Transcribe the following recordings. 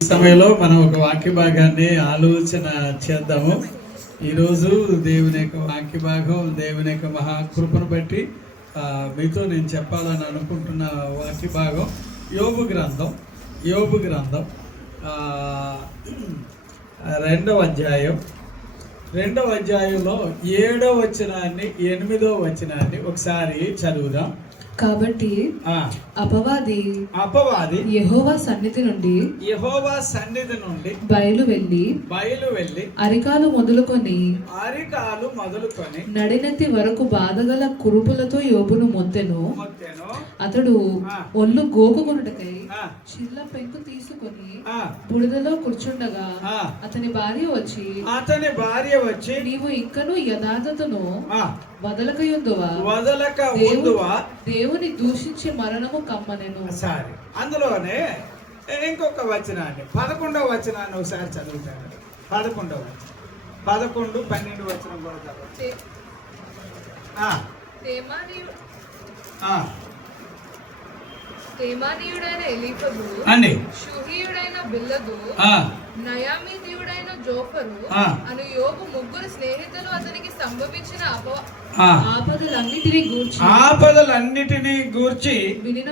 సమయంలో మనం ఒక వాక్య భాగాన్ని ఆలోచన చేద్దాము. ఈరోజు దేవుని యొక్క వాక్య భాగం, దేవుని యొక్క మహాకృపను బట్టి మీతో నేను చెప్పాలని అనుకుంటున్న వాక్య భాగం యోబు గ్రంథం 2వ అధ్యాయంలో 7వ వచనాన్ని 8వ వచనాన్ని ఒకసారి చదువుదాం. కాబట్టి అపవాది యెహోవా సన్నిధి నుండి బయలు వెళ్ళి అరికాలు మొదలుకొని నడినెత్తి వరకు బాధగల కురుపులతో యోబును మొత్తెను. అతడు ఒళ్ళు గోకుకొనుటకై చిల్ల పెంకు తీసుకొని బుడిదలో కూర్చుండగా అతని భార్య వచ్చి నీవు ఇంకను యథార్థతను వదలక యుందువా దేవుని దూషించి మరణము కమ్మనెను. సరే, అందులోనే ఇంకొక వచనాన్ని 11వ వచనాన్ని ఒకసారి చదువుతాను. 11 12 వచనం కూడా చదవండి. తేమానీయుడైన ఎలీఫజు, షూహీయుడైన బిల్దదు, నయామీతీయుడైన జోఫరు అను యోబు ముగ్గురు స్నేహితులు అతనికి సంభవించిన ఆపదలన్నిటినీ గూర్చి వినిన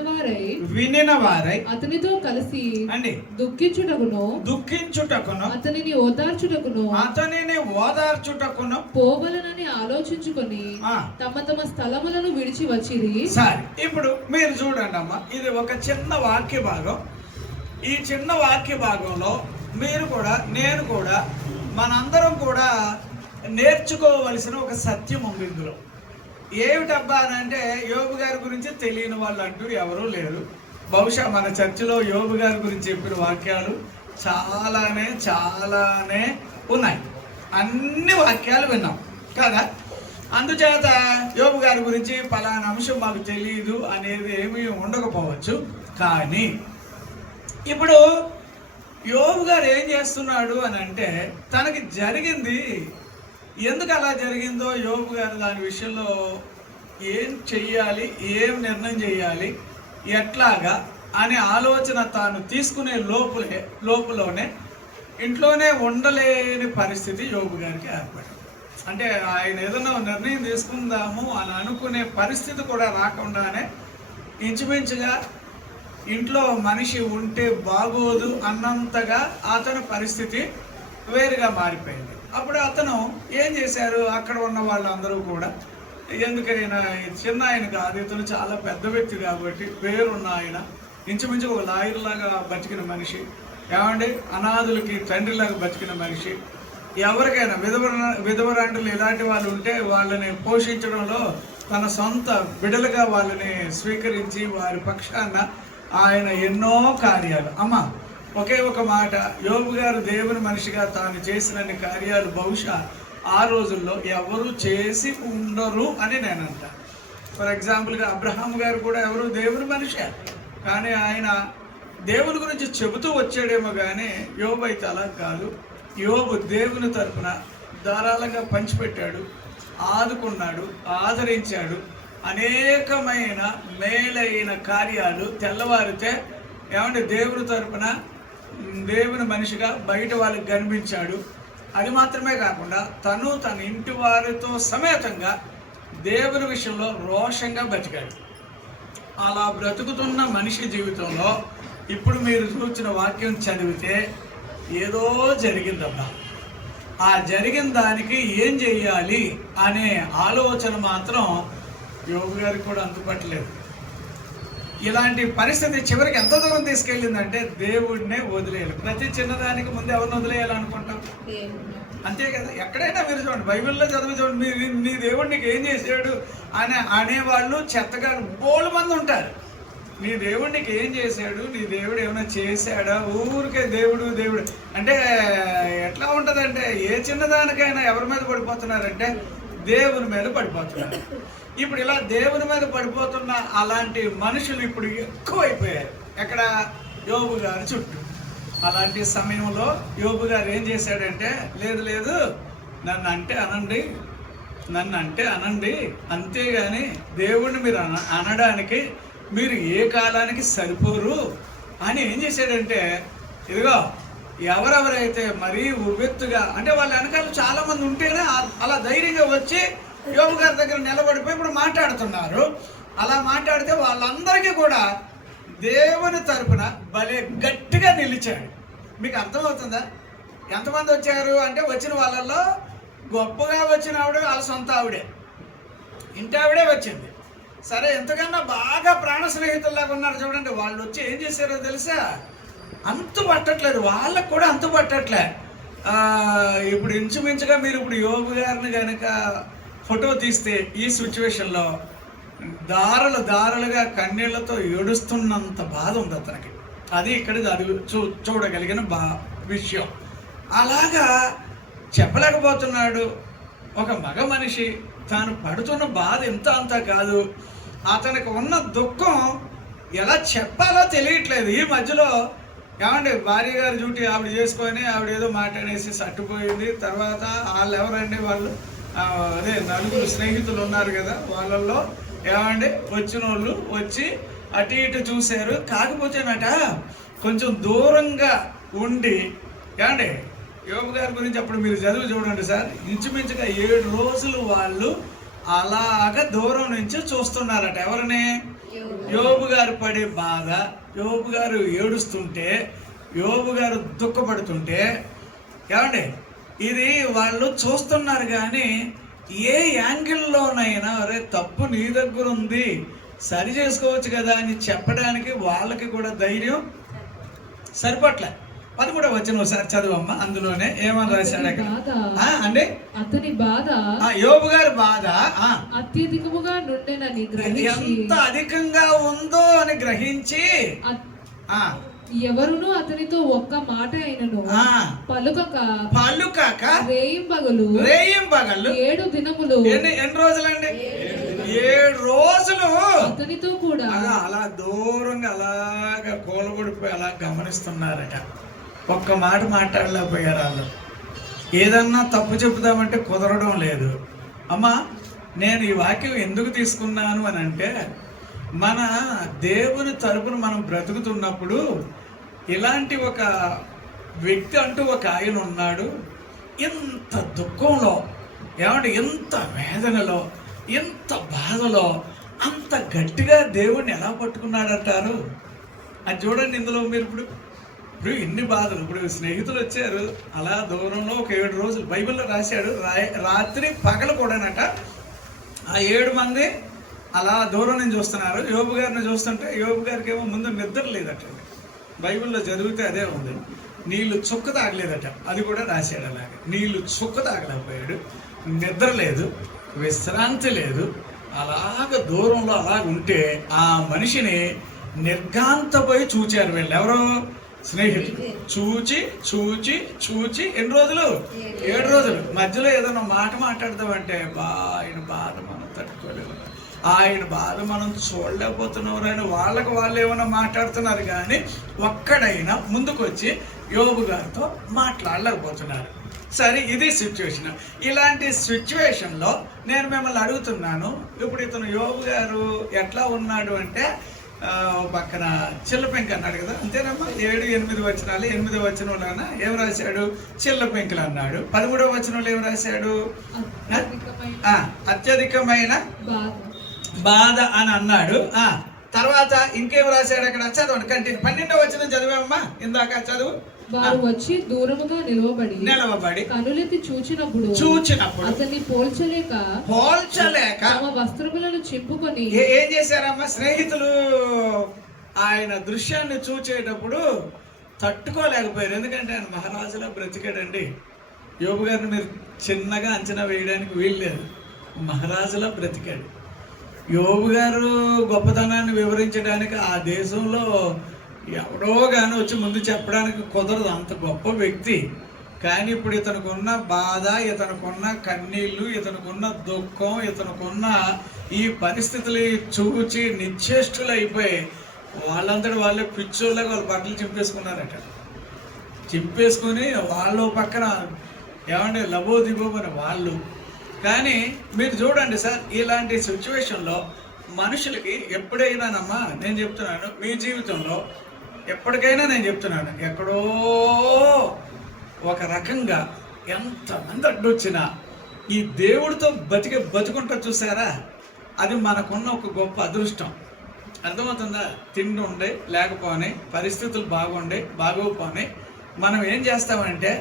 వారై అతనితో కలిసి దుఃఖించుటకును అతనిని ఓదార్చుటకును పోవలనని ఆలోచించుకొని తమ స్థలములను విడిచి వచ్చిరి. సరే, ఇప్పుడు మీరు చూడండి అమ్మా, ఇది ఒక చిన్న వాక్య భాగం. ఈ చిన్న వాక్య భాగంలో మీరు కూడా నేను కూడా మనందరం కూడా నేర్చుకోవలసిన ఒక సత్యం ఉంది. ఇందులో ఏమిటబ్బా అని అంటే, యోబు గారి గురించి తెలియని వాళ్ళు అంటూ ఎవరూ లేరు. బహుశా మన చర్చిలో యోబు గారి గురించి చెప్పిన వాక్యాలు చాలానే ఉన్నాయి. అన్ని వాక్యాలు విన్నాం కదా. అందుచేత యోబు గారి గురించి పలానా అంశం మాకు తెలియదు అనేది ఏమీ ఉండకపోవచ్చు. కానీ ఇప్పుడు యోబు గారు ఏం చేస్తున్నాడు అని అంటే, తనకి జరిగింది ఎందుకు అలా జరిగిందో యోబు గారు దాని విషయంలో ఏం చెయ్యాలి, ఏం నిర్ణయం చేయాలి, ఎట్లాగా అనే ఆలోచన తాను తీసుకునే లోపులోనే ఇంట్లోనే ఉండలేని పరిస్థితి యోబు గారికి ఏర్పడింది. అంటే ఆయన ఏదైనా నిర్ణయం తీసుకుందాము అని అనుకునే పరిస్థితి కూడా రాకుండానే ఇంచుమించుగా ఇంట్లో మనిషి ఉంటే బాగోదు అన్నంతగా అతని పరిస్థితి వేరుగా మారిపోయింది. అప్పుడు అతను ఏం చేశారు, అక్కడ ఉన్న వాళ్ళందరూ కూడా, ఎందుకైనా చిన్న ఆయన కాదు, ఇతను చాలా పెద్ద వ్యక్తి కాబట్టి, పేరున్న ఆయన, ఇంచుమించు ఒక లాయర్ లాగా బతికిన మనిషి, ఏమండి అనాథులకి తండ్రిలాగా బతికిన మనిషి, ఎవరికైనా విధవరాండులు ఇలాంటి వాళ్ళు ఉంటే వాళ్ళని పోషించడంలో తన సొంత బిడ్డలుగా వాళ్ళని స్వీకరించి వారి పక్షాన ఆయన ఎన్నో కార్యాలు. అమ్మ, ఒకే ఒక మాట, యోబు గారు దేవుని మనిషిగా తాను చేసినన్ని కార్యాలు బహుశా ఆ రోజుల్లో ఎవరు చేసి ఉండరు అని నేను అంటాను. ఫర్ ఎగ్జాంపుల్గా అబ్రహాం గారు కూడా ఎవరు దేవుని మనిషే, కానీ ఆయన దేవుని గురించి చెబుతూ వచ్చాడేమో కానీ యోబు అయితే అలా కాదు. యోబు దేవుని తరపున ధారాళంగా పంచిపెట్టాడు, ఆదుకున్నాడు, ఆదరించాడు. అనేకమైన మేలైన కార్యాలు తెల్లవారితే ఏమంటే దేవుని తరపున దేవుని మనిషిగా బయట వాళ్ళకి కనిపించాడు. అది మాత్రమే కాకుండా తన ఇంటి వారితో సమేతంగా దేవుని విషయంలో రోషంగా బతికాడు. అలా బ్రతుకుతున్న మనిషి జీవితంలో ఇప్పుడు మీరు చూసిన వాక్యం చదివితే ఏదో జరిగిందమ్మా. ఆ జరిగిన దానికి ఏం చెయ్యాలి అనే ఆలోచన మాత్రం యోబు గారికి కూడా అందుపట్టలేదు. ఇలాంటి పరిస్థితి చివరికి ఎంత దూరం తీసుకెళ్ళిందంటే దేవుడినే వదిలేయాలి. ప్రతి చిన్నదానికి ముందు ఎవరిని వదిలేయాలనుకుంటాం, అంతే కదా. ఎక్కడైనా మీరు చూడండి, బైబిల్లో చదివి చూడండి, నీ దేవుడు నీకు ఏం చేశాడు అనేవాళ్ళు చెత్తగా బోళ్ళు మంది ఉంటారు. నీ దేవుడు నీకు ఏం చేశాడు, నీ దేవుడు ఏమైనా చేశాడా, ఊరికే దేవుడు అంటే ఎట్లా ఉంటుందంటే, ఏ చిన్నదానికైనా ఎవరి మీద పడిపోతున్నారంటే దేవుని మీద పడిపోతున్నారు. ఇప్పుడు ఇలా దేవుని మీద పడిపోతున్న అలాంటి మనుషులు ఇప్పుడు ఎక్కువైపోయారు ఎక్కడ, యోబు గారి చుట్టూ. అలాంటి సమయంలో యోబు గారు ఏం చేశాడంటే, లేదు నన్ను అంటే అనండి అంతేగాని దేవుణ్ణి మీరు అనడానికి మీరు ఏ కాలానికి సరిపోరు అని ఏం చేశాడంటే ఇదిగో ఎవరెవరైతే మరీ ఉవ్వెత్తుగా అంటే వాళ్ళ వెనకాల చాలా మంది ఉంటేనే అలా ధైర్యంగా వచ్చి యోబు గారి దగ్గర నిలబడిపోయి ఇప్పుడు మాట్లాడుతున్నారు. అలా మాట్లాడితే వాళ్ళందరికీ కూడా దేవుని తరపున భలే గట్టిగా నిలిచాడు. మీకు అర్థమవుతుందా? ఎంతమంది వచ్చారు అంటే వచ్చిన వాళ్ళల్లో గొప్పగా వచ్చిన ఆవిడ వాళ్ళ సొంత ఆవిడే, ఇంటి ఆవిడే వచ్చింది. సరే, ఎంతకన్నా బాగా ప్రాణ స్నేహితుల్లాగా ఉన్నారు చూడండి. వాళ్ళు వచ్చి ఏం చేశారో తెలుసా? అంతు పట్టట్లేదు, వాళ్ళకు కూడా అంతు పట్టట్లే. ఇప్పుడు ఇంచుమించుగా మీరు ఇప్పుడు యోబు గారిని కనుక ఫోటో తీస్తే ఈ సిచ్యువేషన్లో దారులుగా కన్నీళ్లతో ఏడుస్తున్నంత బాధ ఉంది అతనికి. అది ఇక్కడ అది చూడగలిగిన విషయం. అలాగా చెప్పలేకపోతున్నాడు. ఒక మగ మనిషి తాను పడుతున్న బాధ ఎంత అంతా కాదు, అతనికి ఉన్న దుఃఖం ఎలా చెప్పాలో తెలియట్లేదు. ఈ మధ్యలో ఏమండి భార్య గారి డ్యూటీ ఆవిడ చేసుకొని ఆవిడ ఏదో మాట్లాడేసి సట్టుపోయింది. తర్వాత వాళ్ళు ఎవరండి, వాళ్ళు అదే నలుగురు స్నేహితులు ఉన్నారు కదా, వాళ్ళల్లో ఏమండి వచ్చిన వాళ్ళు వచ్చి అటు ఇటు చూశారు. కాకపోతేనట కొంచెం దూరంగా ఉండి ఏమండి యోబు గారి గురించి అప్పుడు మీరు చదువు చూడండి సార్, ఇంచుమించుగా 7 రోజులు వాళ్ళు అలాగా దూరం నుంచి చూస్తున్నారట. ఎవరిని? యోబు గారు పడే బాధ, యోబు గారు ఏడుస్తుంటే, యోబు గారు దుఃఖపడుతుంటే ఏమండి ఇది వాళ్ళు చూస్తున్నారు. కానీ ఏ యాంగిల్లోనైనా అరే తప్పు నీ దగ్గర ఉంది, సరి చేసుకోవచ్చు కదా అని చెప్పడానికి వాళ్ళకి కూడా ధైర్యం సరిపట్లే. 13వ వచనం ఒకసారి చదువమ్మా. అందులోనే ఏమని రాశాడు అంటే అతని బాధ, యోబు గారి బాధ అత్యధికముగా నుండెనని ఎంత అధికంగా ఉందో అని గ్రహించి ఎవరును అతనితో ఒక్క మాట అయినను పలుకక రేయింబగలు 7 దినములు. ఎన్ని రోజులండి? 7 రోజులు అతనితో కూడా అలా దూరంగా అలాగా కూలబడిపోయి అలా గమనిస్తున్నారట. ఒక్క మాట మాట్లాడలేకపోయారు వాళ్ళు. ఏదన్నా తప్పు చెబుదామంటే కుదరడం లేదు. అమ్మా, నేను ఈ వాక్యం ఎందుకు తీసుకున్నాను అని అంటే, మన దేవుని తరపున మనం బ్రతుకుతున్నప్పుడు ఇలాంటి ఒక వ్యక్తి అంటూ ఒక ఆయన ఉన్నాడు. ఇంత దుఃఖంలో ఏమంటే, ఇంత వేదనలో, ఇంత బాధలో అంత గట్టిగా దేవుణ్ణి ఎలా పట్టుకున్నాడంటారు? అది చూడండి. ఇందులో మీరు ఇప్పుడు ఎన్ని బాధలు. ఇప్పుడు స్నేహితులు వచ్చారు అలా దూరంలో ఒక 7 రోజులు బైబిల్లో రాశాడు. రాత్రి పగలు కూడానట ఆ 7 మంది అలా దూరం నుంచి చూస్తున్నారు. యోబు గారిని చూస్తుంటే యోబు గారికి ఏమో ముందు నిద్ర లేదట. బైబిల్లో చదివితే అదే ఉంది. నీళ్ళు చుక్క తాగలేదట, అది కూడా రాశాడు. అలాగే నీళ్ళు చుక్క తాగలేకపోయాడు, నిద్ర లేదు, విశ్రాంతి లేదు. అలాగ దూరంలో అలాగ ఉంటే ఆ మనిషిని నిర్ఘాంతపోయి చూచారు వీళ్ళు. ఎవరో స్నేహితులు చూచి చూచి చూచి ఎన్ని రోజులు? 7 రోజులు. మధ్యలో ఏదైనా మాట మాట్లాడదామంటే ఆయన బాధ మనం తట్టుకోలేము, ఆయన బాధ మనం చూడలేకపోతున్నారు అని వాళ్ళకి వాళ్ళు ఏమైనా మాట్లాడుతున్నారు. కానీ ఒక్కడైనా ముందుకు వచ్చి యోబు గారితో మాట్లాడలేకపోతున్నారు. సరే, ఇది సిచ్యువేషన్. ఇలాంటి సిచ్యువేషన్లో నేను మిమ్మల్ని అడుగుతున్నాను, ఇప్పుడు ఇతను యోబు గారు ఎట్లా ఉన్నాడు అంటే, పక్కన చిల్లపెంక అన్నాడు కదా, అంతేనమ్మా? 7, 8 వచనాలు. 8వ వచనంలోన ఏం రాశాడు? చిల్లపెంకులు అన్నాడు. 13వ వచనంలో ఏం రాశాడు? అత్యధికమైన బాధ అని అన్నాడు. తర్వాత ఇంకేం రాశాడు అక్కడ? చదవండి, కంటిన్యూ. 12వ వచనం చదివామమ్మా ఇందాక, చదువు. వారు వచ్చి దూరముగా నిలవబడి కనులెత్తి చూచినప్పుడు అతన్ని పోల్చలేక తమ వస్త్రములను చింపుకొని ఏం చేశారమ్మా? స్నేహితులు ఆయన దృశ్యాన్ని చూచేటప్పుడు తట్టుకోలేకపోయారు. ఎందుకంటే ఆయన మహారాజులా బ్రతికాడండి. యోబు గారిని మీరు చిన్నగా అంచనా వేయడానికి వీల్లేదు. మహారాజులా బ్రతికాడు. యోబు గారు గొప్పతనాన్ని వివరించడానికి ఆ దేశంలో ఎవడో కానీ వచ్చి ముందు చెప్పడానికి కుదరదు, అంత గొప్ప వ్యక్తి. కానీ ఇప్పుడు ఇతనుకున్న బాధ, ఇతనుకున్న కన్నీళ్ళు, ఇతనుకున్న దుఃఖం, ఇతనుకున్న ఈ పరిస్థితులు చూచి నిశ్చేష్టులు అయిపోయి వాళ్ళంతటి వాళ్ళే పిచ్చోళ్ళగా వాళ్ళ బట్టలు చింపేసుకున్నారట. చింపేసుకుని వాళ్ళు పక్కన ఏమంటే లబో దిబోమని వాళ్ళు. కానీ మీరు చూడండి సార్, ఇలాంటి సిచ్యువేషన్లో మనుషులకి ఎప్పుడైనానమ్మా నేను చెప్తున్నాను, మీ జీవితంలో ఎప్పటికైనా నేను చెప్తున్నాను, ఎక్కడో ఒక రకంగా ఎంతమంది అడ్డొచ్చినా ఈ దేవుడితో బతుకుంటా చూసారా, అది మనకున్న ఒక గొప్ప అదృష్టం. అర్థమవుతుందా? తిండి ఉండే లేకపోనే, పరిస్థితులు బాగోపోనే మనం ఏం చేస్తామంటే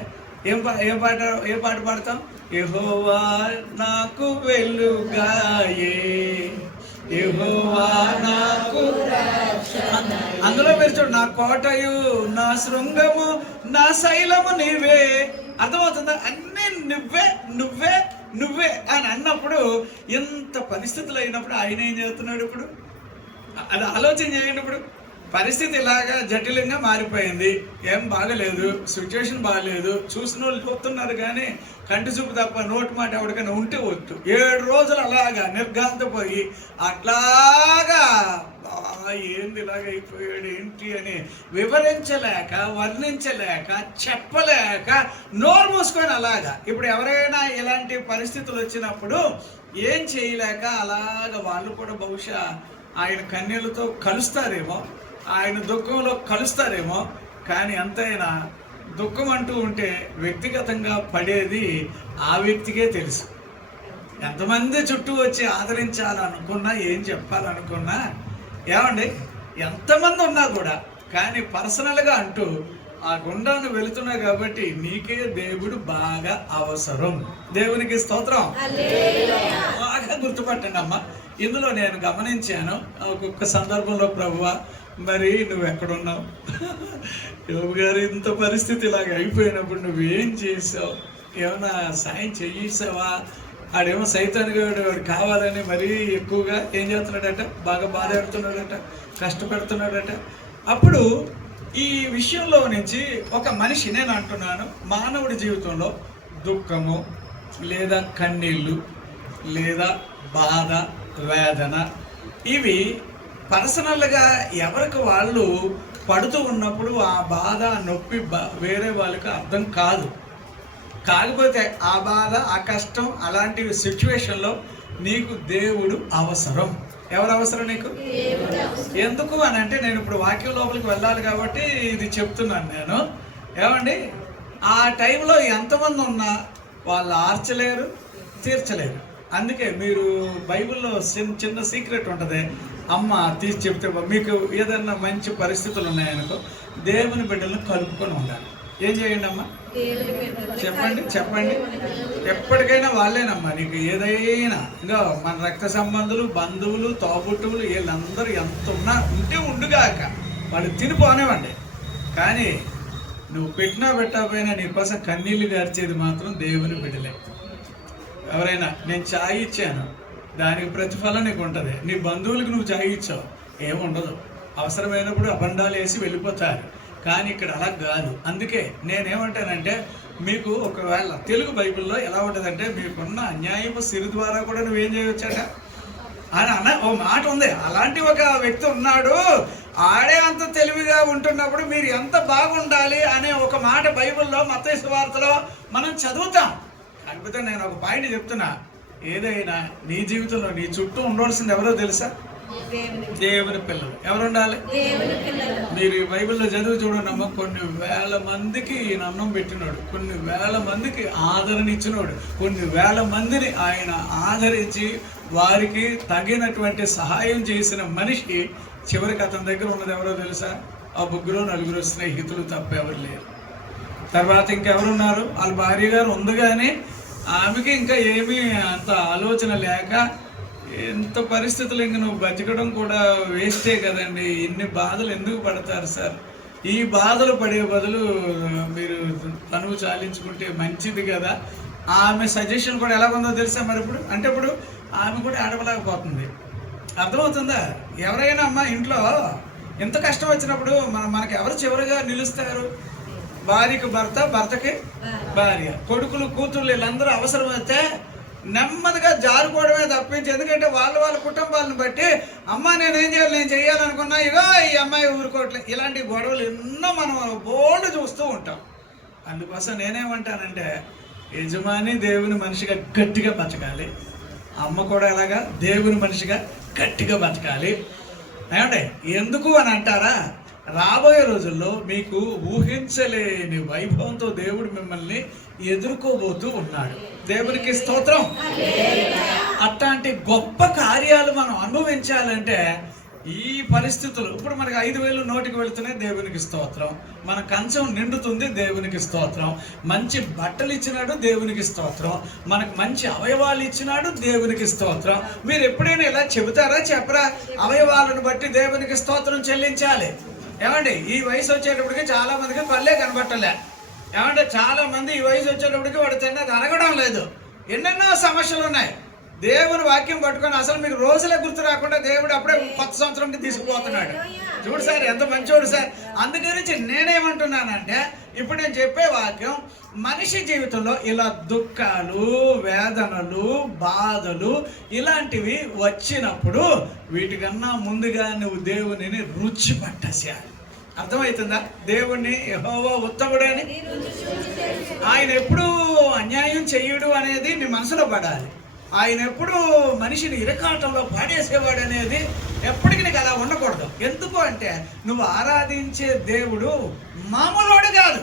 ఏ పాట పాడతాం? యెహోవా నాకు వెలుగాయే, యెహోవా నాకు అందులో మీరు చూడు, నా కోటయు నా శృంగము నా శైలము నీవే. అర్థమవుతుందా? అన్నీ నువ్వే నువ్వే నువ్వే అని అన్నప్పుడు, ఎంత పరిస్థితులు అయినప్పుడు ఆయన ఏం చేస్తున్నాడు? ఇప్పుడు అది ఆలోచన చేయండి. ఇప్పుడు పరిస్థితి ఇలాగా జటిలంగా మారిపోయింది, ఏం బాగలేదు, సిచ్యువేషన్ బాగలేదు, చూసిన వాళ్ళు చూస్తున్నారు కానీ కంటి చూపు తప్ప నోటి మాట ఎవరికైనా ఉంటే వద్దు. 7 రోజులు అలాగా నిర్ఘాంతపోయి అట్లాగా ఏంది ఇలాగ అయిపోయాడు ఏంటి అని వివరించలేక, వర్ణించలేక, చెప్పలేక నోరు మూసుకొని అలాగా. ఇప్పుడు ఎవరైనా ఇలాంటి పరిస్థితులు వచ్చినప్పుడు ఏం చేయలేక అలాగ వాళ్ళు కూడా బహుశా ఆయన కన్నీళ్ళతో కలుస్తారేమో, ఆయన దుఃఖంలో కలుస్తారేమో. కానీ ఎంతైనా దుఃఖం అంటూ ఉంటే వ్యక్తిగతంగా పడేది ఆ వ్యక్తికే తెలుసు. ఎంతమంది చుట్టూ వచ్చి ఆదరించాలనుకున్నా, ఏం చెప్పాలనుకున్నా, ఏమండి ఎంతమంది ఉన్నా కూడా, కానీ పర్సనల్గా అంటూ ఆ గుండాను వెళుతున్నావు కాబట్టి నీకే దేవుడు బాగా అవసరం. దేవునికి స్తోత్రం. బాగా గుర్తుపట్టండి అమ్మ. ఇందులో నేను గమనించాను, ఒక్కొక్క సందర్భంలో ప్రభువా మరి నువ్వు ఎక్కడున్నావు, యోబు గారు ఇంత పరిస్థితి ఇలాగ అయిపోయినప్పుడు నువ్వేం చేసావు, ఏమైనా సాయం చేసావా? ఆడేమో సైతానికి వాడు కావాలని మరీ ఎక్కువగా ఏం చేస్తున్నాడట, బాగా బాధ పెడుతున్నాడట, కష్టపెడుతున్నాడట. అప్పుడు ఈ విషయంలో నుంచి ఒక మనిషి, నేను అంటున్నాను, మానవుడి జీవితంలో దుఃఖము లేదా కన్నీళ్ళు లేదా బాధ, వేదన, ఇవి పర్సనల్గా ఎవరికి వాళ్ళు పడుతూ ఉన్నప్పుడు ఆ బాధ, నొప్పి వేరే వాళ్ళకి అర్థం కాదు. కాకపోతే ఆ బాధ, ఆ కష్టం, అలాంటి సిచ్యువేషన్లో నీకు దేవుడు అవసరం. ఎవరు అవసరం నీకు? ఎందుకు అని అంటే, నేను ఇప్పుడు వాక్యం లోపలికి వెళ్ళాలి కాబట్టి ఇది చెప్తున్నాను నేను. ఏమండి, ఆ టైంలో ఎంతమంది ఉన్నా వాళ్ళు ఆర్చలేరు, తీర్చలేరు. అందుకే మీరు బైబిల్లో చిన్న సీక్రెట్ ఉంటుంది, అమ్మ తీసి చెప్తే. మీకు ఏదన్నా మంచి పరిస్థితులు ఉన్నాయనుకో, దేవుని బిడ్డలను కలుపుకొని ఉండాలి. ఏం చేయండి అమ్మా? చెప్పండి. ఎప్పటికైనా వాళ్ళేనమ్మా నీకు ఏదైనా. ఇంకా మన రక్త సంబంధులు, బంధువులు, తోబుట్టువులు వీళ్ళందరూ ఎంత ఉండుగాక, వాళ్ళు తినిపోనివ్వండి. కానీ నువ్వు పెట్టకపోయినా నీ కోసం కన్నీళ్లు గార్చేది మాత్రం దేవుని బిడ్డలే. ఎవరైనా నేను ఛాయ్ ఇచ్చాను, దానికి ప్రతిఫలం నీకు ఉంటుంది. నీ బంధువులకు నువ్వు ఛాయ్ ఇచ్చావు, ఏముండదు. అవసరమైనప్పుడు అబండాలు వేసి వెళ్ళిపోతారు. కానీ ఇక్కడ అలా కాదు. అందుకే నేనేమంటానంటే, మీకు ఒకవేళ తెలుగు బైబిల్లో ఎలా ఉంటుందంటే, మీకున్న అన్యాయపు సిరి ద్వారా కూడా నువ్వేం చేయవచ్చట అని ఓ మాట ఉంది. అలాంటి ఒక వ్యక్తి ఉన్నాడు, ఆడే అంత తెలివిగా ఉంటున్నప్పుడు మీరు ఎంత బాగుండాలి అనే ఒక మాట బైబిల్లో మత్తయి సువార్తలో మనం చదువుతాం. కాకపోతే నేను ఒక పాయింట్ చెప్తున్నా, ఏదైనా నీ జీవితంలో నీ చుట్టూ ఉండవలసింది ఎవరో తెలుసా? దేవుని పిల్లలు. ఎవరు ఉండాలి? మీరు ఈ బైబిల్లో చదువు చూడండి, కొన్ని వేల మందికి ఈయన అన్నం పెట్టినాడు, కొన్ని వేల మందికి ఆదరణ ఇచ్చినాడు, కొన్ని వేల మందిని ఆయన ఆదరించి వారికి తగినటువంటి సహాయం చేసిన మనిషి చివరికి అతని దగ్గర ఉన్నది ఎవరో తెలుసా? ఆ 3-4 స్నేహితులు తప్ప ఎవరు లేరు. తర్వాత ఇంకెవరున్నారు? వాళ్ళ భార్య గారు ఉంది, కానీ ఆమెకి ఇంకా ఏమీ అంత ఆలోచన లేక, ఎంత పరిస్థితులు ఇంక నువ్వు బతకడం కూడా వేస్టే కదండి, ఇన్ని బాధలు ఎందుకు పడతారు సార్, ఈ బాధలు పడే బదులు మీరు తనువు చాలించుకుంటే మంచిది కదా. ఆమె సజెషన్ కూడా ఎలా ఉందో తెలుసా మరి ఇప్పుడు? అంటే ఇప్పుడు ఆమె కూడా ఆడవలేకపోతుంది. అర్థమవుతుందా? ఎవరైనా అమ్మ ఇంట్లో ఎంత కష్టం వచ్చినప్పుడు మనకి ఎవరు చివరిగా నిలుస్తారు? భార్యకు భర్త, భర్తకి భార్య, కొడుకులు, కూతుర్లు, వీళ్ళందరూ అవసరం అయితే నెమ్మదిగా జారుకోవడమే తప్పించి. ఎందుకంటే వాళ్ళ కుటుంబాలను బట్టి, అమ్మ నేనేం చేయాలి, నేను చేయాలనుకున్నా, ఇగో ఈ అమ్మాయి ఊరుకోవట్లేదు, ఇలాంటి గొడవలు ఎన్నో మనం బోల్డ్ చూస్తూ ఉంటాం. అందుకోసం నేనేమంటానంటే, యజమాని దేవుని మనిషిగా గట్టిగా బతకాలి, అమ్మ కూడా ఎలాగా దేవుని మనిషిగా గట్టిగా బతకాలి. ఏమంటే ఎందుకు అని అంటారా? రాబోయే రోజుల్లో మీకు ఊహించలేని వైభవంతో దేవుడు మిమ్మల్ని ఎదుర్కోబోతూ ఉన్నాడు. దేవునికి స్తోత్రం. అట్లాంటి గొప్ప కార్యాలు మనం అనుభవించాలంటే ఈ పరిస్థితులు, ఇప్పుడు మనకి 5,000 నోటికి వెళుతున్నాయి, దేవునికి స్తోత్రం. మన కంచం నిండుతుంది, దేవునికి స్తోత్రం. మంచి బట్టలు ఇచ్చినాడు, దేవునికి స్తోత్రం. మనకు మంచి అవయవాలు ఇచ్చినాడు, దేవునికి స్తోత్రం. మీరు ఎప్పుడైనా ఇలా చెబుతారా? చెప్పరా? అవయవాలను బట్టి దేవునికి స్తోత్రం చెల్లించాలి. ఏమండి, ఈ వయసు వచ్చేటప్పటికి చాలా మందికి పల్లె కనబట్టలే. ఏమంటే చాలా మంది ఈ వయసు వచ్చేటప్పటికి వాడు తిన్నది అరగడం లేదు. ఎన్నెన్నో సమస్యలు ఉన్నాయి. దేవుని వాక్యం పట్టుకొని అసలు మీకు రోజులే గుర్తు రాకుండా దేవుడు అప్పుడే కొత్త సంవత్సరంకి తీసుకుపోతున్నాడు. చూడు సార్, ఎంత మంచోడు సార్. అందుగురించి నేనేమంటున్నానంటే, ఇప్పుడు నేను చెప్పే వాక్యం మనిషి జీవితంలో ఇలా దుఃఖాలు, వేదనలు, బాధలు ఇలాంటివి వచ్చినప్పుడు వీటికన్నా ముందుగా నువ్వు దేవునిని రుచి పట్టేసేయాలి. అర్థమవుతుందా? దేవుణ్ణి యెహోవా ఉత్తముడని, ఆయన ఎప్పుడూ అన్యాయం చెయ్యడు అనేది నీ మనసులో పడాలి. ఆయన ఎప్పుడు మనిషిని ఇరకాటంలో పాడేసేవాడు అనేది ఎప్పటికీ నీకు అలా ఉండకూడదు. ఎందుకు అంటే నువ్వు ఆరాధించే దేవుడు మామూలువాడు కాదు,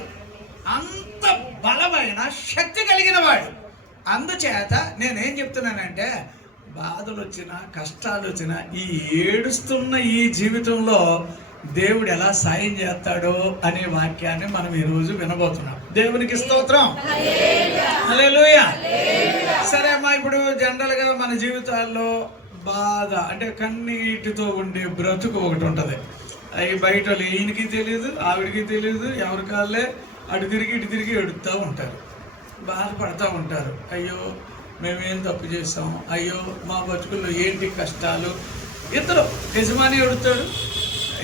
అంత బలమైన శక్తి కలిగిన వాడు. అందుచేత నేనేం చెప్తున్నానంటే, బాధలు వచ్చినా కష్టాలు వచ్చినా ఈ ఏడుస్తున్న ఈ జీవితంలో దేవుడు ఎలా సాయం చేస్తాడో అనే వాక్యాన్ని మనం ఈరోజు వినబోతున్నాం. దేవునికి స్తోత్రం. హల్లెలూయా. సరే అమ్మా, ఇప్పుడు జనరల్గా మన జీవితాల్లో బాధ అంటే కన్నీటితో ఉండే బ్రతుకు ఒకటి ఉంటుంది. అవి బయట ఈయనకి తెలియదు, ఆవిడికి తెలియదు, ఎవరి కాళ్ళే అటు తిరిగి ఇటు తిరిగి ఎడుతూ ఉంటారు, బాధపడుతూ ఉంటారు. అయ్యో మేమేం తప్పు చేస్తాం, అయ్యో మా బతుకుల్లో ఏంటి కష్టాలు. ఇద్దరు, యజమాని ఎడుతాడు,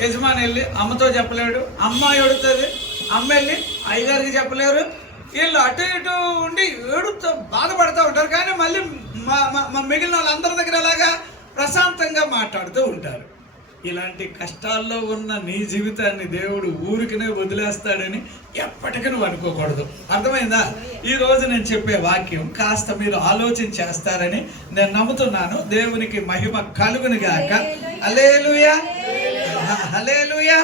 యజమాని వెళ్ళి అమ్మతో చెప్పలేడు, అమ్మ ఎడుతుంది, అమ్మ వెళ్ళి అయ్యగారికి చెప్పలేరు. వీళ్ళు అటు ఇటు ఉండి ఏడుతూ బాధపడుతూ ఉంటారు. కానీ మళ్ళీ మా మిగిలిన వాళ్ళందరి దగ్గర అలాగా ప్రశాంతంగా మాట్లాడుతూ ఉంటారు. ఇలాంటి కష్టాల్లో ఉన్న నీ జీవితాన్ని దేవుడు ఊరికనే వదిలేస్తాడని ఎప్పటికీ నువ్వు అనుకోకూడదు. అర్థమైందా? ఈరోజు నేను చెప్పే వాక్యం కాస్త మీరు ఆలోచన చేస్తారని నేను నమ్ముతున్నాను. దేవునికి మహిమ కలుగును గాక. హల్లెలూయా, హల్లెలూయా.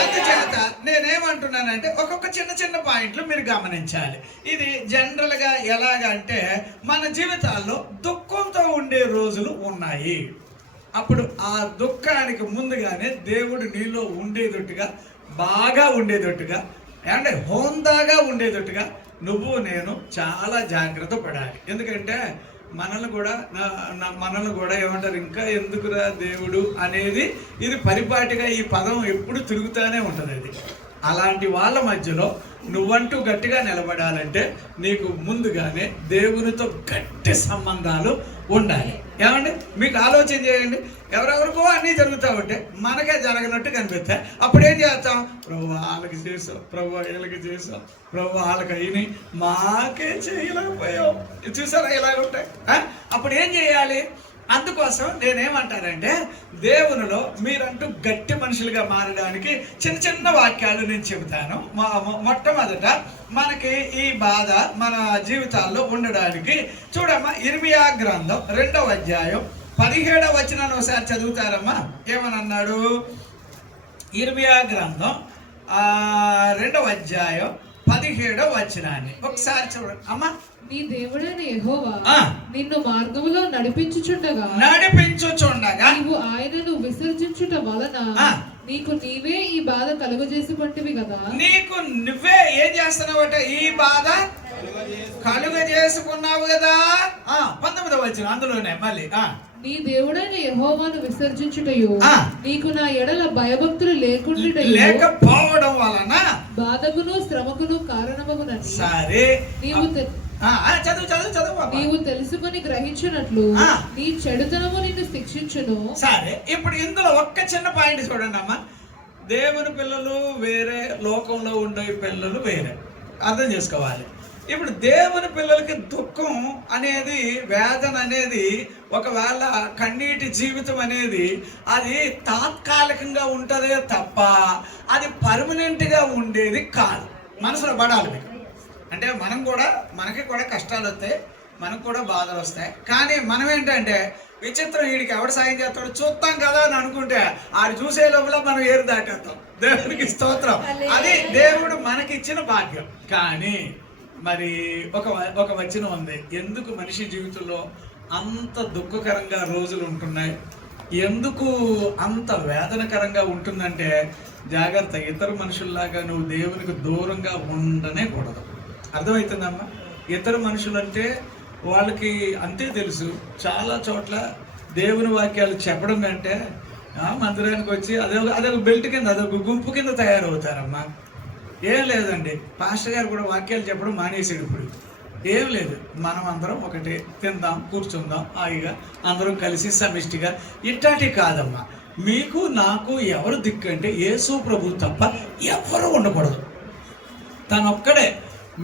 అందుచేత నేనేమంటున్నానంటే, ఒక్కొక్క చిన్న చిన్న పాయింట్లు మీరు గమనించాలి. ఇది జనరల్గా ఎలాగంటే, మన జీవితాల్లో దుఃఖంతో ఉండే రోజులు ఉన్నాయి. అప్పుడు ఆ దుఃఖానికి ముందుగానే దేవుడు నీలో ఉండేటట్టుగా, బాగా ఉండేటట్టుగా, అంటే హోందాగా ఉండేటట్టుగా నువ్వు నేను చాలా జాగ్రత్త పడాలి. ఎందుకంటే మనల్ని కూడా ఏమంటారు, ఇంకా ఎందుకురా దేవుడు అనేది ఇది పరిపాటిగా ఈ పదం ఎప్పుడు తిరుగుతూనే ఉంటుంది. అది అలాంటి వాళ్ళ మధ్యలో నువ్వంటూ గట్టిగా నిలబడాలంటే నీకు ముందుగానే దేవునితో గట్టి సంబంధాలు ఉండాలి. ఏమండి, మీకు ఆలోచన చేయండి. ఎవరెవరికో అన్నీ జరుగుతూ ఉంటే మనకే జరగనట్టు కనిపిస్తాయి. అప్పుడు ఏం చేస్తాం? ప్రభు వాళ్ళకి చేసాం, ప్రభు వీళ్ళకి చేసాం, ప్రభు వాళ్ళకి అయినాయి, మాకే చేయలేకపోయాం. చూసారా ఇలాగ ఉంటాయి. అప్పుడు ఏం చేయాలి? అందుకోసం నేనేమంటానంటే, దేవునిలో మీరంటూ గట్టి మనుషులుగా మారడానికి చిన్న చిన్న వాక్యాలు నేను చెబుతాను. మొట్టమొదట మనకి ఈ బాధ మన జీవితాల్లో ఉండడానికి చూడమ్మా, ఇర్మియా గ్రంథం 2వ అధ్యాయం 17వ వచనాన్ని ఒకసారి చదువుతారమ్మా. ఏమని అన్నాడు? ఇర్మియా గ్రంథం 2వ అధ్యాయం 17వ వచనాన్ని ఒకసారి చూడండి అమ్మా. నీ దేవుడైన యెహోవా నిన్ను మార్గములో నడిపించుచుండగా నీవు ఆయనను విసర్జించుట వలన నీకు నీవే ఈ బాధ కలుగజేసుకుంటేవి కదా. నీకు నువ్వే ఏం చేస్తున్నావట? ఈ బాధ కలుగజేసుకున్నావు కదా. 19వ వచనం అందులోనే మళ్ళీ, నీ దేవుడైన యెహోవాను విసర్జించుటయు నీకు నా ఎడల భయభక్తులు లేకపోవడం వలన బాధకును శ్రమకును కారణమగునని సరే నీవు తెలుసుకొని గ్రహించినట్లు నీ చెడుతనము నిన్ను శిక్షించును. సరే, ఇప్పుడు ఇందులో ఒక్క చిన్న పాయింట్ చూడండి అమ్మా. దేవుని పిల్లలు వేరే, లోకంలో ఉండే పిల్లలు వేరే. అర్థం చేసుకోవాలి. ఇప్పుడు దేవుని పిల్లలకి దుఃఖం అనేది, వేదన అనేది, ఒకవేళ కన్నీటి జీవితం అనేది అది తాత్కాలికంగా ఉంటుందే తప్ప అది పర్మనెంట్గా ఉండేది కాదు. మనసులో పడాలి మీకు. అంటే మనకి కూడా కష్టాలు వస్తాయి, మనకు కూడా బాధలు వస్తాయి. కానీ మనం ఏంటంటే విచిత్రం, వీడికి ఎవడు సాయం చేస్తాడో చూస్తాం కదా అని అనుకుంటే ఆడు చూసే లోపల మనం ఏరు దాటేస్తాం. దేవునికి స్తోత్రం. అది దేవుడు మనకిచ్చిన భాగ్యం. కానీ మరి ఒక వచనం ఉంది, ఎందుకు మనిషి జీవితంలో అంత దుఃఖకరంగా రోజులు ఉంటున్నాయి, ఎందుకు అంత వేదనకరంగా ఉంటుందంటే, జాగ్రత్త, ఇతర మనుషుల్లాగా నువ్వు దేవునికి దూరంగా ఉండనే కూడదు. అర్థమవుతుందమ్మా? ఇతర మనుషులంటే వాళ్ళకి అంతే తెలుసు. చాలా చోట్ల దేవుని వాక్యాలు చెప్పడం కంటే మందిరానికి వచ్చి అదొక బెల్ట్ కింద, అదొక గుంపు కింద తయారవుతారమ్మా. ఏం లేదండి, పాస్టర్ గారు కూడా వాక్యాలు చెప్పడం మానేసాడు. ఇప్పుడు ఏం లేదు, మనం అందరం ఒకటే తిందాం, కూర్చుందాం హాయిగా, అందరం కలిసి సమిష్టిగా. ఇట్లాంటి కాదమ్మా. మీకు నాకు ఎవరు దిక్కు అంటే యేసు ప్రభు తప్ప ఎవరు ఉండకూడదు. తనొక్కడే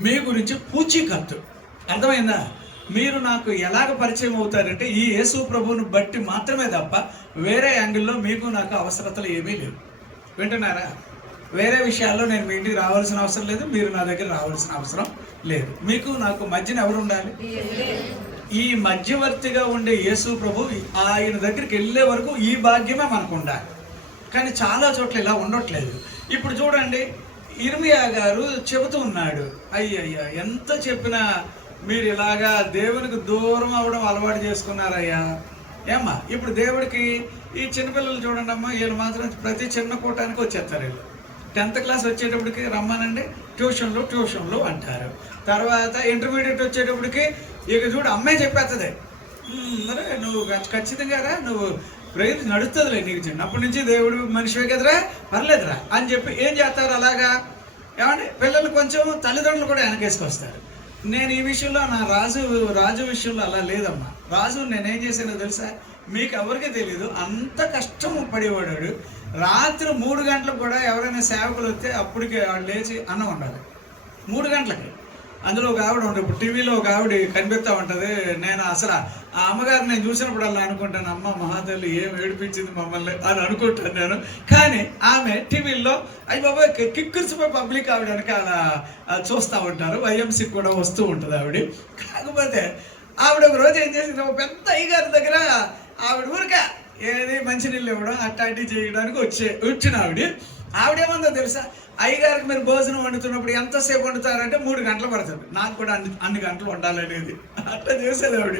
మీ గురించి పూచీకత్తు. అర్థమైందా? మీరు నాకు ఎలాగ పరిచయం అవుతారంటే ఈ యేసు ప్రభువుని బట్టి మాత్రమే తప్ప వేరే యాంగిల్లో మీకు నాకు అవసరతలు ఏమీ లేవు. వింటున్నారా? వేరే విషయాల్లో నేను మీ ఇంటికి రావాల్సిన అవసరం లేదు, మీరు నా దగ్గర రావాల్సిన అవసరం లేదు. మీకు నాకు మధ్యన ఎవరు ఉండాలి? ఈ మధ్యవర్తిగా ఉండే యేసు ప్రభు, ఆయన దగ్గరికి వెళ్ళే వరకు ఈ భాగ్యమే మనకు ఉండాలి. కానీ చాలా చోట్ల ఇలా ఉండట్లేదు. ఇప్పుడు చూడండి, ఇర్మియా గారు చెబుతూ ఉన్నాడు, అయ్యయ్యా ఎంత చెప్పినా మీరు ఇలాగా దేవునికి దూరం అవ్వడం అలవాటు చేసుకున్నారయ్యా. ఏమ్మా, ఇప్పుడు దేవుడికి ఈ చిన్నపిల్లలు చూడండి అమ్మా, వీళ్ళు మాత్రం ప్రతి చిన్న కూటానికి వచ్చేస్తారు. వీళ్ళు 10th క్లాస్ వచ్చేటప్పటికి రమ్మానండి ట్యూషన్లు అంటారు. తర్వాత ఇంటర్మీడియట్ వచ్చేటప్పటికి ఇక చూడు అమ్మాయి చెప్పేస్తుంది, మరి నువ్వు ఖచ్చితంగా రా, నువ్వు ప్రేయర్ నడుస్తుందిలే, నీకు చిన్నప్పటి నుంచి దేవుడు మనిషివే కదరా, పర్లేదురా అని చెప్పి ఏం చేస్తారు అలాగా. ఏమంటే పిల్లలు కొంచెం తల్లిదండ్రులు కూడా వెనకేసుకొస్తారు. నేను ఈ విషయంలో నా రాజు విషయంలో అలా లేదమ్మా. రాజు నేనేం చేశానో తెలుసా? మీకు ఎవరికీ తెలీదు. అంత కష్టం పడేవాడు. రాత్రి 3 గంటలకు కూడా ఎవరైనా సేవకులు వస్తే అప్పటికి వాడు లేచి అన్నం ఉండాలి. 3 గంటలకి. అందులో ఒక ఆవిడ ఉంటుంది, ఇప్పుడు టీవీలో ఒక ఆవిడ కనిపిస్తూ ఉంటుంది. నేను అసలు ఆ అమ్మగారిని నేను చూసినప్పుడు అలా అనుకుంటాను, అమ్మ మహాతల్లి ఏం ఏడిపించింది మమ్మల్ని అని అనుకుంటాను నేను. కానీ ఆమె టీవీల్లో అయ్యి బాబా కిక్కుర్చిపోయి పబ్లిక్ ఆవిడ వెనకాల చూస్తూ ఉంటారు. వైఎంసీ కూడా వస్తూ ఉంటుంది ఆవిడ. కాకపోతే ఆవిడ ఒక రోజు ఏం చేసింది, ఒక పెద్ద అయ్యగారి దగ్గర ఆవిడ ఊరిక ఏది మంచినీళ్ళు ఇవ్వడం అట్లాంటివి చేయడానికి వచ్చిన ఆవిడేమందో తెలుసా? అయ్యగారికి మీరు భోజనం వండుతున్నప్పుడు ఎంతసేపు వండుతారంటే 3 గంటలు పడుతుంది. నాకు కూడా అన్ని గంటలు వండాలనేది అట్లా చేసేది ఆవిడ.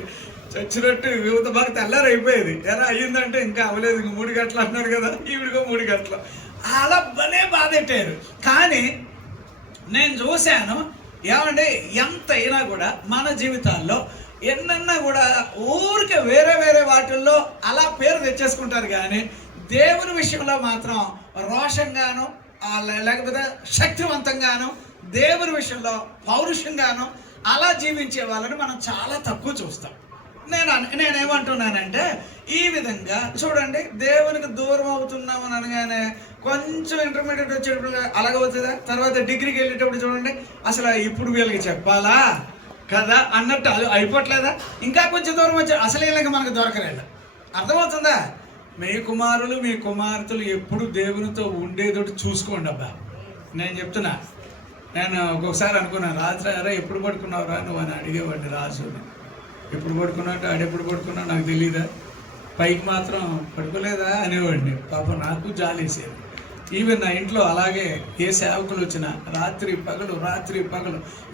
చచ్చినట్టు యువత బాగా తెల్లారు అయిపోయేది. ఎలా అయ్యిందంటే ఇంకా అవ్వలేదు, ఇంక 3 గంటలు అన్నారు కదా, ఈవిడికో 3 గంటలు. అలా భలే బాధెట్టారు. కానీ నేను చూశాను, ఏమంటే ఎంత అయినా కూడా మన జీవితాల్లో ఎన్నన్నా కూడా ఊరికే వేరే వాటిల్లో అలా పేరు తెచ్చేసుకుంటారు. కానీ దేవుని విషయంలో మాత్రం రోషంగాను లేకపోతే శక్తివంతంగాను, దేవుని విషయంలో పౌరుషంగాను అలా జీవించే వాళ్ళని మనం చాలా తక్కువ చూస్తాం. నేనేమంటున్నానంటే ఈ విధంగా చూడండి, దేవునికి దూరం అవుతున్నామని అనగానే కొంచెం ఇంటర్మీడియట్ వచ్చేటప్పుడు అలాగవుతుందా, తర్వాత డిగ్రీకి వెళ్ళేటప్పుడు చూడండి అసలు ఇప్పుడు వీళ్ళకి చెప్పాలా కదా అన్నట్టు అయిపోవట్లేదా? ఇంకా కొంచెం దూరం వచ్చి అసలు వీళ్ళకి మనకు దొరకలేదు. అర్థమవుతుందా? మీ కుమారులు మీ కుమార్తెలు ఎప్పుడు దేవునితో ఉండేదోటి చూసుకోండి అబ్బా. నేను చెప్తున్నా, నేను ఒక్కొక్కసారి అనుకున్నాను, రాత్రి ఎప్పుడు పడుకున్నావురా నువ్వు అని అడిగేవాడిని రాజుని. ఎప్పుడు పడుకున్నావు, ఆడెప్పుడు పడుకున్నావు నాకు తెలియదా, పైకి మాత్రం పడుకోలేదా అనేవాడిని. పాపం నాకు జాలేసేది. ఈవెన్ నా ఇంట్లో అలాగే ఏ సేవకులు వచ్చినా రాత్రి పగలు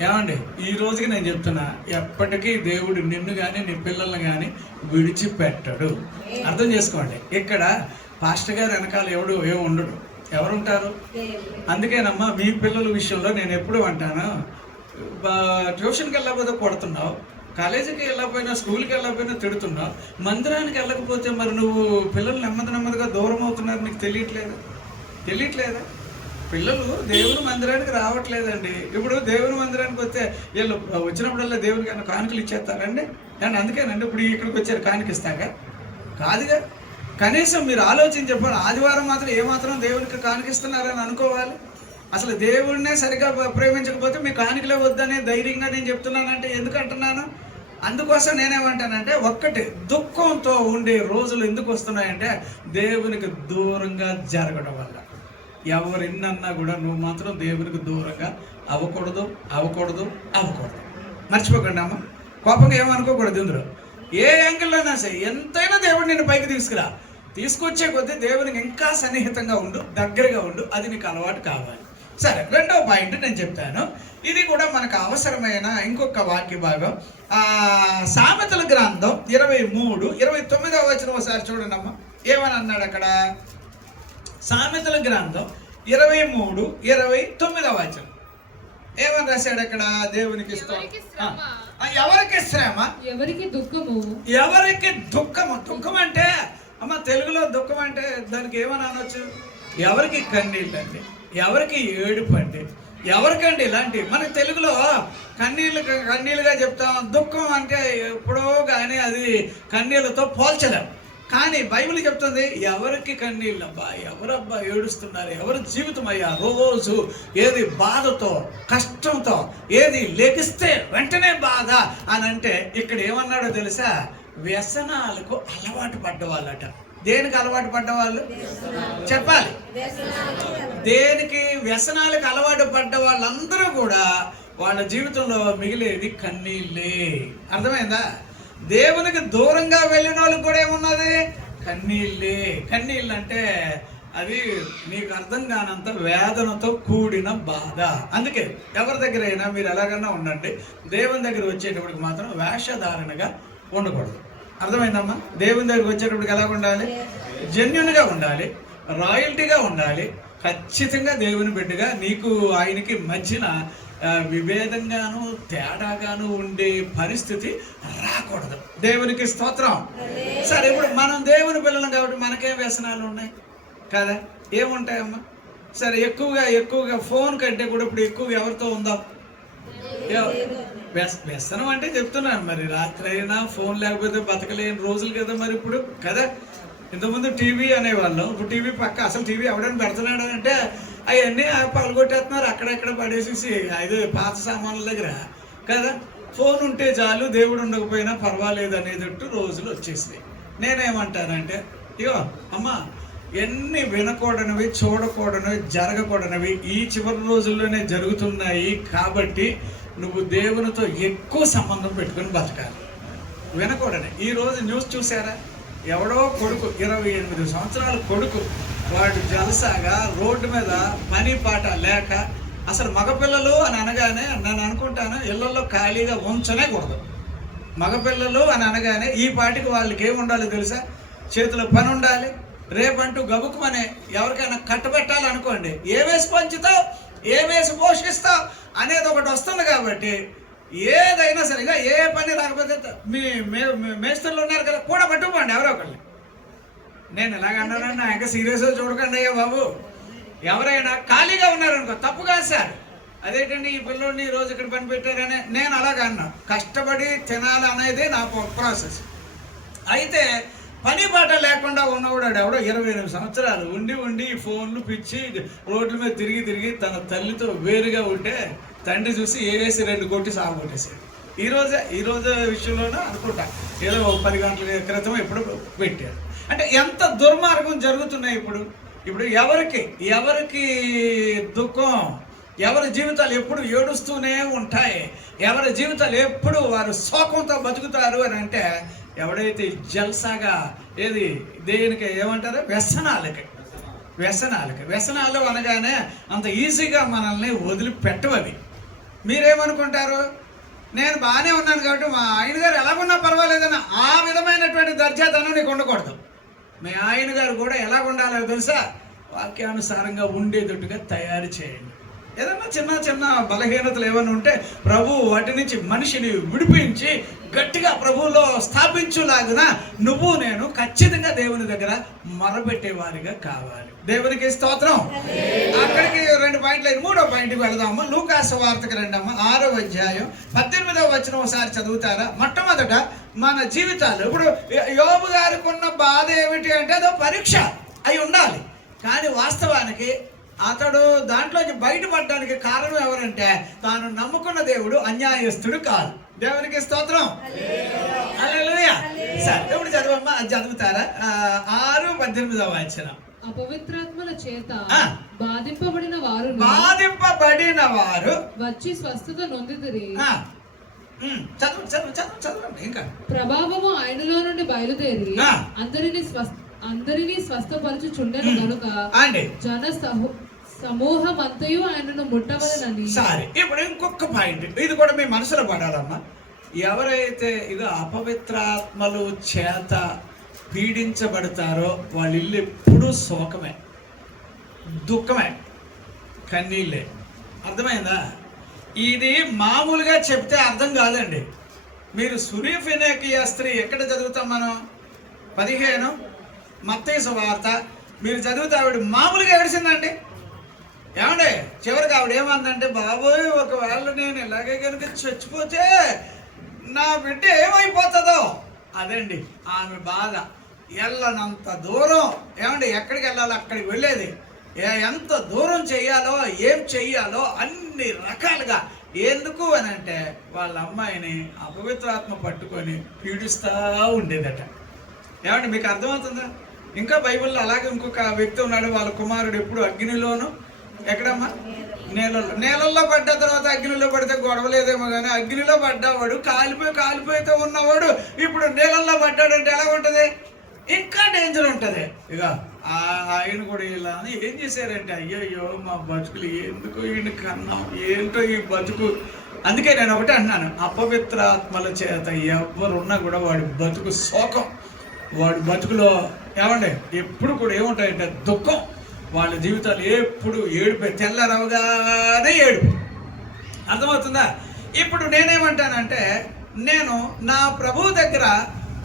ఏమండి, ఈ రోజుకి నేను చెప్తున్నా, ఎప్పటికీ దేవుడు నిన్ను కానీ నీ పిల్లల్ని కానీ విడిచిపెట్టడు. అర్థం చేసుకోండి. ఇక్కడ పాస్టర్ గారు వెనకాల ఏం ఉండడు. ఎవరుంటారు? అందుకేనమ్మా మీ పిల్లల విషయంలో నేను ఎప్పుడు అంటాను, ట్యూషన్కి వెళ్ళకపోతే కొడుతున్నావు, కాలేజీకి వెళ్ళకపోయినా స్కూల్కి వెళ్ళకపోయినా తిడుతున్నావు, మందిరానికి వెళ్ళకపోతే మరి నువ్వు పిల్లలు నెమ్మదిగా దూరం అవుతున్నారు, నీకు తెలియట్లేదా? పిల్లలు దేవుని మందిరానికి రావట్లేదండి. ఇప్పుడు దేవుని మందిరానికి వస్తే వీళ్ళు వచ్చినప్పుడల్లా దేవునికి ఏమైనా కానుకలు ఇచ్చేస్తారండి? అండ్ అందుకేనండి ఇప్పుడు ఇక్కడికి వచ్చారు కానుక ఇస్తాగా? కాదుగా. కనీసం మీరు ఆలోచించి చెప్పాలి, ఆదివారం మాత్రం ఏమాత్రం దేవునికి కానుకిస్తున్నారని అనుకోవాలి. అసలు దేవుడినే సరిగా ప్రేమించకపోతే మీ కానుకలే వద్దనే ధైర్యంగా నేను చెప్తున్నానంటే ఎందుకు అంటున్నాను? అందుకోసం నేనేమంటానంటే, ఒక్కటి దుఃఖంతో ఉండే రోజులు ఎందుకు వస్తున్నాయంటే దేవునికి దూరంగా జరగడం వల్ల. ఎవరిన్నన్నా కూడా నువ్వు మాత్రం దేవునికి దూరంగా అవ్వకూడదు. మర్చిపోకండి అమ్మ. కోపంగా ఏమనుకోకూడదు ఇందులో. ఏ యాంగిల్లోనా సరే ఎంతైనా దేవుడు నిన్ను పైకి తీసుకొచ్చే కొద్దీ దేవునికి ఇంకా సన్నిహితంగా ఉండు, దగ్గరగా ఉండు. అది నీకు అలవాటు కావాలి. సరే, రెండవ పాయింట్ నేను చెప్తాను. ఇది కూడా మనకు అవసరమైన ఇంకొక వాక్య భాగం. సామెతల గ్రంథం 23:29 వచనం ఒకసారి చూడండి అమ్మా. ఏమని అన్నాడు అక్కడ? సామెతల గ్రంథం 23:29 వచనం ఏమని రాశాడు అక్కడ? దేవునికి ఎవరికి శ్రమ, ఎవరికి దుఃఖము. ఎవరికి దుఃఖము. దుఃఖం అంటే అమ్మ తెలుగులో దుఃఖం అంటే దానికి ఏమని అనొచ్చు? ఎవరికి కన్నీళ్ళు అండి, ఎవరికి ఏడుపు అండి, ఎవరికండి ఇలాంటి. మన తెలుగులో కన్నీళ్ళుగా చెప్తాం. దుఃఖం అంటే ఎప్పుడో కానీ అది కన్నీళ్ళతో పోల్చలేం. కానీ బైబిల్ చెప్తుంది ఎవరికి కన్నీళ్ళు అబ్బా, ఎవరబ్బా ఏడుస్తున్నారు, ఎవరి జీవితం అయ్యా రోజు ఏది బాధతో కష్టంతో, ఏది లెగిస్తే వెంటనే బాధ అని అంటే ఇక్కడ ఏమన్నాడో తెలుసా? వ్యసనాలకు అలవాటు పడ్డవాళ్ళట. దేనికి అలవాటు పడ్డవాళ్ళు చెప్పాలి? దేనికి? వ్యసనాలకు అలవాటు పడ్డ వాళ్ళందరూ కూడా వాళ్ళ జీవితంలో మిగిలేది కన్నీళ్ళే. అర్థమైందా? దేవునికి దూరంగా వెళ్ళిన వాళ్ళకి కూడా ఏమున్నది? కన్నీళ్ళే. కన్నీళ్ళు అంటే అది నీకు అర్థం కానంత వేదనతో కూడిన బాధ. అందుకే ఎవరి దగ్గర అయినా మీరు ఎలాగన్నా ఉండండి, దేవుని దగ్గర వచ్చేటప్పటికి మాత్రం వేషధారణగా ఉండకూడదు. అర్థమైందమ్మా? దేవుని దగ్గరికి వచ్చేటప్పటికి ఎలా ఉండాలి? జెన్యున్గా ఉండాలి, రాయల్టీగా ఉండాలి. ఖచ్చితంగా దేవుని బిడ్డగా నీకు ఆయనకి మధ్యన విభేదంగాను తేడాగాను ఉండే పరిస్థితి రాకూడదు. దేవునికి స్తోత్రం. సరే, ఇప్పుడు మనం దేవుని పిల్లలం కాబట్టి మనకేం వ్యసనాలు ఉన్నాయి కదా? ఏముంటాయమ్మా? సరే, ఎక్కువగా ఫోన్ కంటే కూడా ఇప్పుడు ఎక్కువ ఎవరితో ఉందాం? వ్యసనం అంటే చెప్తున్నాను మరి. రాత్రి అయినా ఫోన్ లేకపోతే బతకలేని రోజులు కదా మరి ఇప్పుడు కదా. ఇంతకుముందు టీవీ అనేవాళ్ళం, ఇప్పుడు టీవీ పక్క అసలు టీవీ ఎవడైనా పెడుతున్నాడు అంటే అవన్నీ పగలగొట్టేస్తున్నారు, అక్కడెక్కడ పడేసేసి ఐదు పాత సామాన్ల దగ్గర కదా. ఫోన్ ఉంటే చాలు, దేవుడు ఉండకపోయినా పర్వాలేదు అనేటట్టు రోజులు వచ్చేసినాయి. నేనేమంటానంటే ఇగో అమ్మా, ఎన్ని వినకూడనివి, చూడకూడనివి, జరగకూడనివి ఈ చివరి రోజుల్లోనే జరుగుతున్నాయి. కాబట్టి నువ్వు దేవునితో ఎక్కువ సంబంధం పెట్టుకుని బతకాలి. వినకూడని ఈరోజు న్యూస్ చూసారా? ఎవడో కొడుకు, 28 సంవత్సరాల కొడుకు, వాడు జలసాగా రోడ్డు మీద పని పాట లేక, అసలు మగపిల్లలు అని అనగానే నేను అనుకుంటాను ఇళ్లలో ఖాళీగా ఉంచనే కూడదు. మగపిల్లలు అని అనగానే ఈ పాటికి వాళ్ళకి ఏముండాలి తెలుసా? చేతిలో పని ఉండాలి. రేపంటూ గబుకుమనే ఎవరికైనా కట్టబెట్టాలనుకోండి, ఏవేసి పంచుతావు, ఏవేసి పోషిస్తావు అనేది ఒకటి వస్తుంది. కాబట్టి ఏదైనా సరిగా ఏ పని రాకపోతే మీ మేస్త్రులు ఉన్నారు కదా, కూడా పట్టుకోండి ఎవరో ఒకళ్ళు. నేను ఎలాగన్నానన్నా ఇంకా సీరియస్గా చూడకండి అయ్యా బాబు. ఎవరైనా ఖాళీగా ఉన్నారనుకో తప్పు కాదు సార్, అదేంటండి ఈ పిల్లోడిని ఈ రోజు ఇక్కడ పని పెట్టారని నేను అలాగ అన్నా. కష్టపడి తినాలి అనేది నా ప్రాసెస్. అయితే పని పాట లేకుండా ఉన్నవాడు ఎవడో 28 సంవత్సరాలు ఉండి ఈ ఫోన్లు పిచ్చి రోడ్ల మీద తిరిగి తన తల్లితో వేరుగా ఉంటే తండ్రి చూసి ఏవేసి 2 కొట్టి సాగొట్టేసాడు. ఈ రోజు విషయంలోనే అనుకుంటా ఏదో 10 గంటల క్రితం ఎప్పుడు పెట్టారు. అంటే ఎంత దుర్మార్గం జరుగుతున్నాయి ఇప్పుడు ఎవరికి దుఃఖం, ఎవరి జీవితాలు ఎప్పుడు ఏడుస్తూనే ఉంటాయి, ఎవరి జీవితాలు ఎప్పుడు వారు శోకంతో బతుకుతారు అని అంటే ఎవడైతే జల్సాగా ఏది దేనికి ఏమంటారు? వ్యసనాలు అనగానే అంత ఈజీగా మనల్ని వదిలిపెట్టవవి. మీరేమనుకుంటారు? నేను బాగానే ఉన్నాను కాబట్టి మా ఆయన గారు ఎలాగున్నా పర్వాలేదన్న ఆ విధమైనటువంటి దర్జాతనం నీకు ఉండకూడదు. మీ ఆయన గారు కూడా ఎలాగ ఉండాలో తెలుసా? వాక్యానుసారంగా ఉండేటట్టుగా తయారు చేయండి. ఏదన్నా చిన్న బలహీనతలు ఏమైనా ఉంటే ప్రభు వాటి నుంచి మనిషిని విడిపించి గట్టిగా ప్రభువులో స్థాపించులాగున నువ్వు నేను ఖచ్చితంగా దేవుని దగ్గర మొరపెట్టేవారిగా కావాలి. దేవునికి స్తోత్రం. అక్కడికి 2 పాయింట్లు, 3వ పాయింట్కి వెళదాము. లూకాసు వార్తకు రండమ్మా, 6వ అధ్యాయం 18వ వచనం ఒకసారి చదువుతారా? మొట్టమొదట మన జీవితాలు ఇప్పుడు యోబు గారికి ఉన్న బాధ ఏమిటి అంటే అదో పరీక్ష అయి ఉండాలి. కానీ వాస్తవానికి అతడు దాంట్లోంచి బయటపడడానికి కారణం ఎవరంటే తాను నమ్ముకున్న దేవుడు అన్యాయస్తుడు కాదు. దేవునికి స్తోత్రం. హల్లెలూయా. సరే, ఇప్పుడు చదవమ్మా, చదువుతారా? 6:18వ వచనం. అపవిత్రాత్మల చేత బాధింపబడిన వారు వచ్చి స్వస్థత నొందితిరి. చదవండి ఇంకా. ప్రభావము ఆయనలో నుండి బయలుదేరి అందరినీ స్వస్థపరచుచుండెను గనుక జన సమూహమంతయు ఆయనను ముట్టవలనని. సరే, ఇప్పుడు ఇంకొక పాయింట్, ఇది కూడా మీ మనసులో పడాలమ్మా. ఎవరైతే ఇది అపవిత్రాత్మలు చేత పీడించబడతారో వాళ్ళ ఇల్లు ఎప్పుడూ శోకమే, దుఃఖమే, కన్నీళ్ళే. అర్థమైందా? ఇది మామూలుగా చెప్తే అర్థం కాదండి. మీరు సురీఫెనీకియా స్త్రీ ఎక్కడ చదువుతాం మనం? 15 మత్తయి సువార్త మీరు చదివితే ఆవిడ మామూలుగా ఏడిసిందండి. ఏమండి, చివరికి ఆవిడ ఏమందంటే, బాబోయ్ ఒకవేళ నేను ఇలాగే కనుక చచ్చిపోతే నా బిడ్డ ఏమైపోతుందో. అదండి ఆమె బాధ. వెళ్ళనంత దూరం, ఏమండి ఎక్కడికి వెళ్ళాలో అక్కడికి వెళ్ళేది. ఎంత దూరం చెయ్యాలో ఏం చెయ్యాలో అన్ని రకాలుగా. ఎందుకు అని అంటే వాళ్ళ అమ్మాయిని అపవిత్రాత్మ పట్టుకొని పీడిస్తూ ఉండేదట. ఏమండి మీకు అర్థమవుతుందా? ఇంకా బైబిల్లో అలాగే ఇంకొక వ్యక్తి ఉన్నాడు. వాళ్ళ కుమారుడు ఎప్పుడు అగ్నిలోను, ఎక్కడమ్మా, నేలల్లో పడ్డ తర్వాత అగ్నిలో పడితే గొడవ లేదేమో కానీ అగ్నిలో పడ్డవాడు కాలిపోయితే ఉన్నవాడు ఇప్పుడు నీళ్ళల్లో పడ్డాడంటే ఎలా ఉంటుంది? ఇంకా డేంజర్ ఉంటుంది. ఇక ఆయన కూడా ఇలా ఏం చేశారంటే, అయ్యయ్యో మా బతుకులు ఎందుకు ఈయన కన్నాం, ఏంటో ఈ బతుకు. అందుకే నేను ఒకటే అన్నాను, అపవిత్రాత్మల చేత ఎవరున్నా కూడా వాడి బతుకు శోకం, వాడి బతుకులో ఏమండి ఎప్పుడు కూడా ఏముంటాయంటే దుఃఖం. వాళ్ళ జీవితాలు ఎప్పుడు ఏడుపే, తెల్లరవగానే ఏడుపు. అర్థమవుతుందా? ఇప్పుడు నేనేమంటానంటే, నేను నా ప్రభువు దగ్గర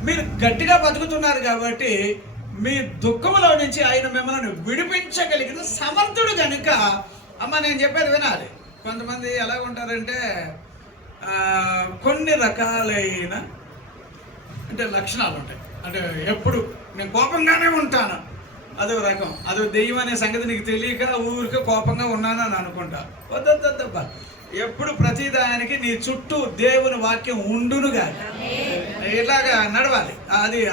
మీరు గట్టిగా బతుకుతున్నారు కాబట్టి మీ దుఃఖంలో నుంచి ఆయన మిమ్మల్ని విడిపించగలిగిన సమర్థుడు కనుక, అమ్మ నేను చెప్పేది వినాలి. కొంతమంది ఎలా ఉంటారంటే కొన్ని రకాలైన అంటే లక్షణాలు ఉంటాయి. అంటే ఎప్పుడు నేను కోపంగానే ఉంటాను, అదో రకం, అదో దెయ్యం అనే సంగతి నీకు తెలియక ఊరికే కోపంగా ఉన్నాను అని అనుకుంటా. వద్దబ్బా, ఎప్పుడు ప్రతిదానికి నీ చుట్టూ దేవుని వాక్యం ఉండునుగా, ఇలాగా నడవాలి.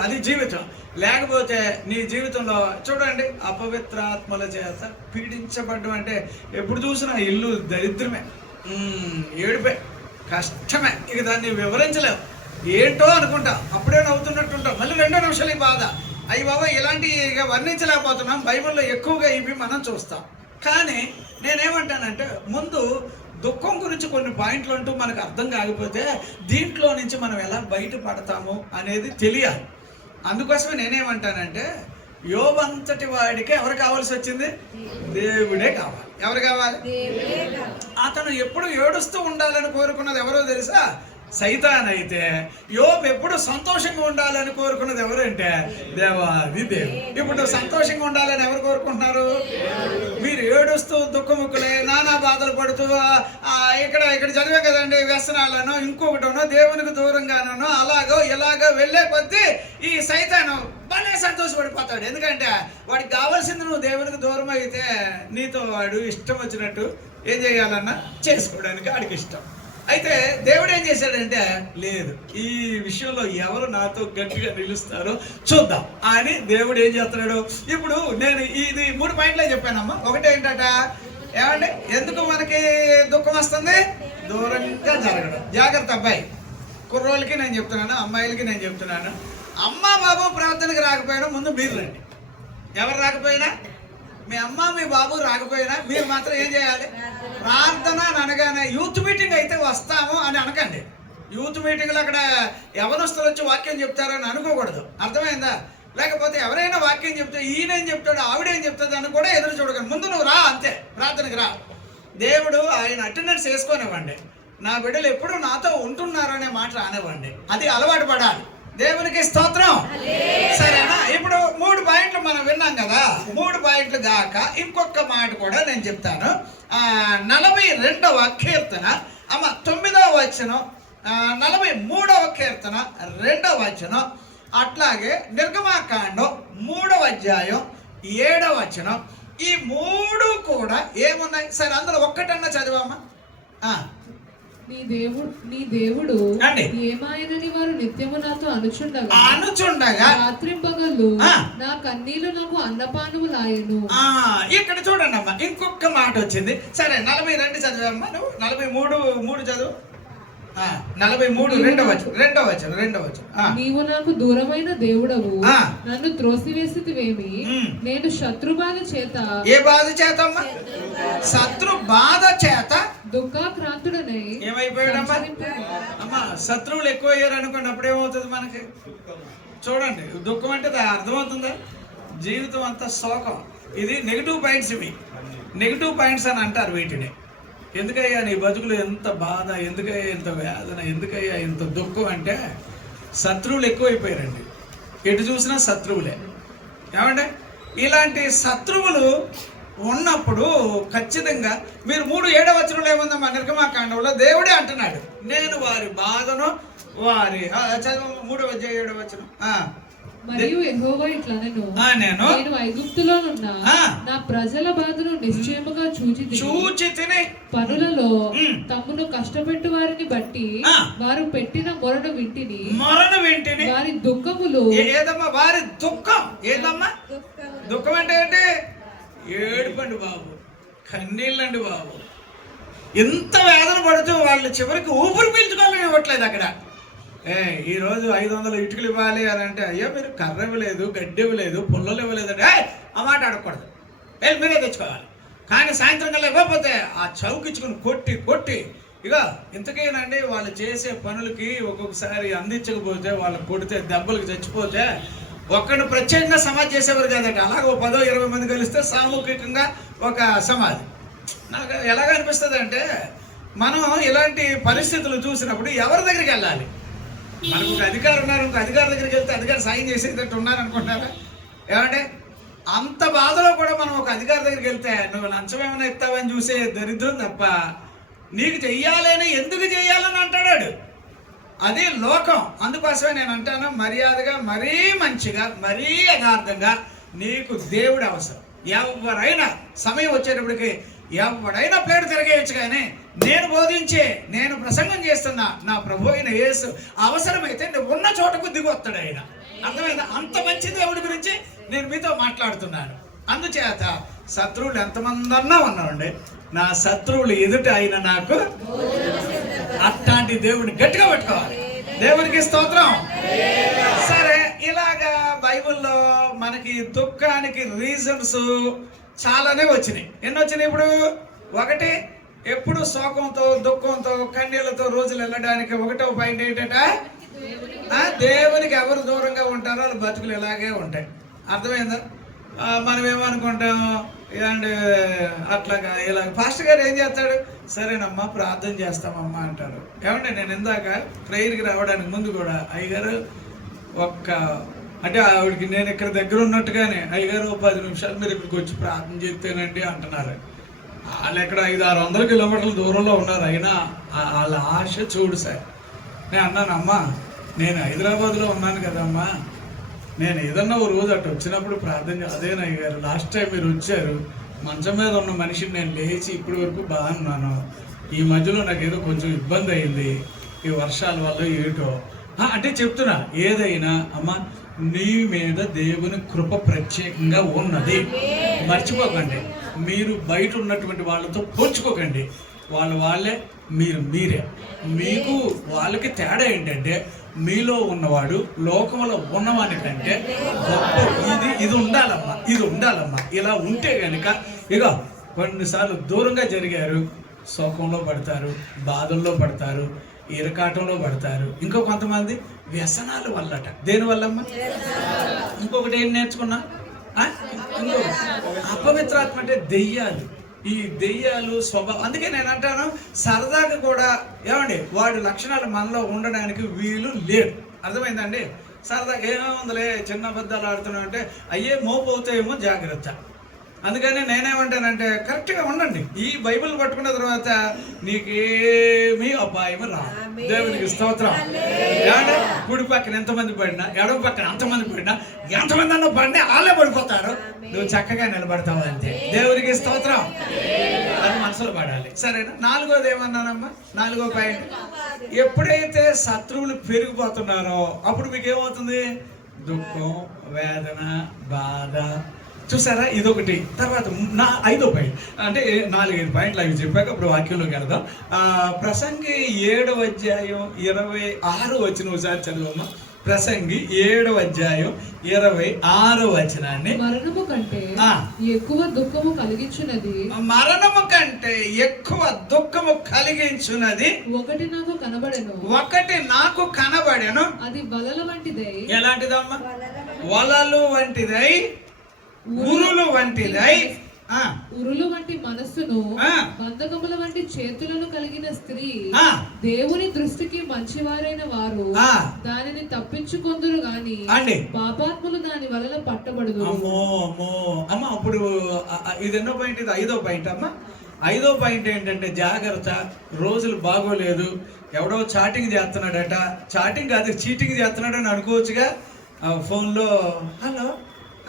అది జీవితం. లేకపోతే నీ జీవితంలో చూడండి, అపవిత్రాత్మల చేత పీడించబడ్డం అంటే ఎప్పుడు చూసినా ఇల్లు దరిద్రమే, ఏడుపే, కష్టమే. ఇక దాన్ని వివరించలేవు. ఏంటో అనుకుంటా, అప్పుడే నవ్వుతున్నట్టుంటాం, మళ్ళీ 2 నిమిషాలు ఈ బాధ. అయ్యి బాబా ఇలాంటివి ఇక వర్ణించలేకపోతున్నాం. బైబిల్లో ఎక్కువగా ఇవి మనం చూస్తాం. కానీ నేనేమంటానంటే, ముందు దుఃఖం గురించి కొన్ని పాయింట్లు అంటూ మనకు అర్థం కాకపోతే దీంట్లో నుంచి మనం ఎలా బయటపడతాము అనేది తెలియాలి. అందుకోసమే నేనేమంటానంటే, యోబంతటి వాడికి ఎవరు కావాల్సి వచ్చింది? దేవుడే కావాలి. ఎవరు కావాలి? అతను ఎప్పుడు ఏడుస్తూ ఉండాలని కోరుకున్నది ఎవరో తెలుసా? సైతాన్. అయితే యోబు ఎప్పుడు సంతోషంగా ఉండాలని కోరుకున్నది ఎవరంటే దేవాది దేవుడు. ఇప్పుడు సంతోషంగా ఉండాలని ఎవరు కోరుకుంటున్నారు? మీరు ఏడుస్తూ దుఃఖముక్కులే నానా బాధలు పడుతూ ఇక్కడ చదివే కదండి, వ్యసనాలను ఇంకొకటనో దేవునికి దూరంగానో అలాగో ఇలాగో వెళ్ళే కొద్దీ ఈ సైతాను భలే సంతోషపడిపోతాడు. ఎందుకంటే వాడికి కావాల్సింది నువ్వు దేవునికి దూరం అయితే నీతో వాడు ఇష్టం వచ్చినట్టు ఏం చేయాలన్నా చేసుకోవడానికి వాడికి ఇష్టం. అయితే దేవుడు ఏం చేశాడంటే, లేదు ఈ విషయంలో ఎవరు నాతో గట్టిగా నిలుస్తారో చూద్దాం అని దేవుడు ఏం చేస్తున్నాడు. ఇప్పుడు నేను ఇది 3 పాయింట్లే చెప్పానమ్మా. ఒకటి ఏంటట, ఏమంటే ఎందుకు మనకి దుఃఖం వస్తుంది? దూరంగా జరగడం. జాగ్రత్త అబ్బాయి, కుర్రోళ్ళకి నేను చెప్తున్నాను, అమ్మాయిలకి నేను చెప్తున్నాను. అమ్మ బాబు ప్రార్థనకి రాకపోయినా ముందు మీరు రండి. ఎవరు రాకపోయినా, మీ అమ్మ మీ బాబు రాకపోయినా మీరు మాత్రం ఏం చేయాలి? ప్రార్థన అని అనగానే యూత్ మీటింగ్ అయితే వస్తాము అని అనకండి. యూత్ మీటింగ్లో అక్కడ యవనస్తులు వచ్చి వాక్యం చెప్తారని అనుకోకూడదు. అర్థమైందా? లేకపోతే ఎవరైనా వాక్యం చెప్తే ఈయనేం చెప్తాడు ఆవిడేం చెప్తుంది అని కూడా ఎదురు చూడకండి. ముందు నువ్వు రా, అంతే. ప్రార్థనకి రా. దేవుడు ఆయన అటెండెన్స్ వేసుకొనివ్వండి. నా బిడ్డలు ఎప్పుడు నాతో ఉంటున్నారనే మాట రానివ్వండి. అది అలవాటు పడాలి. దేవునికి స్తోత్రం. సరేనా? ఇప్పుడు 3 పాయింట్లు మనం విన్నాం కదా. 3 పాయింట్లు గాక ఇంకొక మాట కూడా నేను చెప్తాను. 42వ కీర్తన 9వ వచనం, 43వ కీర్తన 2వ వచనం, అట్లాగే నిర్గమాకాండం 3వ అధ్యాయం 7వ వచనం. ఈ 3 కూడా ఏమున్నాయి? సరే అందులో ఒక్కటన్నా చదివమ్మా. నీ దేవుడు ఏమాయనని వారు నిత్యము నాతో అనుచుండగా రాత్రింపగళ్ళు నా కన్నీళ్లు నాకు అన్నపానములాయెను. ఇక్కడ చూడండి అమ్మా, ఇంకొక మాట వచ్చింది. సరే 42 చదివమ్మా నువ్వు. 43 చదువు. 43 రెండవ వచనం. నీవు నాకు దూరమైన దేవుడవు, నన్ను త్రోసివేసితివేమి. నేను శత్రు బాధ చేత, ఏ బాధ చేతమ్మా? శత్రు బాధ చేత దుఃఖాక్రాంతుడనై ఏమైపోయాడమ్మా? అమ్మా శత్రువులు ఎక్కువ అయ్యారు అనుకోండి, అప్పుడేమవుతుంది మనకి? చూడండి, దుఃఖం అంటే అర్థమవుతుందా? జీవితం అంతా శోకం. ఇది నెగిటివ్ పాయింట్స్. ఇవి నెగిటివ్ పాయింట్స్ అని అంటారు వీటిని. ఎందుకయ్యా నీ బతుకులు ఎంత బాధ, ఎందుకయ్యా ఇంత వేదన, ఎందుకయ్యా ఇంత దుఃఖం అంటే శత్రువులు ఎక్కువైపోయారండి. ఎటు చూసినా శత్రువులే. ఏమంటే ఇలాంటి శత్రువులు ఉన్నప్పుడు ఖచ్చితంగా మీరు 3:7 వచనంలో ఏముందమ్మా? నిర్గమాకాండంలో దేవుడే అంటున్నాడు, నేను వారి బాధను వారి 3:7 వచనం. మరియు యెహోవా ఇట్లనెను, నేను ఐగుప్తులోనున్న నా ప్రజల బాధను నిశ్చయముగా చూచితిని. పనులలో తమ్మును కష్టపెట్టు వారిని బట్టి వారు పెట్టిన మొరను వింటిని. వారి దుఃఖములు ఏదమ్మా? వారి దుఃఖం ఏదమ్మా? దుఃఖం అంటే ఏంటి? ఏడుపండి బాబు, కన్నీళ్ళండి బాబు. ఎంత వేదన పడుతూ వాళ్ళు చివరికి ఊపిరి పీల్చుకోవాలని ఇవ్వట్లేదు అక్కడ. ఈరోజు 500 ఇటుకలు ఇవ్వాలి అని అంటే, అయ్యో మీరు కర్ర ఇవ్వలేదు, గడ్డి ఇవ్వలేదు, పుల్లలు ఇవ్వలేదు అంటే ఆ మాట అడగకూడదు, మీరే తెచ్చుకోవాలి. కానీ సాయంత్రం కల్లా ఇవ్వకపోతే ఆ చౌకిచ్చుకుని కొట్టి ఇక ఇంతకేనండి వాళ్ళు చేసే పనులకి ఒక్కొక్కసారి అందించకపోతే, వాళ్ళు కొడితే దెబ్బలకు చచ్చిపోతే ఒక్కడిని ప్రత్యేకంగా సమాధి చేసేవారు కాదండి. అలాగే 10-20 మంది కలిస్తే సామూహికంగా ఒక సమాధి. నాకు ఎలాగ అనిపిస్తుంది అంటే, మనం ఇలాంటి పరిస్థితులు చూసినప్పుడు ఎవరి దగ్గరికి వెళ్ళాలి? మనకు ఒక అధికారి ఉన్నారు, ఇంకో అధికారి దగ్గరికి వెళ్తే అధికారి సాయం చేసేటట్టు ఉన్నారనుకుంటున్నారా? ఏమంటే అంత బాధలో కూడా మనం ఒక అధికారి దగ్గరికి వెళ్తే నువ్వు లంచం ఏమైనా ఇస్తావని చూసే దరిద్రం తప్ప నీకు చెయ్యాలని ఎందుకు చెయ్యాలని అంటాడు. అది లోకం. అందుకోసమే నేను అంటాను, మర్యాదగా, మరీ మంచిగా, మరీ యథార్థంగా నీకు దేవుడు అవసరం. ఎవరైనా సమయం వచ్చేటప్పటికి ఎవడైనా ప్లేట్ తిరగేయచ్చు, కానీ నేను బోధించే, నేను ప్రసంగం చేస్తున్నా నా ప్రభు అయిన యేసు అవసరమైతే నువ్వు ఉన్న చోటకు దిగొస్తాడు ఆయన. అర్థమైందా? అంత మంచి దేవుడి గురించి నేను మీతో మాట్లాడుతున్నాను. అందుచేత శత్రువులు ఎంతమంది అన్నా ఉన్నారండి, నా శత్రువులు ఎదుట ఆయన నాకు అట్లాంటి దేవుడిని గట్టిగా పెట్టుకోవాలి. దేవునికి స్తోత్రం. సరే, ఇలాగా బైబిల్లో మనకి దుఃఖానికి రీజన్స్ చాలానే వచ్చినాయి. ఎన్ని వచ్చినాయి ఇప్పుడు? ఒకటి, ఎప్పుడు శోకంతో, దుఃఖంతో, కన్నీళ్లతో రోజులు వెళ్ళడానికి 1వ పాయింట్ ఏంటంట? దేవునికి ఎవరు దూరంగా ఉంటారో వాళ్ళ బతుకులు ఇలాగే ఉంటాయి. అర్థమైందా? మనం ఏమనుకుంటాం అండ్ అట్లాగా ఇలాగ. పాస్టర్ గారు ఏం చేస్తాడు? సరేనమ్మా ప్రార్థన చేస్తామమ్మా అంటారు. ఏమంటే నేను ఇందాక ప్రేయర్కి రావడానికి ముందు కూడా అయ్యగారు అంటే ఆవిడకి నేను ఇక్కడ దగ్గర ఉన్నట్టుగానే, అయ్యగారు 10 నిమిషాలు మీరు ఇక్కడికి వచ్చి ప్రార్థన చేస్తేనండి అంటున్నారు. వాళ్ళు ఎక్కడ 500-600 కిలోమీటర్ల దూరంలో ఉన్నారు. అయినా వాళ్ళ ఆశ చూడు సార్. నేను అన్నాను, అమ్మా నేను హైదరాబాద్లో ఉన్నాను కదమ్మా, నేను ఏదన్నా ఓ రోజు అటు వచ్చినప్పుడు ప్రార్థన అదేనా అయ్యగారు, లాస్ట్ టైం మీరు వచ్చారు, మంచం మీద ఉన్న మనిషిని నేను లేచి ఇప్పటి వరకు బాగున్నాను, ఈ మధ్యలో నాకు ఏదో కొంచెం ఇబ్బంది అయింది ఈ వర్షాల వల్ల ఏటో అంటే చెప్తున్నా. ఏదైనా అమ్మ నీ మీద దేవుని కృప ప్రత్యేకంగా ఉన్నది, మర్చిపోకండి. మీరు బయట ఉన్నటువంటి వాళ్ళతో పోల్చుకోకండి. వాళ్ళే, మీరే. మీకు వాళ్ళకి తేడా ఏంటంటే, మీలో ఉన్నవాడు లోకంలో ఉన్నవాని కంటే గొప్ప. ఇది ఉండాలమ్మా. ఇలా ఉంటే కనుక ఇక కొన్నిసార్లు దూరంగా జరిగారు, శోకంలో పడతారు, బాధల్లో పడతారు, ఇరకాటంలో పడతారు. ఇంకో కొంతమంది వ్యసనాల వల్లట. దేనివల్లమ్మా? ఇంకొకటి ఏం నేర్చుకున్నా? అపవిత్రాత్మ అంటే దెయ్యాలు. ఈ దెయ్యాలు స్వభావం. అందుకే నేను అంటాను, సరదాగా కూడా ఏమండి వాడి లక్షణాలు మనలో ఉండడానికి వీలు లేదు. అర్థమైందండి? సరదాగా ఏముందిలే చిన్న అబద్ధాలు ఆడుతున్నాం అంటే అయ్యే మోపు అవుతాయేమో, జాగ్రత్త. అందుకని నేనేమంటానంటే కరెక్ట్గా ఉండండి. ఈ బైబిల్ పట్టుకున్న తర్వాత నీకేమీ అపాయం రాదు. దేవునికి స్తోత్రం. ఏమంటే కుడి పక్కన ఎంతమంది పడినా, ఎడవ పక్కన అంతమంది పడినా, ఎంతమంది అన్న పడినా వాళ్ళే పడిపోతారు, నువ్వు చక్కగా నిలబడతావు అంతే. దేవునికి స్తోత్రం. అది మనసులో పడాలి. సరేనా? 4వది ఏమన్నానమ్మా? 4వ పాయింట్, ఎప్పుడైతే శత్రువులు పెరిగిపోతున్నారో అప్పుడు మీకు ఏమవుతుంది? దుఃఖం, వేదన, బాధ, చూసారా, ఇదొకటి. తర్వాత నా 5వ పాయింట్, అంటే 4-5 పాయింట్లు అవి చెప్పాక ఇప్పుడు వాక్యంలోకి వెళదాం. ప్రసంగి 7వ అధ్యాయం 26 వచనం ఒకసారి చదువమ్మా. ప్రసంగి 7వ అధ్యాయం 26వ వచనాన్ని. మరణము కంటే ఎక్కువ దుఃఖము కలిగించున్నది, మరణము కంటే ఎక్కువ దుఃఖము కలిగించున్నది ఒకటి నాకు కనబడెను, అది వలల వంటిదై. ఎలాంటిదమ్మా? వలలు వంటిదై, ఉరులు వంటిదై, ఉరులు వంటి మనస్సును, బంధకముల వంటి చేతులను కలిగిన స్త్రీ దేవుని దృష్టికి మంచివారైన వారు దానిని తప్పించుకొందురు గాని పాపాత్ములు దాని వలన పట్టబడదు. అమ్మ అప్పుడు ఇది ఎన్నో పాయింట్? ఇది 5వ పాయింట్ అమ్మా. 5వ పాయింట్ ఏంటంటే జాగ్రత్త. రోజులు బాగోలేదు, ఎవడో చాటింగ్ చేస్తున్నాడట. చాటింగ్ కాదు, చీటింగ్ చేస్తున్నాడని అనుకోవచ్చుగా. ఫోన్లో హలో,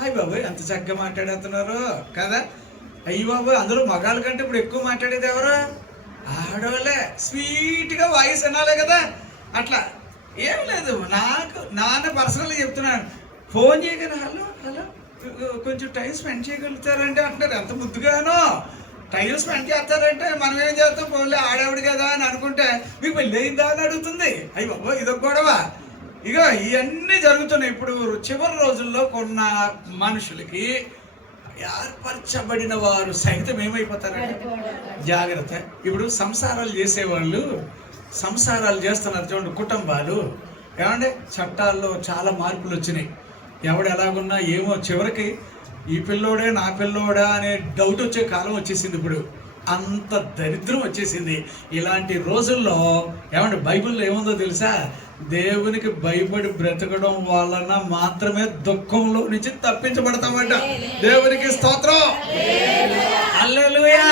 అయ్య బాబు ఎంత చక్కగా మాట్లాడుతున్నారు కదా. అయ్యి బాబు, అందరూ మగాళ్ళ కంటే ఇప్పుడు ఎక్కువ మాట్లాడేది ఎవరు? ఆడవాళ్ళే. స్వీట్గా వాయిస్ అనాలే కదా. అట్లా ఏం లేదు, నాన్న పర్సనల్గా చెప్తున్నాను. ఫోన్ చేయగలరు, హలో హలో కొంచెం టైం స్పెండ్ చేయగలుగుతారంటే అంటారు. ఎంత ముద్దుగానో టైం స్పెండ్ చేస్తారంటే మనం ఏం చేస్తాం, ఫోన్లో ఆడేవాడు కదా అని అనుకుంటే మీకు పెళ్ళి అయిందా అని అడుగుతుంది. అయ్యి బాబు, ఇదొక గొడవ. ఇక ఇవన్నీ జరుగుతున్నాయి. ఇప్పుడు చివరి రోజుల్లో కొన్న మనుషులకి ఏర్పరచబడిన వారు సైతం ఏమైపోతారంటే జాగ్రత్త. ఇప్పుడు సంసారాలు చేసేవాళ్ళు సంసారాలు చేస్తున్నారు చూడండి, కుటుంబాలు. ఏమంటే చట్టాల్లో చాలా మార్పులు వచ్చినాయి. ఎవడు ఎలాగున్నా ఏమో, చివరికి ఈ పిల్లోడే నా పిల్లోడా అనే డౌట్ వచ్చే కాలం వచ్చేసింది. ఇప్పుడు అంత దరిద్రం వచ్చేసింది. ఇలాంటి రోజుల్లో ఏమంటే బైబిల్లో ఏముందో తెలుసా? దేవునికి భయపడి బ్రతకడం వలన మాత్రమే దుఃఖంలో నుంచి తప్పించబడతామట. దేవునికి స్తోత్రం, హల్లెలూయా.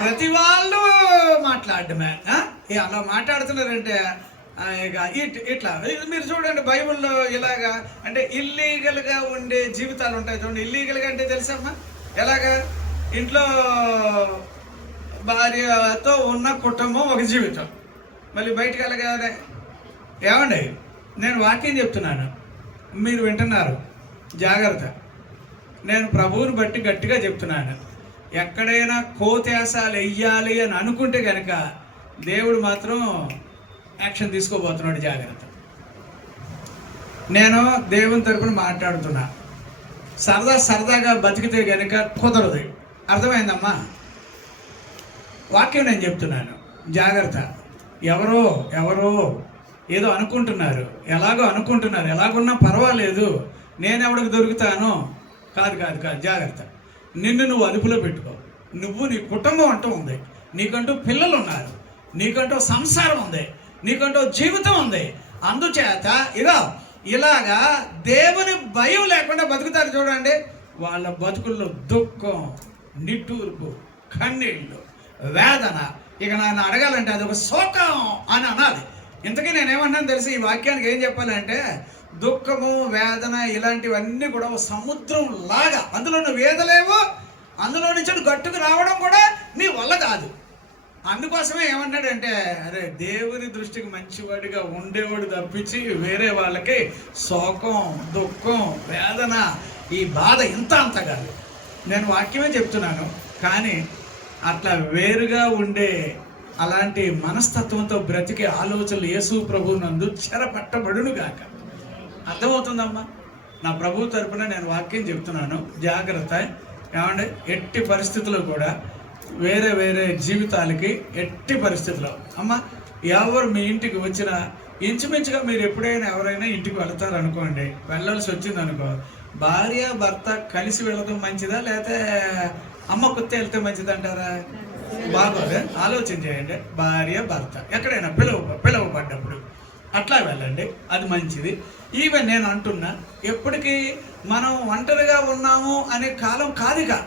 ప్రతి వాళ్ళు మాట్లాడటమే. అలా మాట్లాడుతున్నారంటే ఇట్లా మీరు చూడండి, బైబిల్లో ఇలాగా అంటే ఇల్లీగల్గా ఉండే జీవితాలు ఉంటాయి చూడండి. ఇల్లీగల్గా అంటే తెలుసమ్మా ఎలాగా? ఇంట్లో భార్యతో ఉన్న కుటుంబం ఒక జీవితం, మళ్ళీ బయటకు వెళ్ళగానే ఏమండి నేను వాక్యం చెప్తున్నాను, మీరు వింటున్నారు, జాగ్రత్త. నేను ప్రభువుని బట్టి గట్టిగా చెప్తున్నాను. ఎక్కడైనా కోతేసాలు వెయ్యాలి అని అనుకుంటే కనుక దేవుడు మాత్రం యాక్షన్ తీసుకోబోతున్నాడు. జాగ్రత్త. నేను దేవుని తరపున మాట్లాడుతున్నా. సరదాగా బతికితే కనుక కుదరదు. అర్థమైందమ్మా? వాక్యం నేను చెప్తున్నాను, జాగ్రత్త. ఎవరో ఏదో అనుకుంటున్నారు, ఎలాగున్నా పర్వాలేదు, నేనెవడికి దొరుకుతాను. కాదు, జాగ్రత్త. నిన్ను నువ్వు అదుపులో పెట్టుకో. నీ కుటుంబం అంటూ ఉంది, నీకంటూ పిల్లలు ఉన్నారు, నీకంటూ సంసారం ఉంది, నీకంటూ జీవితం ఉంది. అందుచేత ఇలాగా దేవుని భయం లేకుండా బతుకుతారు చూడండి, వాళ్ళ బతుకుల్లో దుఃఖం, నిట్టూర్పు, కన్నీళ్ళు, వేదన. ఇక నన్ను అడగాలంటే అది ఒక శోకం అని అనాలి. ఇంతకీ నేనేమన్నాను తెలిసి ఈ వాక్యానికి ఏం చెప్పాలంటే, దుఃఖము, వేదన ఇలాంటివన్నీ కూడా ఒక సముద్రం లాగా. అందులో నువ్వు వేదలేవు, అందులో నుంచి గట్టుకు రావడం కూడా నీ వల్ల కాదు. అందుకోసమే ఏమన్నాడంటే, అరే దేవుని దృష్టికి మంచివాడిగా ఉండేవాడు తప్పించి వేరే వాళ్ళకి శోకం, దుఃఖం, వేదన, ఈ బాధ ఇంత అంత కాదు. నేను వాక్యమే చెప్తున్నాను. కానీ అట్లా వేరుగా ఉండే అలాంటి మనస్తత్వంతో బ్రతికే ఆలోచనలు యేసు ప్రభు నందు చెరపట్టబడును గాక. అర్థమవుతుందమ్మా? నా ప్రభు తరపున నేను వాక్యం చెప్తున్నాను, జాగ్రత్త. ఏమంటే ఎట్టి పరిస్థితుల్లో కూడా వేరే జీవితాలకి ఎట్టి పరిస్థితుల్లో అమ్మ ఎవరు మీ ఇంటికి వచ్చినా ఇంచుమించుగా మీరు ఎప్పుడైనా ఎవరైనా ఇంటికి వెళ్తారనుకోండి, వెళ్ళాల్సి వచ్చింది అనుకో, భార్య భర్త కలిసి వెళ్ళడం మంచిదా లేకపోతే అమ్మ కొత్త వెళ్తే మంచిది అంటారా? బాగోదే, ఆలోచన చేయండి. భార్య భర్త ఎక్కడైనా పిలువబడ్డప్పుడు అట్లా వెళ్ళండి, అది మంచిది. ఈవెన్ నేను అంటున్నా, ఎప్పటికీ మనం ఒంటరిగా ఉన్నాము అనే కాలం కాదుగా.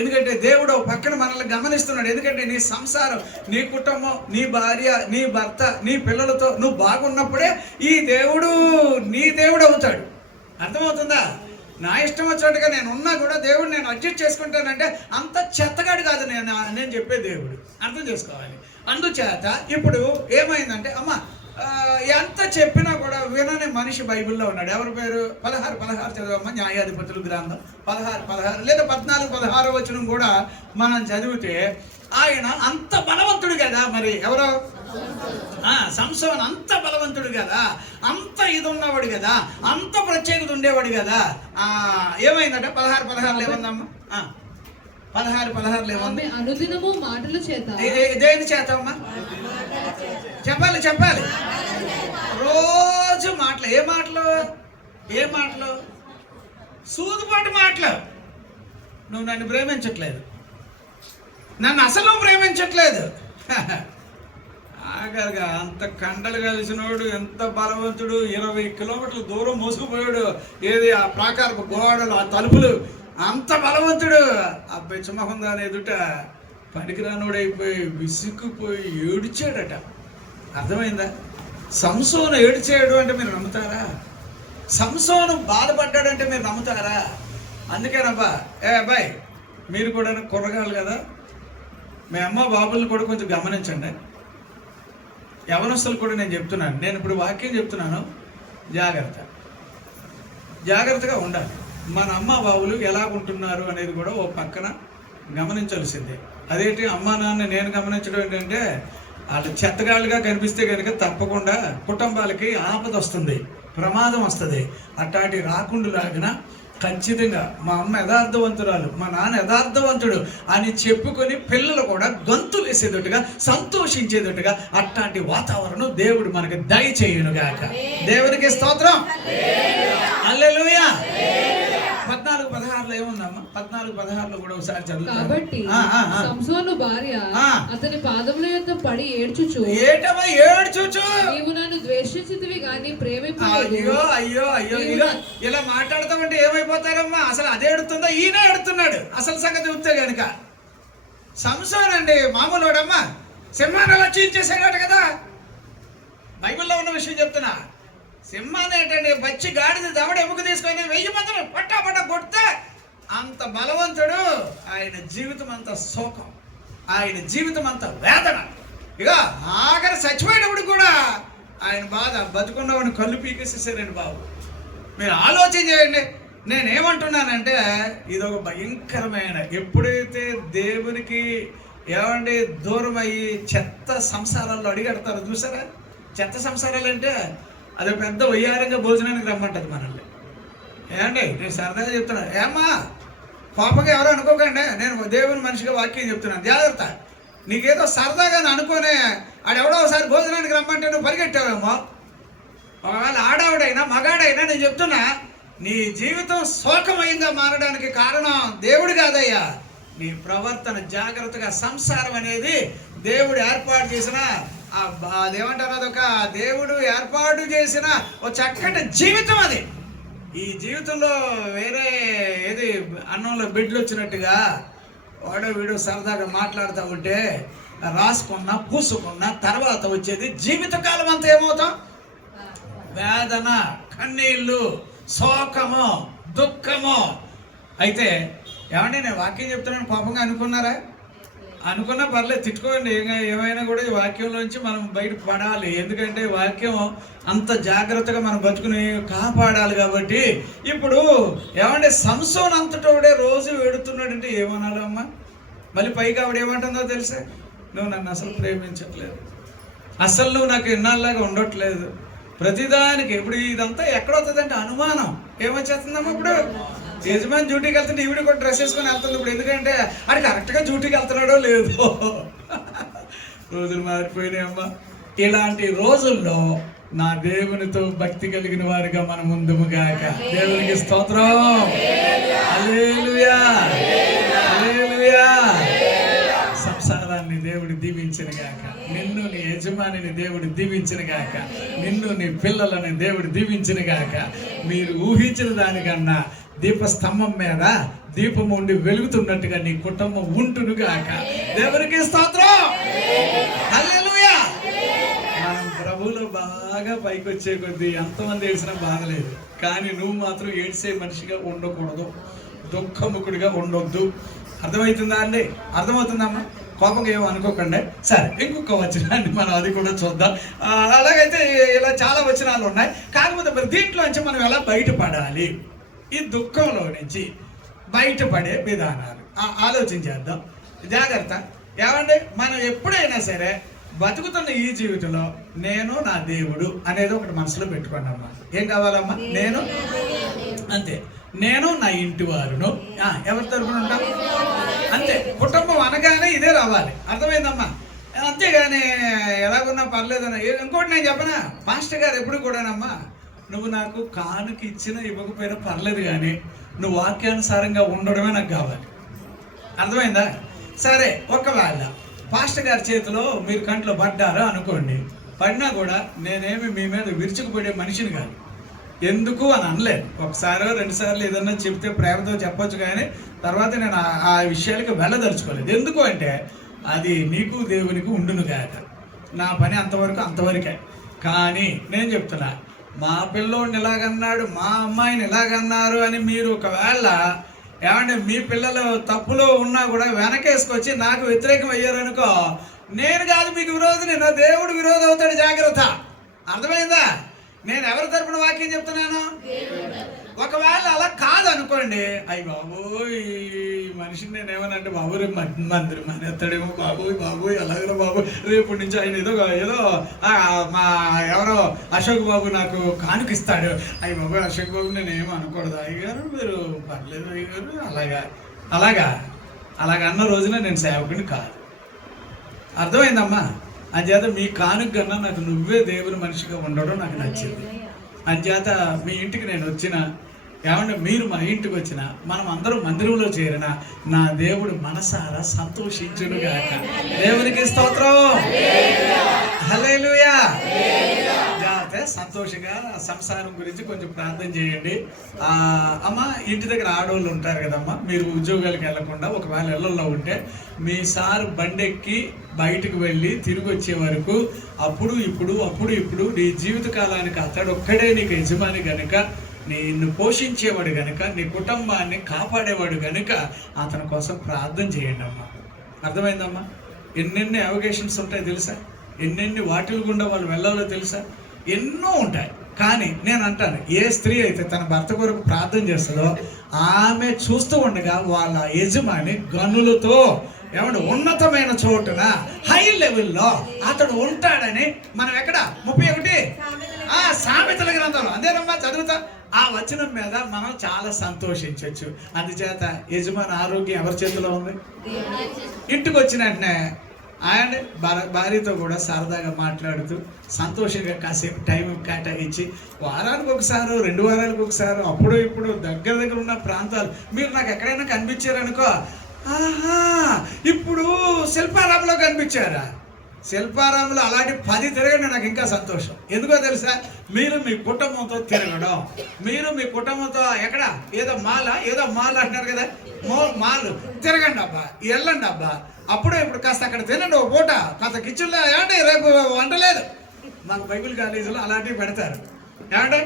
ఎందుకంటే దేవుడు పక్కన మనల్ని గమనిస్తున్నాడు. ఎందుకంటే నీ సంసారం, నీ కుటుంబం, నీ భార్య, నీ భర్త, నీ పిల్లలతో నువ్వు బాగున్నప్పుడే ఈ దేవుడు నీ దేవుడు అవుతాడు. అర్థమవుతుందా? నా ఇష్టం వచ్చినట్టుగా నేను ఉన్నా కూడా దేవుడు నేను అడ్జస్ట్ చేసుకుంటానంటే అంత చెత్తగాడు కాదు నేను చెప్పే దేవుడు. అర్థం చేసుకోవాలి. అందుచేత ఇప్పుడు ఏమైందంటే, అమ్మ ఎంత చెప్పినా కూడా వినని మనిషి బైబిల్లో ఉన్నాడు. ఎవరి పేరు? 16 చదవమ్మ. న్యాయాధిపతులు గ్రంథం 16 లేదా 14-16 వచనం కూడా మనం చదివితే ఆయన అంత బలవంతుడు కదా. మరి ఎవరో సంసోన్ అంత బలవంతుడు కదా, అంత ఇది ఉన్నవాడు కదా, అంత ప్రత్యేకత ఉండేవాడు కదా. ఏమైందట? 16 ఏముందమ్మా? 16 ఏముంది? అనుదినము మాటల చేత. దేని చేత అమ్మా? చెప్పాలి. రోజు మాటలు. ఏ మాటలు? సూదుపాటు మాటలు. నువ్వు నన్ను ప్రేమించట్లేదు, నన్ను అసలు ప్రేమించట్లేదు. ఆఖరిగా అంత కండలు కలిసినోడు, ఎంత బలవంతుడు, 20 కిలోమీటర్ల దూరం మోసుకుపోయాడు. ఏది ఆ ప్రాకారపు గోడలు, ఆ తలుపులు, అంత బలవంతుడు. ఆ బెచ్చమొహం దాని ఎదుట పనికిరానుడైపోయి విసుక్కుపోయి ఏడిచాడట. అర్థమైందా? సంసోను ఏడిచాడు అంటే మీరు నమ్ముతారా? సంసోను బాధపడ్డాడంటే మీరు నమ్ముతారా? అందుకేనబ్బా, అబ్బాయి మీరు కూడా కుర్రగాళ్ళు కదా, మీ అమ్మ బాబుల్ని కూడా కొంచెం గమనించండి. యవనస్తులు కూడా నేను చెప్తున్నాను, నేను ఇప్పుడు వాక్యం చెప్తున్నాను, జాగ్రత్తగా ఉండాలి. మన అమ్మ బాబులు ఎలాగుంటున్నారు అనేది కూడా ఓ పక్కన గమనించాల్సిందే. అదేంటి అమ్మా నాన్న నేను గమనించడం ఏంటంటే, వాళ్ళు చెత్తగాళ్ళుగా కనిపిస్తే కనుక తప్పకుండా కుటుంబాలకి ఆపద వస్తుంది, ప్రమాదం వస్తుంది. అట్లాంటి రాకుండాలాగిన ఖచ్చితంగా మా అమ్మ యథార్థవంతురాలు, మా నాన్న యథార్థవంతుడు అని చెప్పుకొని పిల్లలు కూడా గొంతులు వేసేటట్టుగా, సంతోషించేటట్టుగా అట్లాంటి వాతావరణం దేవుడు మనకి దయచేయునుగాక. దేవునికి స్తోత్రం. హల్లెలూయా. 14-16 ఏముందమ్మా? 14-16 కూడా ఒకసారి చదువు. కాబట్టి సంసోను భార్య అతని పాదముల యొద్ద పడి ఏడ్చుచు, నీవు నన్ను ద్వేషించితివి గాని ప్రేమింపలేదు. అయ్యో ఇలా మాట్లాడతామంటే ఏమైపోతారమ్మా? అసలు అదే ఎడుతుందా? ఈయన ఎడుతున్నాడు. అసలు సంగతి ఉంటే గనుక సంసోను అండి మామూలుడమ్మా, సింహాన్ని అలా చీల్చేసాడు కదా. బైబిల్లో ఉన్న విషయం చెప్తున్నా. సింహాన్ని ఏంటండి బచ్చి గాడిద దవడ ఎముక తీసుకొని 1000 మందిని పట్ట కొడితే అంత బలవంతుడు. ఆయన జీవితం అంతా శోకం, ఆయన జీవితం అంతా వేదన. ఇక ఆఖరి చచ్చిపోయినప్పుడు కూడా ఆయన బాధ. బతుకున్నవాడిని కళ్ళు పీకేసేసారండి బాబు. మీరు ఆలోచన చేయండి. నేనేమంటున్నానంటే ఇది ఒక భయంకరమైన, ఎప్పుడైతే దేవునికి ఏమండి దూరం అయ్యి చెత్త సంసారాల్లో అడిగడతారో చూసారా? చెత్త సంసారాలు అంటే అది పెద్ద వయ్యారంగా భోజనానికి రమ్మంటది మనల్ని. ఏమండి నేను సరదాగా చెప్తున్నాను, ఏమ్మా పాపగా ఎవరో అనుకోకండి, నేను దేవుని మనిషిగా వాక్యం చెప్తున్నాను, జాగ్రత్త. నీకేదో సరదాగా అనుకునే ఆడెవడో ఒకసారి భోజనానికి రమ్మంటే నువ్వు పరిగెట్టావేమో. ఒకవేళ ఆడావిడైనా మగాడైనా నేను చెప్తున్నా, నీ జీవితం శోకమయంగా మారడానికి కారణం దేవుడు కాదయ్యా, నీ ప్రవర్తన. జాగ్రత్తగా సంసారం అనేది దేవుడు ఏర్పాటు చేసిన అదేమంటారు, అదొక దేవుడు ఏర్పాటు చేసిన ఒక చక్కటి జీవితం అది. ఈ జీవితంలో వేరే ఏది అన్నంలో బిడ్డలు వచ్చినట్టుగా వాడో వీడో సరదాగా మాట్లాడుతూ ఉంటే రాసుకున్నా పూసుకున్నా తర్వాత వచ్చేది జీవితకాలం అంతా ఏమవుతాం? వేదన, కన్నీళ్ళు, శోకము, దుఃఖము. అయితే ఏమంటే నేను వాక్యం చెప్తున్నాను పాపంగా అనుకున్నారా? అనుకున్నా పర్లేదు, తిట్టుకోండి. ఏమైనా కూడా ఈ వాక్యంలోంచి మనం బయట పడాలి. ఎందుకంటే వాక్యం అంత జాగ్రత్తగా మనం బతుకుని కాపాడాలి. కాబట్టి ఇప్పుడు ఏమంటే సంసోన్ అంతటోడే రోజు వేడుతున్నాడంటే ఏమనాలమ్మా? మళ్ళీ పైకి ఆవిడ ఏమంటుందో తెలుసా? నువ్వు నన్ను అసలు ప్రేమించట్లేదు, అసలు నువ్వు నాకు ఇన్నాళ్ళలాగా ఉండట్లేదు, ప్రతిదానికి. ఇప్పుడు ఇదంతా ఎక్కడవుతుందంటే అనుమానం ఏమొచ్చేస్తుందమ్మా? ఇప్పుడు యజమాని డ్యూటీకి వెళ్తుంటే ఈవిడ కూడా డ్రెస్ వేసుకొని వెళ్తుంది. ఇప్పుడు ఎందుకంటే అది కరెక్ట్గా డ్యూటీకి వెళ్తున్నాడో లేదో. రోజులు మారిపోయినాయి అమ్మా. ఇలాంటి రోజుల్లో నా దేవునితో భక్తి కలిగిన వారిగా మనం ముందుగాక. దేవునికి స్తోత్రం. హల్లెలూయా, హల్లెలూయా. సంసారాన్ని దేవుడు దీవించిన గాక, నిన్ను నీ యజమానిని దేవుడు దీవించిన గాక, నిన్ను నీ పిల్లలని దేవుడు దీవించిన గాక. మీరు ఊహించిన దానికన్నా దీపస్తంభం మీద దీపం ఉండి వెలుగుతున్నట్టుగా నీ కుటుంబం ఉంటును గాక. దేవునికి స్తోత్రం. హల్లెలూయా. మనం ప్రభువులో బాగా పైకి వచ్చే కొద్దీ ఎంతమంది ఏడ్చినా బాధలేదు, కానీ నువ్వు మాత్రం ఏడ్చే మనిషిగా ఉండకూడదు, దుఃఖముఖుడిగా ఉండొద్దు. అర్థమవుతుందా అండి? అర్థమవుతుందమ్మా? కోపంగా ఏమో అనుకోకండి. సరే, ఇంకొక వచనాన్ని మనం అది కూడా చూద్దాం. అలాగైతే ఇలా చాలా వచనాలు ఉన్నాయి. కాకపోతే మరి దీంట్లోంచి మనం ఎలా బయటపడాలి, ఈ దుఃఖంలో నుంచి బయటపడే విధానాలు ఆలోచించేద్దాం. జాగ్రత్త. ఏమండి, మనం ఎప్పుడైనా సరే బతుకుతున్న ఈ జీవితంలో నేను నా దేవుడు అనేది ఒకటి మనసులో పెట్టుకోండి అమ్మా. ఏం కావాలమ్మా? నేను, అంతే. నేను నా ఇంటి వారును. ఎవరి తరపున ఉంటాం? అంతే. కుటుంబం అనగానే ఇదే రావాలి, అర్థమైందమ్మా? అంతేగాని ఎలాగున్నా పర్లేదన్న. ఇంకోటి నేను చెప్పనా, మాస్టర్ గారు ఎప్పుడు కూడానమ్మా, నువ్వు నాకు కానుక ఇచ్చినా ఇవ్వకపోయినా పర్లేదు, కానీ నువ్వు వాక్యానుసారంగా ఉండడమే నాకు కావాలి. అర్థమైందా? సరే, ఒకవేళ పాస్టర్ గారి చేతిలో మీరు కంట్లో పడ్డారా అనుకోండి, పడినా కూడా నేనేమి మీ మీద విరుచుకుపడే మనిషిని కాదు. ఎందుకు అని అనలేదు. ఒకసారి 2 సార్లు ఏదన్నా చెప్తే ప్రేమతో చెప్పొచ్చు, కానీ తర్వాత నేను ఆ విషయాలకు వెళ్ళదలుచుకోలేదు. ఎందుకు అంటే అది నీకు దేవునికి ఉండును కాక, నా పని అంతవరకే. కానీ నేను చెప్తున్నా, మా పిల్లోడిని ఇలాగన్నాడు, మా అమ్మాయిని ఇలాగన్నారు అని మీరు ఒకవేళ ఏమంటే మీ పిల్లలు తప్పులో ఉన్నా కూడా వెనకేసుకొచ్చి నాకు వ్యతిరేకం అయ్యారనుకో, నేను కాదు మీకు విరోధిని, నా దేవుడు విరోధం అవుతాడు. జాగ్రత్త. అర్థమైందా? నేను ఎవరి తరపున వాక్యం చెప్తున్నాను? ఒకవేళ అలా కాదనుకోండి, అయ్యి బాబోయ్ మనిషిని నేను ఏమనంటే, బాబు రేపు మందిరం మానేస్తాడేమో, బాబోయ్ అలాగరా బాబు, రేపు నుంచి ఆయన ఏదో మా ఎవరో అశోక్ బాబు నాకు కానుకిస్తాడు, అయ్యి బాబు అశోక్ బాబు నేను ఏమో అనకూడదు అయ్యగారు, మీరు పర్లేదు అయ్యగారు, అలాగా అన్న రోజున నేను సేవకుని కాదు. అర్థమైందమ్మా? అంచేత మీ కానుక కన్నా నాకు నువ్వే దేవుని మనిషిగా ఉండడం నాకు నచ్చింది. అంచేత మీ ఇంటికి నేను వచ్చిన, ఏమంటే మీరు మా ఇంటికి వచ్చిన, మనం అందరం మందిరంలో చేరిన, నా దేవుడు మనసారా సంతోషించునుగాక. దేవునికి స్తోత్రం. హల్లెలూయా. జాగ్రత్త. సంతోషంగా సంసారం గురించి కొంచెం ప్రార్థన చేయండి. అమ్మ, ఇంటి దగ్గర ఆడవాళ్ళు ఉంటారు కదమ్మా, మీరు ఉద్యోగాలకు వెళ్లకుండా ఒకవేళ ఇళ్లలో ఉంటే మీ సార్ బండెక్కి బయటకు వెళ్ళి తిరిగి వచ్చే వరకు అప్పుడు ఇప్పుడు నీ జీవిత కాలానికి అతడు ఒక్కడే నీకు యజమాని గనుక, నిన్ను పోషించేవాడు గనుక, నీ కుటుంబాన్ని కాపాడేవాడు గనుక అతని కోసం ప్రార్థన చేయండి అమ్మా. అర్థమైందమ్మా? ఎన్నెన్ని అవకేషన్స్ ఉంటాయి తెలుసా? ఎన్నెన్ని వాటిల గుండా వాళ్ళు వెళ్ళాలో తెలుసా? ఎన్నో ఉంటాయి. కానీ నేను అంటాను, ఏ స్త్రీ అయితే తన భర్త కొరకు ప్రార్థన చేస్తుందో ఆమె చూస్తూ ఉండగా వాళ్ళ యజమాని గనులతో ఏమంటే ఉన్నతమైన చోటున హై లెవెల్లో అతడు ఉంటాడని మనం ఎక్కడ 31 సామెతల గ్రంథంలో అదేనమ్మా చదువుతా. ఆ వచనం మీద మనం చాలా సంతోషించవచ్చు. అందుచేత యజమాని ఆరోగ్యం ఎవరి చేతిలో ఉంది? ఇంటికి వచ్చిన వెంటనే ఆయన భార్యతో కూడా సరదాగా మాట్లాడుతూ సంతోషంగా కాసేపు టైం కేటాయించి, వారానికి ఒకసారి 2 వారాలకు ఒకసారి అప్పుడు ఇప్పుడు దగ్గర ఉన్న ప్రాంతాలు మీరు నాకు ఎక్కడైనా కనిపించారనుకో, ఇప్పుడు శిల్పారాంలో కనిపించారా? శిల్పారాంలో అలాంటి 10 తిరగండి, నాకు ఇంకా సంతోషం. ఎందుకో తెలుసా? మీరు మీ కుటుంబంతో తిరగడం, మీరు మీ కుటుంబంతో ఎక్కడ ఏదో మాల్ అంటున్నారు కదా, మాల్ తిరగండి అబ్బా, వెళ్ళండి అబ్బా. అప్పుడు ఇప్పుడు కాస్త అక్కడ తినండి, ఓ పూట కాస్త కిచెన్లో ఏమంటే రేపు వంట లేదు. మాకు బైబిల్ కాలేజీలో అలాంటివి పెడతారు. ఏమంటే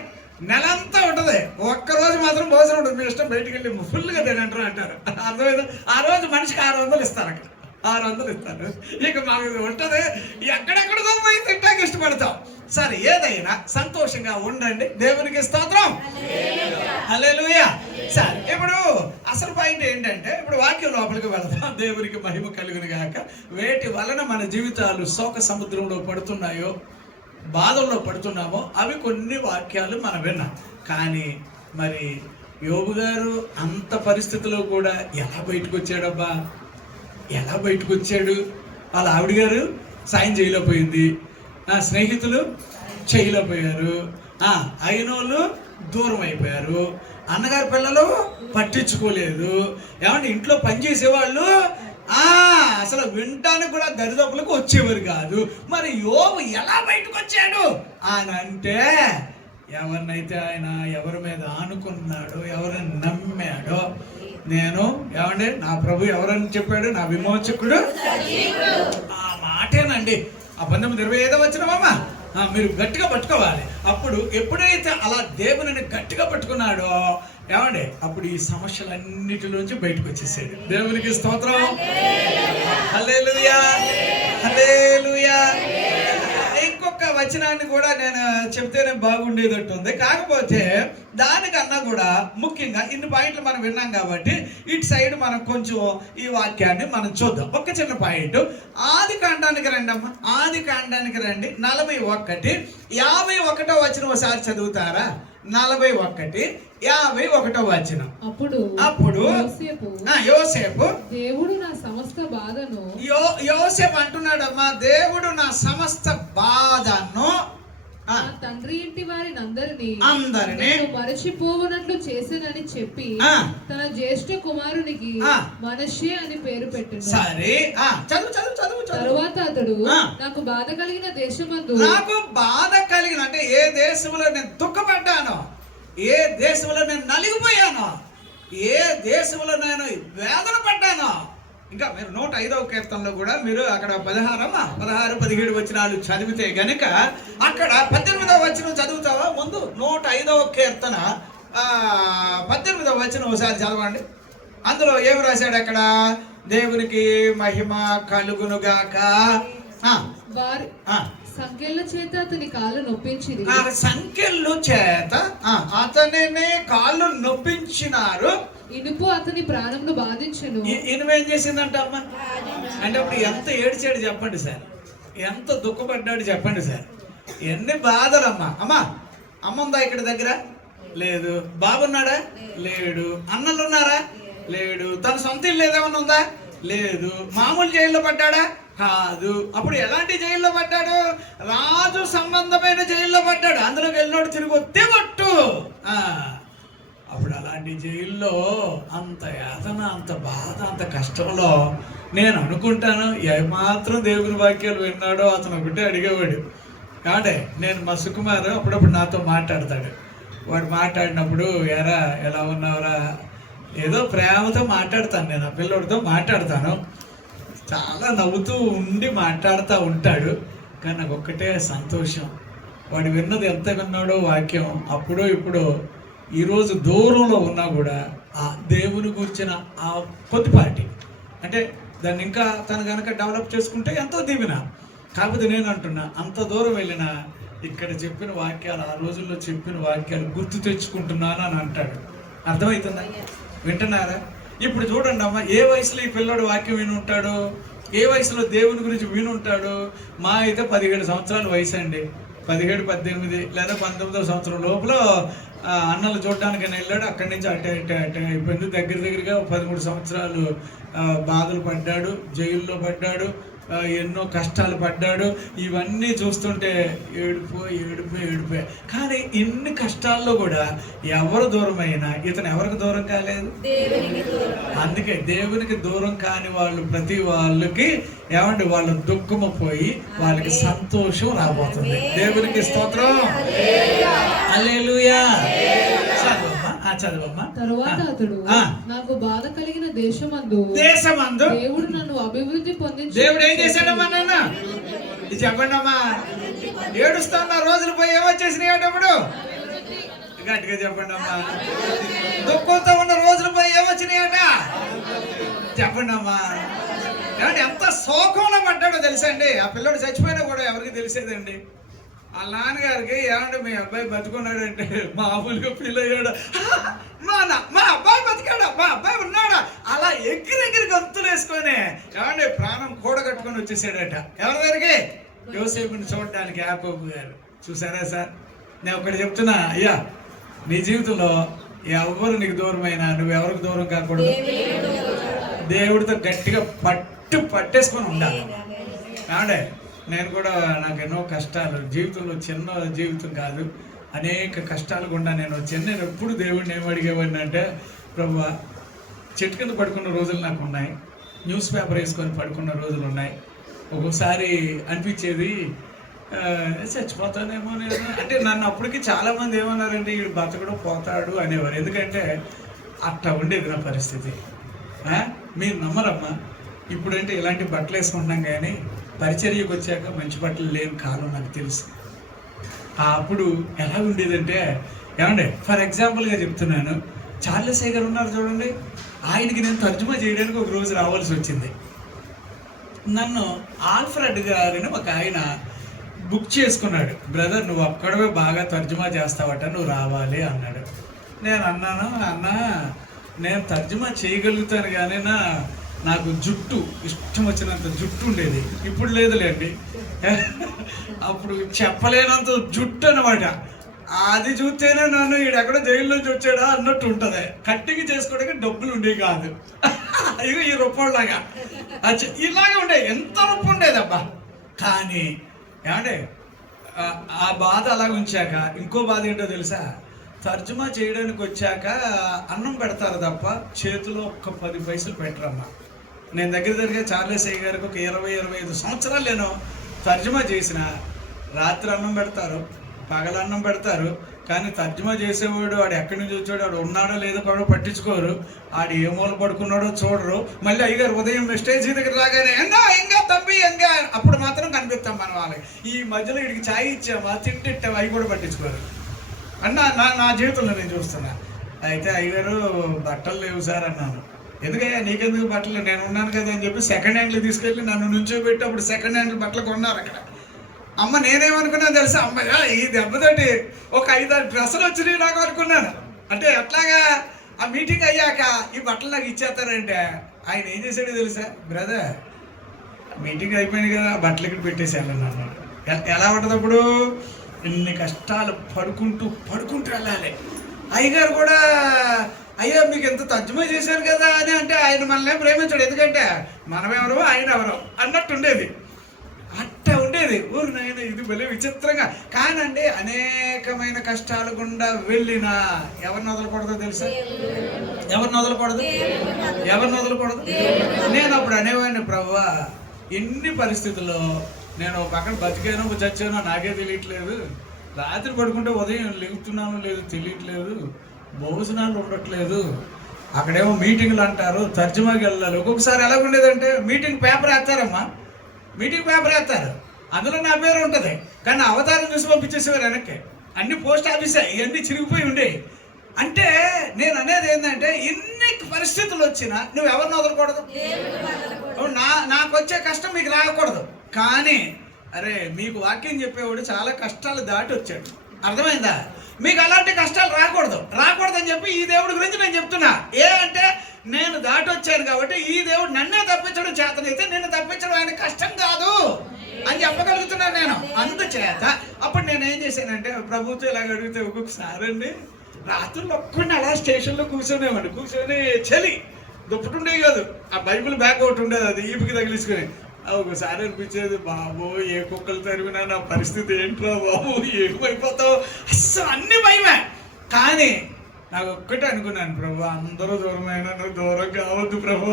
నెలంతా ఉంటుంది, ఒక్కరోజు మాత్రం భోజనం ఉంటుంది. మీ ఇష్టం బయటికి వెళ్ళి ఫుల్గా తినంటారు అంటారు. అర్థమైందా? ఆ రోజు మనిషికి 600 ఇస్తారు. అక్కడ 600 ఇస్తారు. ఇక మాకు ఉంటుంది, ఎక్కడెక్కడికో పోయి తింటానికి ఇష్టపడతాం. సరే, ఏదైనా సంతోషంగా ఉండండి. దేవునికి స్తోత్రం. హల్లెలూయా. సరే, ఇప్పుడు అసలు పాయింట్ ఏంటంటే, ఇప్పుడు వాక్యం లోపలికి వెళదాం. దేవునికి మహిమ కలుగును గాక. వేటి వలన మన జీవితాలు శోక సముద్రంలో పడుతున్నాయో, బాధల్లో పడుతున్నామో అవి కొన్ని వాక్యాలు మనం విన్నాం. కానీ మరి యోబు గారు అంత పరిస్థితిలో కూడా ఎలా బయటకు వచ్చాడబ్బా? ఎలా బయటకు వచ్చాడు? వాళ్ళ ఆవిడ గారు సాయం చేయలేకపోయింది, నా స్నేహితులు చేయలేకపోయారు, అయినోళ్ళు దూరం అయిపోయారు, అన్నగారి పిల్లలు పట్టించుకోలేదు, ఏమంటే ఇంట్లో పనిచేసేవాళ్ళు అసలు వినటానికి కూడా దరిదాపులకు వచ్చేవారు కాదు. మరి యోబు ఎలా బయటకు వచ్చాడు అని అంటే, ఎవరినైతే ఆయన ఎవరి మీద ఆనుకున్నాడో, ఎవరిని నమ్మాడో, నేను ఏమండి నా ప్రభు ఎవరని చెప్పాడు? నా విమోచకుడు. ఆ మాటేనండి. 19:25 వచ్చినవమ్మా, మీరు గట్టిగా పట్టుకోవాలి. అప్పుడు ఎప్పుడైతే అలా దేవుని గట్టిగా పట్టుకున్నాడో, ఏమండి అప్పుడు ఈ సమస్యలన్నిటిలోంచి బయటకు వచ్చేసాడు. దేవునికి స్తోత్రం. హల్లెలూయా, హల్లెలూయా. ఇంకొక వచనాన్ని కూడా నేను చెప్తేనే బాగుండేటట్టుంది. కాకపోతే దానికన్నా కూడా ముఖ్యంగా ఇన్ని పాయింట్లు మనం విన్నాం కాబట్టి ఇటు సైడ్ మనం కొంచెం ఈ వాక్యాన్ని మనం చూద్దాం. ఒక చిన్న పాయింట్, ఆది కాండానికి రండి అమ్మ, ఆది కాండానికి రండి. 41 వచనం ఒకసారి చదువుతారా? 41 వచనం. అప్పుడు యోసేపు దేవుడు నా సమస్త బాధను, యోసేపు అంటున్నాడమ్మా, దేవుడు నా సమస్త బాధను తండ్రి ఇంటి వారిని అందరినీ మరచిపోవునట్లు చేసేనని చెప్పి తన జ్యేష్ఠ కుమారునికి మనష్షే అని పేరు పెట్టాడు. సరే, చదువు. తరువాత అతడు నాకు బాధ కలిగిన దేశమందు, నాకు బాధ కలిగిన అంటే ఏ దేశంలో నేను దుఃఖపడ్డానో, ఏ దేశంలో నేను నలిగిపోయానో, ఏ దేశంలో నేను వేదన పడ్డానో. ఇంకా మీరు 105వ కీర్తనలో కూడా మీరు అక్కడ 16, 17 వచనాలు చదివితే గనుక అక్కడ 18వ వచనం చదువుతావా? ముందు 105వ కీర్తన 18వ వచనం ఒకసారి చదవండి. అందులో ఏమి రాశాడు అక్కడ? దేవునికి మహిమ కలుగునుగాక. సంకెళ్ళ చేత అతని కాళ్ళు నొప్పించింది. సంకెళ్ళు చేత అతనిని కాళ్ళు నొప్పించినారు. ఇనుపు అతని ప్రాణంను బాధించెను. ఇనుము ఏం చేసిందంట అమ్మ అంటే అప్పుడు ఎంత ఏడ్చాడు చెప్పండి సార్, ఎంత దుఃఖపడ్డాడు చెప్పండి సార్. ఎన్ని బాధలమ్మా. అమ్మ ఉందా ఇక్కడ దగ్గర? లేదు. బాబున్నాడా? లేడు. అన్నలు ఉన్నారా? లేడు. తన సొంత ఇల్లు ఏదేమన్నా ఉందా? లేదు. మామూలు జైల్లో పడ్డాడా? కాదు. అప్పుడు ఎలాంటి జైల్లో పడ్డాడు? రాజు సంబంధమైన జైల్లో పడ్డాడు. అందులోకి వెళ్ళినోడు తిరిగి వస్తే పట్టు. అప్పుడు అలాంటి జైల్లో అంత యాతన, అంత బాధ, అంత కష్టంలో నేను అనుకుంటాను ఏమాత్రం దేవుని వాక్యాలు విన్నాడో అతను ఒకటే అడిగేవాడు. కాడే నేను మా సుకుమారు అప్పుడప్పుడు నాతో మాట్లాడతాడు. వాడు మాట్లాడినప్పుడు ఎరా ఎలా ఉన్నావురా, ఏదో ప్రేమతో మాట్లాడతాను, నేను ఆ పిల్లోడితో మాట్లాడతాను. చాలా నవ్వుతూ ఉండి మాట్లాడుతూ ఉంటాడు. కానీ నాకు ఒక్కటే సంతోషం, వాడు విన్నది ఎంత విన్నాడో వాక్యం అప్పుడో ఇప్పుడు ఈరోజు దూరంలో ఉన్నా కూడా ఆ దేవుని గురించిన ఆ కొద్దిపాటి అంటే దాన్ని ఇంకా తను కనుక డెవలప్ చేసుకుంటే ఎంతో దీవెన. కాకపోతే నేను అంటున్నా, అంత దూరం వెళ్ళినా ఇక్కడ చెప్పిన వాక్యాలు, ఆ రోజుల్లో చెప్పిన వాక్యాలు గుర్తు తెచ్చుకుంటున్నాను అని అంటాడు. అర్థమవుతుందా? వింటున్నారా? ఇప్పుడు చూడండి అమ్మ, ఏ వయసులో ఈ పిల్లడు వాక్యం విని ఉంటాడు, ఏ వయసులో దేవుని గురించి విని ఉంటాడు? మా అయితే 17 సంవత్సరాల వయసు అండి. 17, 18 లేదా 19వ సంవత్సరం లోపల అన్నలు చూడడానికి వెళ్ళాడు. అక్కడి నుంచి అటే అయిపోయింది. దగ్గరగా 13 సంవత్సరాలు బాధలు పడ్డాడు, జైల్లో పడ్డాడు, ఎన్నో కష్టాలు పడ్డాడు. ఇవన్నీ చూస్తుంటే ఏడిపోయి కానీ ఇన్ని కష్టాల్లో కూడా ఎవరు దూరం అయినా ఇతను ఎవరికి దూరం కాలేదు? అందుకే దేవునికి దూరం కాని వాళ్ళు ప్రతి వాళ్ళకి ఏమంటే వాళ్ళ దుఃఖము పోయి వాళ్ళకి సంతోషం రాబోతుంది. దేవునికి స్తోత్రం. హల్లెలూయా. చదవమ్మా. తరువాత అతడు నాకు బాధ కలిగిన దేశమందు దేవుడు నన్ను అభివృద్ధి పొందించి. దేవుడు ఏం చేశాడమ్మా? నాన్న ఇది చెప్పండి అమ్మా. ఏడుస్తున్న రోజులు పోయి ఏమొచ్చేసినాయటప్పుడు గట్టిగా చెప్పండి అమ్మా. దుఃఖంతో ఉన్న రోజులు పోయి ఏమొచ్చినాయట చెప్పండి అమ్మా. ఏమంటే ఎంత శోకంలో పడ్డాడో తెలుసా అండి? ఆ పిల్లడు చచ్చిపోయినా కూడా ఎవరికి తెలిసేదండి. వాళ్ళ నాన్నగారికి ఏమంటే మీ అబ్బాయి బతుకున్నాడంటే మామూలుగా ఫీల్ అయ్యాడు. మా అబ్బాయి బతికాడా, మా అబ్బాయి ఉన్నాడా, అలా ఎగిరి గంతులు వేసుకొని ఏమంటే ప్రాణం కూడగట్టుకొని వచ్చేసాడట. ఎవరి దగ్గరికి? యోసేపుని చూడడానికి యాకోబు గారు. చూసారా సార్? నేను ఒకటి చెప్తున్నా, అయ్యా నీ జీవితంలో ఎవరు నీకు దూరమైనా నువ్వెవరికి దూరం కాకూడదు. దేవుడితో గట్టిగా పట్టేసుకొని ఉండాలి. ఏమంటే నేను కూడా నాకు ఎన్నో కష్టాలు జీవితంలో, చిన్న జీవితం కాదు, అనేక కష్టాలు గుండా నేను వచ్చాను. నేను ఎప్పుడు దేవుడిని ఏం అడిగేవాడిని అంటే, ప్రభువా చెట్టు కింద పడుకున్న రోజులు నాకు ఉన్నాయి, న్యూస్ పేపర్ వేసుకొని పడుకున్న రోజులు ఉన్నాయి. ఒక్కోసారి అనిపించేది చచ్చిపోతానేమో నేను అంటే. నన్ను అప్పటికి చాలామంది ఏమన్నారంటే వీడు బతకడు పోతాడు అనేవారు. ఎందుకంటే అట్లా ఉండేది నా పరిస్థితి. మీరు నమ్మరమ్మా, ఇప్పుడంటే ఇలాంటి బట్టలు వేసుకుంటున్నాం కానీ పరిచర్యకు వచ్చాక మంచి బట్టలు లేని కాలం నాకు తెలుసు. అప్పుడు ఎలా ఉండేదంటే ఏమండి, ఫర్ ఎగ్జాంపుల్గా చెప్తున్నాను, చార్లెస్ గారు ఉన్నారు చూడండి, ఆయనకి నేను తర్జుమా చేయడానికి ఒక రోజు రావాల్సి వచ్చింది. నన్ను ఆల్ఫ్రెడ్ గారిని ఒక ఆయన బుక్ చేసుకున్నాడు. బ్రదర్ నువ్వు ఒక్కడవే బాగా తర్జుమా చేస్తావట, నువ్వు రావాలి అన్నాడు. నేను అన్నాను, అన్న నేను తర్జుమా చేయగలుగుతాను కానీ నాకు జుట్టు ఇష్టం వచ్చినంత జుట్టు ఉండేది, ఇప్పుడు లేదులేండి. అప్పుడు చెప్పలేనంత జుట్టు అనమాట. అది చూస్తేనే నన్ను ఈడెక్కడో జైల్లోంచి వచ్చాడా అన్నట్టు ఉంటుంది. కట్టింగ్ చేసుకోవడానికి డబ్బులు ఉండేవి కాదు. ఇక ఈ రూపాయలాగా ఇలాగే ఉండే, ఎంత రూపం ఉండేదబ్బా. కానీ ఏమంటే ఆ బాధ అలా ఉంచాక ఇంకో బాధ ఏంటో తెలుసా, తర్జుమా చేయడానికి వచ్చాక అన్నం పెడతారు తప్ప చేతిలో ఒక్క 10 పైసలు పెట్టరమ్మా. నేను దగ్గర చార్లెస్ అయ్య గారికి ఒక 20-25 సంవత్సరాలు నేను తర్జుమా చేసిన. రాత్రి అన్నం పెడతారు, పగలన్నం పెడతారు, కానీ తర్జుమా చేసేవాడు వాడు ఎక్కడి నుంచి వచ్చాడు, వాడు ఉన్నాడో లేదో కూడా పట్టించుకోరు. ఆడు ఏ మూల పడుకున్నాడో చూడరు. మళ్ళీ అయ్యగారు ఉదయం స్టేజీ దగ్గర రాగానే ఇంకా తప్పి ఇంకా అప్పుడు మాత్రం కనిపిస్తాం మన వాళ్ళకి. ఈ మధ్యలో వీడికి ఛాయ్ ఇచ్చామా, తింటిట్టామా అవి కూడా పట్టించుకోరు అన్న. నా జీవితంలో నేను చూస్తున్నా. అయితే అయ్యగారు బట్టలు లేవు సార్ అన్నాను. ఎందుకయ్యా నీకెందుకు బట్టలు, నేను ఉన్నాను కదా అని చెప్పి సెకండ్ హ్యాండ్లు తీసుకెళ్ళి నన్ను నుంచోబెట్టి అప్పుడు సెకండ్ హ్యాండ్ బట్టలు కొన్నారు అక్కడ. అమ్మ నేనేమనుకున్నా తెలుసా, అమ్మయ్య ఈ దెబ్బతోటి ఒక 5-6 డ్రెస్సులు వచ్చినాయి నాకు అనుకున్నాను. అంటే ఎట్లాగా ఆ మీటింగ్ అయ్యాక ఈ బట్టలు నాకు ఇచ్చేస్తారంటే ఆయన ఏం చేశాడో తెలుసా, బ్రదర్ మీటింగ్ అయిపోయింది కదా బట్టలు ఇక్కడ పెట్టేసాను అన్నాడు. ఎలా ఉంటుంది అప్పుడు, ఇన్ని కష్టాలు పడుకుంటూ వెళ్ళాలి. అయ్యగారు కూడా అయ్యా మీకు ఎంత తర్జుమా చేశారు కదా అని అంటే ఆయన మనల్ని ప్రేమించాడు. ఎందుకంటే మనమెవరో ఆయన ఎవరో అన్నట్టు ఉండేది. అట్ట ఉండేది ఊరు నాయన. ఇది భలే విచిత్రంగా. కానండి అనేకమైన కష్టాలు గుండా వెళ్ళినా ఎవరిని వదలకూడదో తెలుసా, ఎవరిని వదలకూడదు. నేను అప్పుడు అనేవాడిని, ప్రభువా ఎన్ని పరిస్థితుల్లో నేను పక్కన బతికానో చచ్చానో నాకే తెలియట్లేదు. రాత్రి పడుకుంటే ఉదయం లేగుతున్నానో లేదు తెలియట్లేదు. భోజనాలు ఉండట్లేదు. అక్కడేమో మీటింగ్లు అంటారు, తర్జుమాకి వెళ్ళాలి. ఒక్కొక్కసారి ఎలా ఉండేదంటే మీటింగ్ పేపర్ వేస్తారమ్మా, మీటింగ్ పేపర్ వేస్తారు, అందులో నా పేరు ఉంటుంది, కానీ అవతారం చూసి పంపించేసేవారు వెనక్కి. అన్ని పోస్ట్ ఆఫీసే, ఇవన్నీ చిరిగిపోయి ఉండేవి. అంటే నేను అనేది ఏంటంటే ఎన్ని పరిస్థితులు వచ్చినా నువ్వు ఎవరిని వదలకూడదు. నాకు వచ్చే కష్టం మీకు రాకూడదు. కానీ అరే మీకు వాక్యం చెప్పేవాడు చాలా కష్టాలు దాటి వచ్చాడు, అర్థమైందా? మీకు అలాంటి కష్టాలు రాకూడదని చెప్పి ఈ దేవుడి గురించి నేను చెప్తున్నా. అంటే నేను దాటి వచ్చాను కాబట్టి ఈ దేవుడు నన్నే తప్పించడం చేతనైతే నిన్ను తప్పించడం ఆయన కష్టం కాదు అని చెప్పగలుగుతున్నాను నేను. అందుచేత అప్పుడు నేను ఏం చేశానంటే ప్రభుత్వం ఇలాగ అడిగితే ఒక్కొక్కసారి అండి రాత్రులు ఒక్కడిని అలా స్టేషన్లో కూర్చొని చలి దుప్పటుండేవి కాదు, ఆ బైబిల్ బ్యాగ్ ఒకటి ఉండేది, అది ఈపుకి తగిలించుకొని. ఒకసారి అనిపించేది, బాబు ఏ కుక్కలు తరిమినా నా పరిస్థితి ఏంట్రా బాబు, ఏమైపోతావు, అస్సలు అన్ని భయమే. కానీ నాకు ఒక్కటే అనుకున్నాను, ప్రభు అందరూ దూరమైనా నువ్వు దూరం కావద్దు ప్రభు.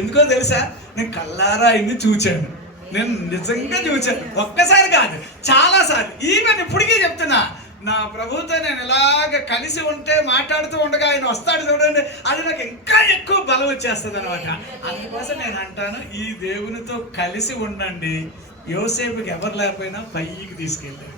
ఎందుకో తెలుసా, నేను కల్లారా ఆయన్ని చూచాను, నేను నిజంగా చూచాను. ఒక్కసారి కాదు చాలాసార్లు. ఈవెన్ ఇప్పటికీ చెప్తున్నా, నా ప్రభుతో నేను ఇలాగ కలిసి ఉంటే మాట్లాడుతూ ఉండగా ఆయన వస్తాడు చూడండి, అది నాకు ఇంకా ఎక్కువ బలం వచ్చేస్తుంది అనమాట. అందుకోసం నేను అంటాను, ఈ దేవునితో కలిసి ఉండండి. యోసేపుకి ఎవరు లేకపోయినా పైకి తీసుకెళ్ళాడు,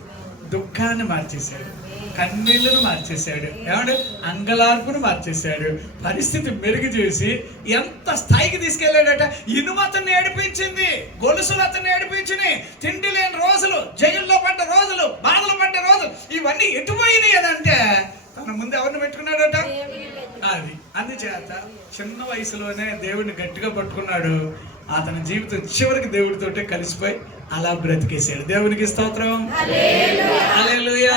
దుఃఖాన్ని మార్చేశాడు, కన్నీళ్లను మార్చేశాడు, ఏమంటే అంగలార్పును మార్చేశాడు, పరిస్థితి మెరుగు చేసి ఎంత స్థాయికి తీసుకెళ్ళాడట. ఇనుము అతన్ని ఏడిపించింది, గొలుసులు అతన్ని ఏడిపించినాయి, తిండి లేని రోజులు, జైల్లో పడ్డ రోజులు, బాధలు పడ్డ రోజులు, ఇవన్నీ ఎటుపోయినాయి అదంటే తన ముందు ఎవరిని పెట్టుకున్నాడట. అది అందుచేత చిన్న వయసులోనే దేవుడిని గట్టిగా పట్టుకున్నాడు. అతని జీవితం చివరికి దేవుడితోటే కలిసిపోయి అలా బ్రతికేశాడు. దేవునికి స్తోత్రం, హల్లెలూయా.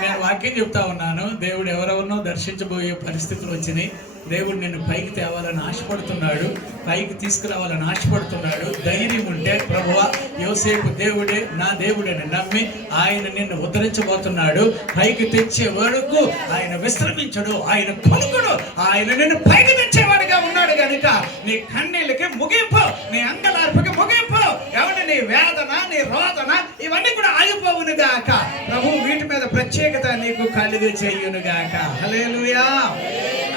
నేను వాక్యం చెప్తా ఉన్నాను, దేవుడు ఎవరెవరినో దర్శించబోయే పరిస్థితులు వచ్చినాయి. దేవుడు నిన్ను పైకి తేవాలని ఆశపడుతున్నాడు, పైకి తీసుకురావాలని ఆశపడుతున్నాడు. ధైర్యం ఉంటే ప్రభువా యోసేపు దేవుడే నా దేవుడని నమ్మి ఆయన నిన్ను ఉద్ధరించబోతున్నాడు. పైకి తెచ్చే వరకు ఆయన విశ్రమించడు, ఆయన కొనుకుడు, ఆయన నిన్ను పైకి తెచ్చేవాడిగా ఉన్నాడు కనుక నీ కన్నీళ్ళకి ముగింపు, నీ అంగలార్పుకి ముగింపు, ఎవరి నీ వేదన నీ రోదన ఇవన్నీ కూడా ఆగిపోవును గాక. ప్రభు వీటి మీద ప్రత్యేకత నీకు కలుగు చేయును గాక. హల్లెలూయా,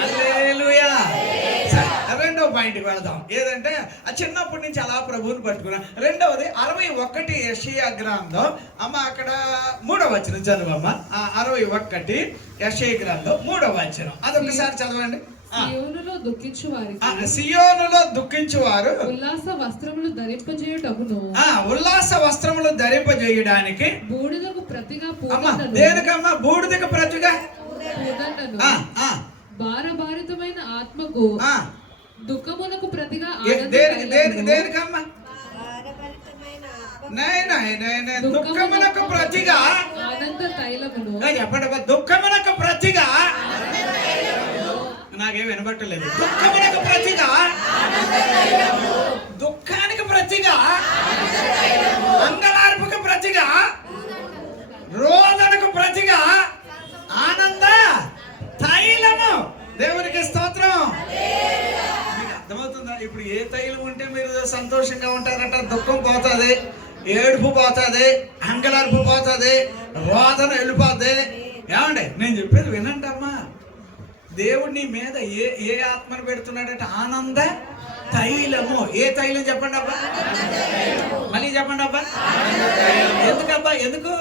హల్లెలూయా. రెండవ పాయింట్కి వెళదాం. ఏదంటే చిన్నప్పటి నుంచి అలా ప్రభువుని పట్టుకున్నా. రెండవది 61 యెషయా గ్రంథం. అమ్మ అక్కడ 3వ వచనం చదవమ్మ. 61 యెషయా గ్రంథం 3వ వచనం, అదొకసారి చదవండి. సియోనులో దుఃఖించు వారికి సియోనులో దుఃఖించువారు ఉల్లాస వస్త్రములు ధరింపజేయుటకును ఉల్లాస వస్త్రములు ధరింపజేయడానికి బూడిదకు ప్రతిగా దేనికమ్మా బూడిదకు ప్రతిగా పూదండను భారభారితమైన ఆత్మకు దుఃఖమునకు ప్రతిగా దేనికమ్మా దుఃఖమునకు ప్రతిగా ఆనంద తైలమును చెప్పండి దుఃఖమునకు ప్రతిగా నాకేం వినబట్టలేదు దుఃఖమునకు ప్రతిగా దుఃఖానికి ప్రతిగా అంగలార్పుకు ప్రతిగా రోదనకు ప్రతిగా ఆనంద తైలము దేవునికి స్తోత్రం. మీకు అర్థమవుతుందా? ఇప్పుడు ఏ తైలం ఉంటే మీరు సంతోషంగా ఉంటారట? దుఃఖం పోతుంది, ఏడుపు పోతుంది, అంగలార్పు పోతుంది, రోదన వెళ్ళిపోతుంది. ఏమండి నేను చెప్పేది వినండి అమ్మా. దేవుడు నీ మీద ఏ ఆత్మను పెడుతున్నాడంటే ఆనంద తైలము. ఏ తైలం చెప్పండి అబ్బా, మళ్ళీ చెప్పండి అబ్బా. ఎందుకబ్బా? ఎందుకు?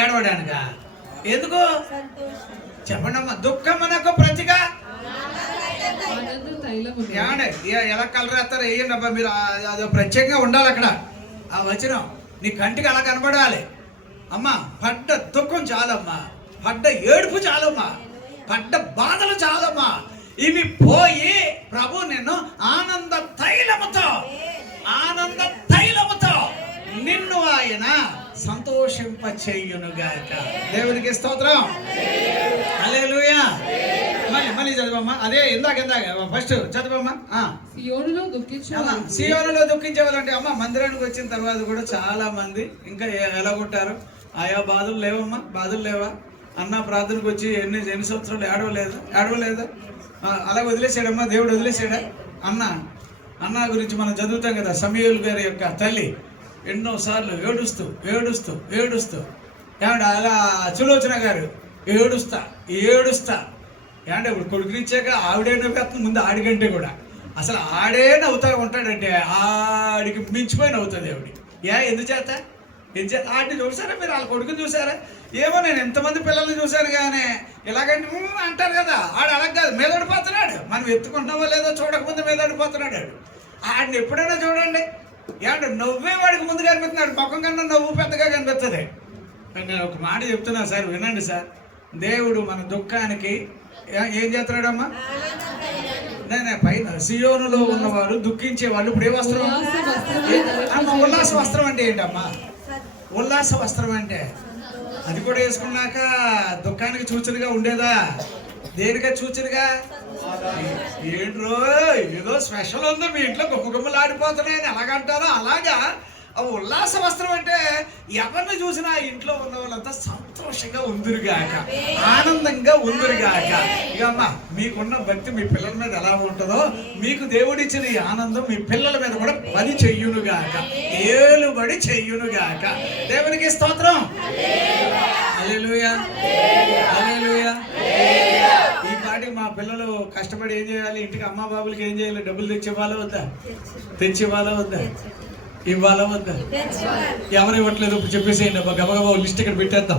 ఏడవడానిక? ఎందుకు చెప్పండి అమ్మా. దుఃఖమునకు ప్రతిగా ఏమండి ఎలా కలర్ వేస్తారు వేయండి అబ్బా. మీరు అది ప్రత్యేకంగా ఉండాలి అక్కడ. ఆ వచనం నీ కంటికి అలా కనబడాలి. అమ్మా పడ్డ దుఃఖం చాలమ్మా, పడ్డ ఏడుపు చాలమ్మా, పడ్డ బాధలు చాలమ్మా. ఇవి పోయి ప్రభు నిన్ను ఆనంద తైలముతో నిన్ను ఆయన సంతోషింప చెయ్యునుగాక. దేవునికి స్తోత్రం. హల్లెలూయా. మళ్ళీ చదవమ్మా. అదే ఇందాక ఫస్ట్ చదవమ్మా. సియోనులో దుఃఖించే వాళ్ళంటే అమ్మ మందిరానికి వచ్చిన తర్వాత కూడా చాలా మంది ఇంకా ఎలాగొట్టారు. ఆయా బాధలు లేవమ్మా, బాధలు లేవా? అన్న ప్రార్థనకు వచ్చి ఎన్ని సంవత్సరాలు ఏడవలేదా? అలా వదిలేసాడమ్మా, దేవుడు వదిలేసాడా? అన్న గురించి మనం చదువుతాం కదా. సమూయేలు గారి యొక్క తల్లి ఎన్నోసార్లు ఏడుస్తూ ఏమంటే అలా సులోచన గారు ఏడుస్తా ఏమంటే ఇప్పుడు కొడుకునిచ్చాక ఆవిడే నవ్వుతుంది ముందు ఆడికంటే కూడా. అసలు ఆడే నవ్వుతా ఉంటాడంటే ఆడికి మించిపోయి నవ్వుతుంది ఆవిడ. ఎందుచేత ఆడిని చూసారా మీరు? వాళ్ళ కొడుకుని చూసారా? ఏమో నేను ఎంతమంది పిల్లల్ని చూశాను కానీ ఇలాగంటే అంటారు కదా. ఆడు అలా కాదు, మీదడిపోతున్నాడు. మనం ఎత్తుకుంటున్నావో లేదో చూడకముందు మీదడిపోతున్నాడు. ఆడిని ఎప్పుడైనా చూడండి, ఏమంటే నవ్వే వాడికి ముందు కనిపిస్తున్నాడు, పక్కన కన్నా నవ్వు పెద్దగా కనిపిస్తుంది. నేను ఒక మాట చెప్తున్నా సార్, వినండి సార్. దేవుడు మన దుఃఖానికి ఏం చేస్తున్నాడమ్మా? నేనే పైన సియోనులో ఉన్నవారు దుఃఖించే వాళ్ళు ఇప్పుడు ఏ వస్త్రం అమ్మ? ఉల్లాస వస్త్రం అంటే ఏంటమ్మా? ఉల్లాస వస్త్రం అంటే అది కూడా వేసుకున్నాక దుఃఖానికి సూచనగా ఉండేదా? దేనిగా సూచనగా? ఏంట్రో ఏదో స్పెషల్ ఉందో మీ ఇంట్లో గుమ్మగుమ్మలు ఆడిపోతున్నాయని ఎలాగంటారో అలాగా ఉల్లాస వస్త్రం అంటే ఎవరిని చూసినా ఇంట్లో ఉన్న వాళ్ళంతా సంతోషంగా ఉందిరుగాక, ఆనందంగా ఉందిరుగాక. ఇక అమ్మ మీకున్న భక్తి మీ పిల్లల మీద ఎలా ఉంటుందో మీకు దేవుడిచ్చిన ఈ ఆనందం మీ పిల్లల మీద కూడా పని చెయ్యునుగాక, ఏలుబడి చెయ్యునుగాక. దేవునికి స్తోత్రం. హల్లెలూయా, హల్లెలూయా. ఈ పాటికి మా పిల్లలు కష్టపడి ఏం చేయాలి? ఇంటికి అమ్మా బాబులకి ఏం చేయాలి? డబ్బులు తెచ్చివ్వాలా వద్దా? ఇవ్వాలా వద్దా? ఎవరు ఇవ్వట్లేదు ఇప్పుడు చెప్పేసేయండి. గబగబా లిస్ట్ ఇక్కడ పెట్టేద్దాం.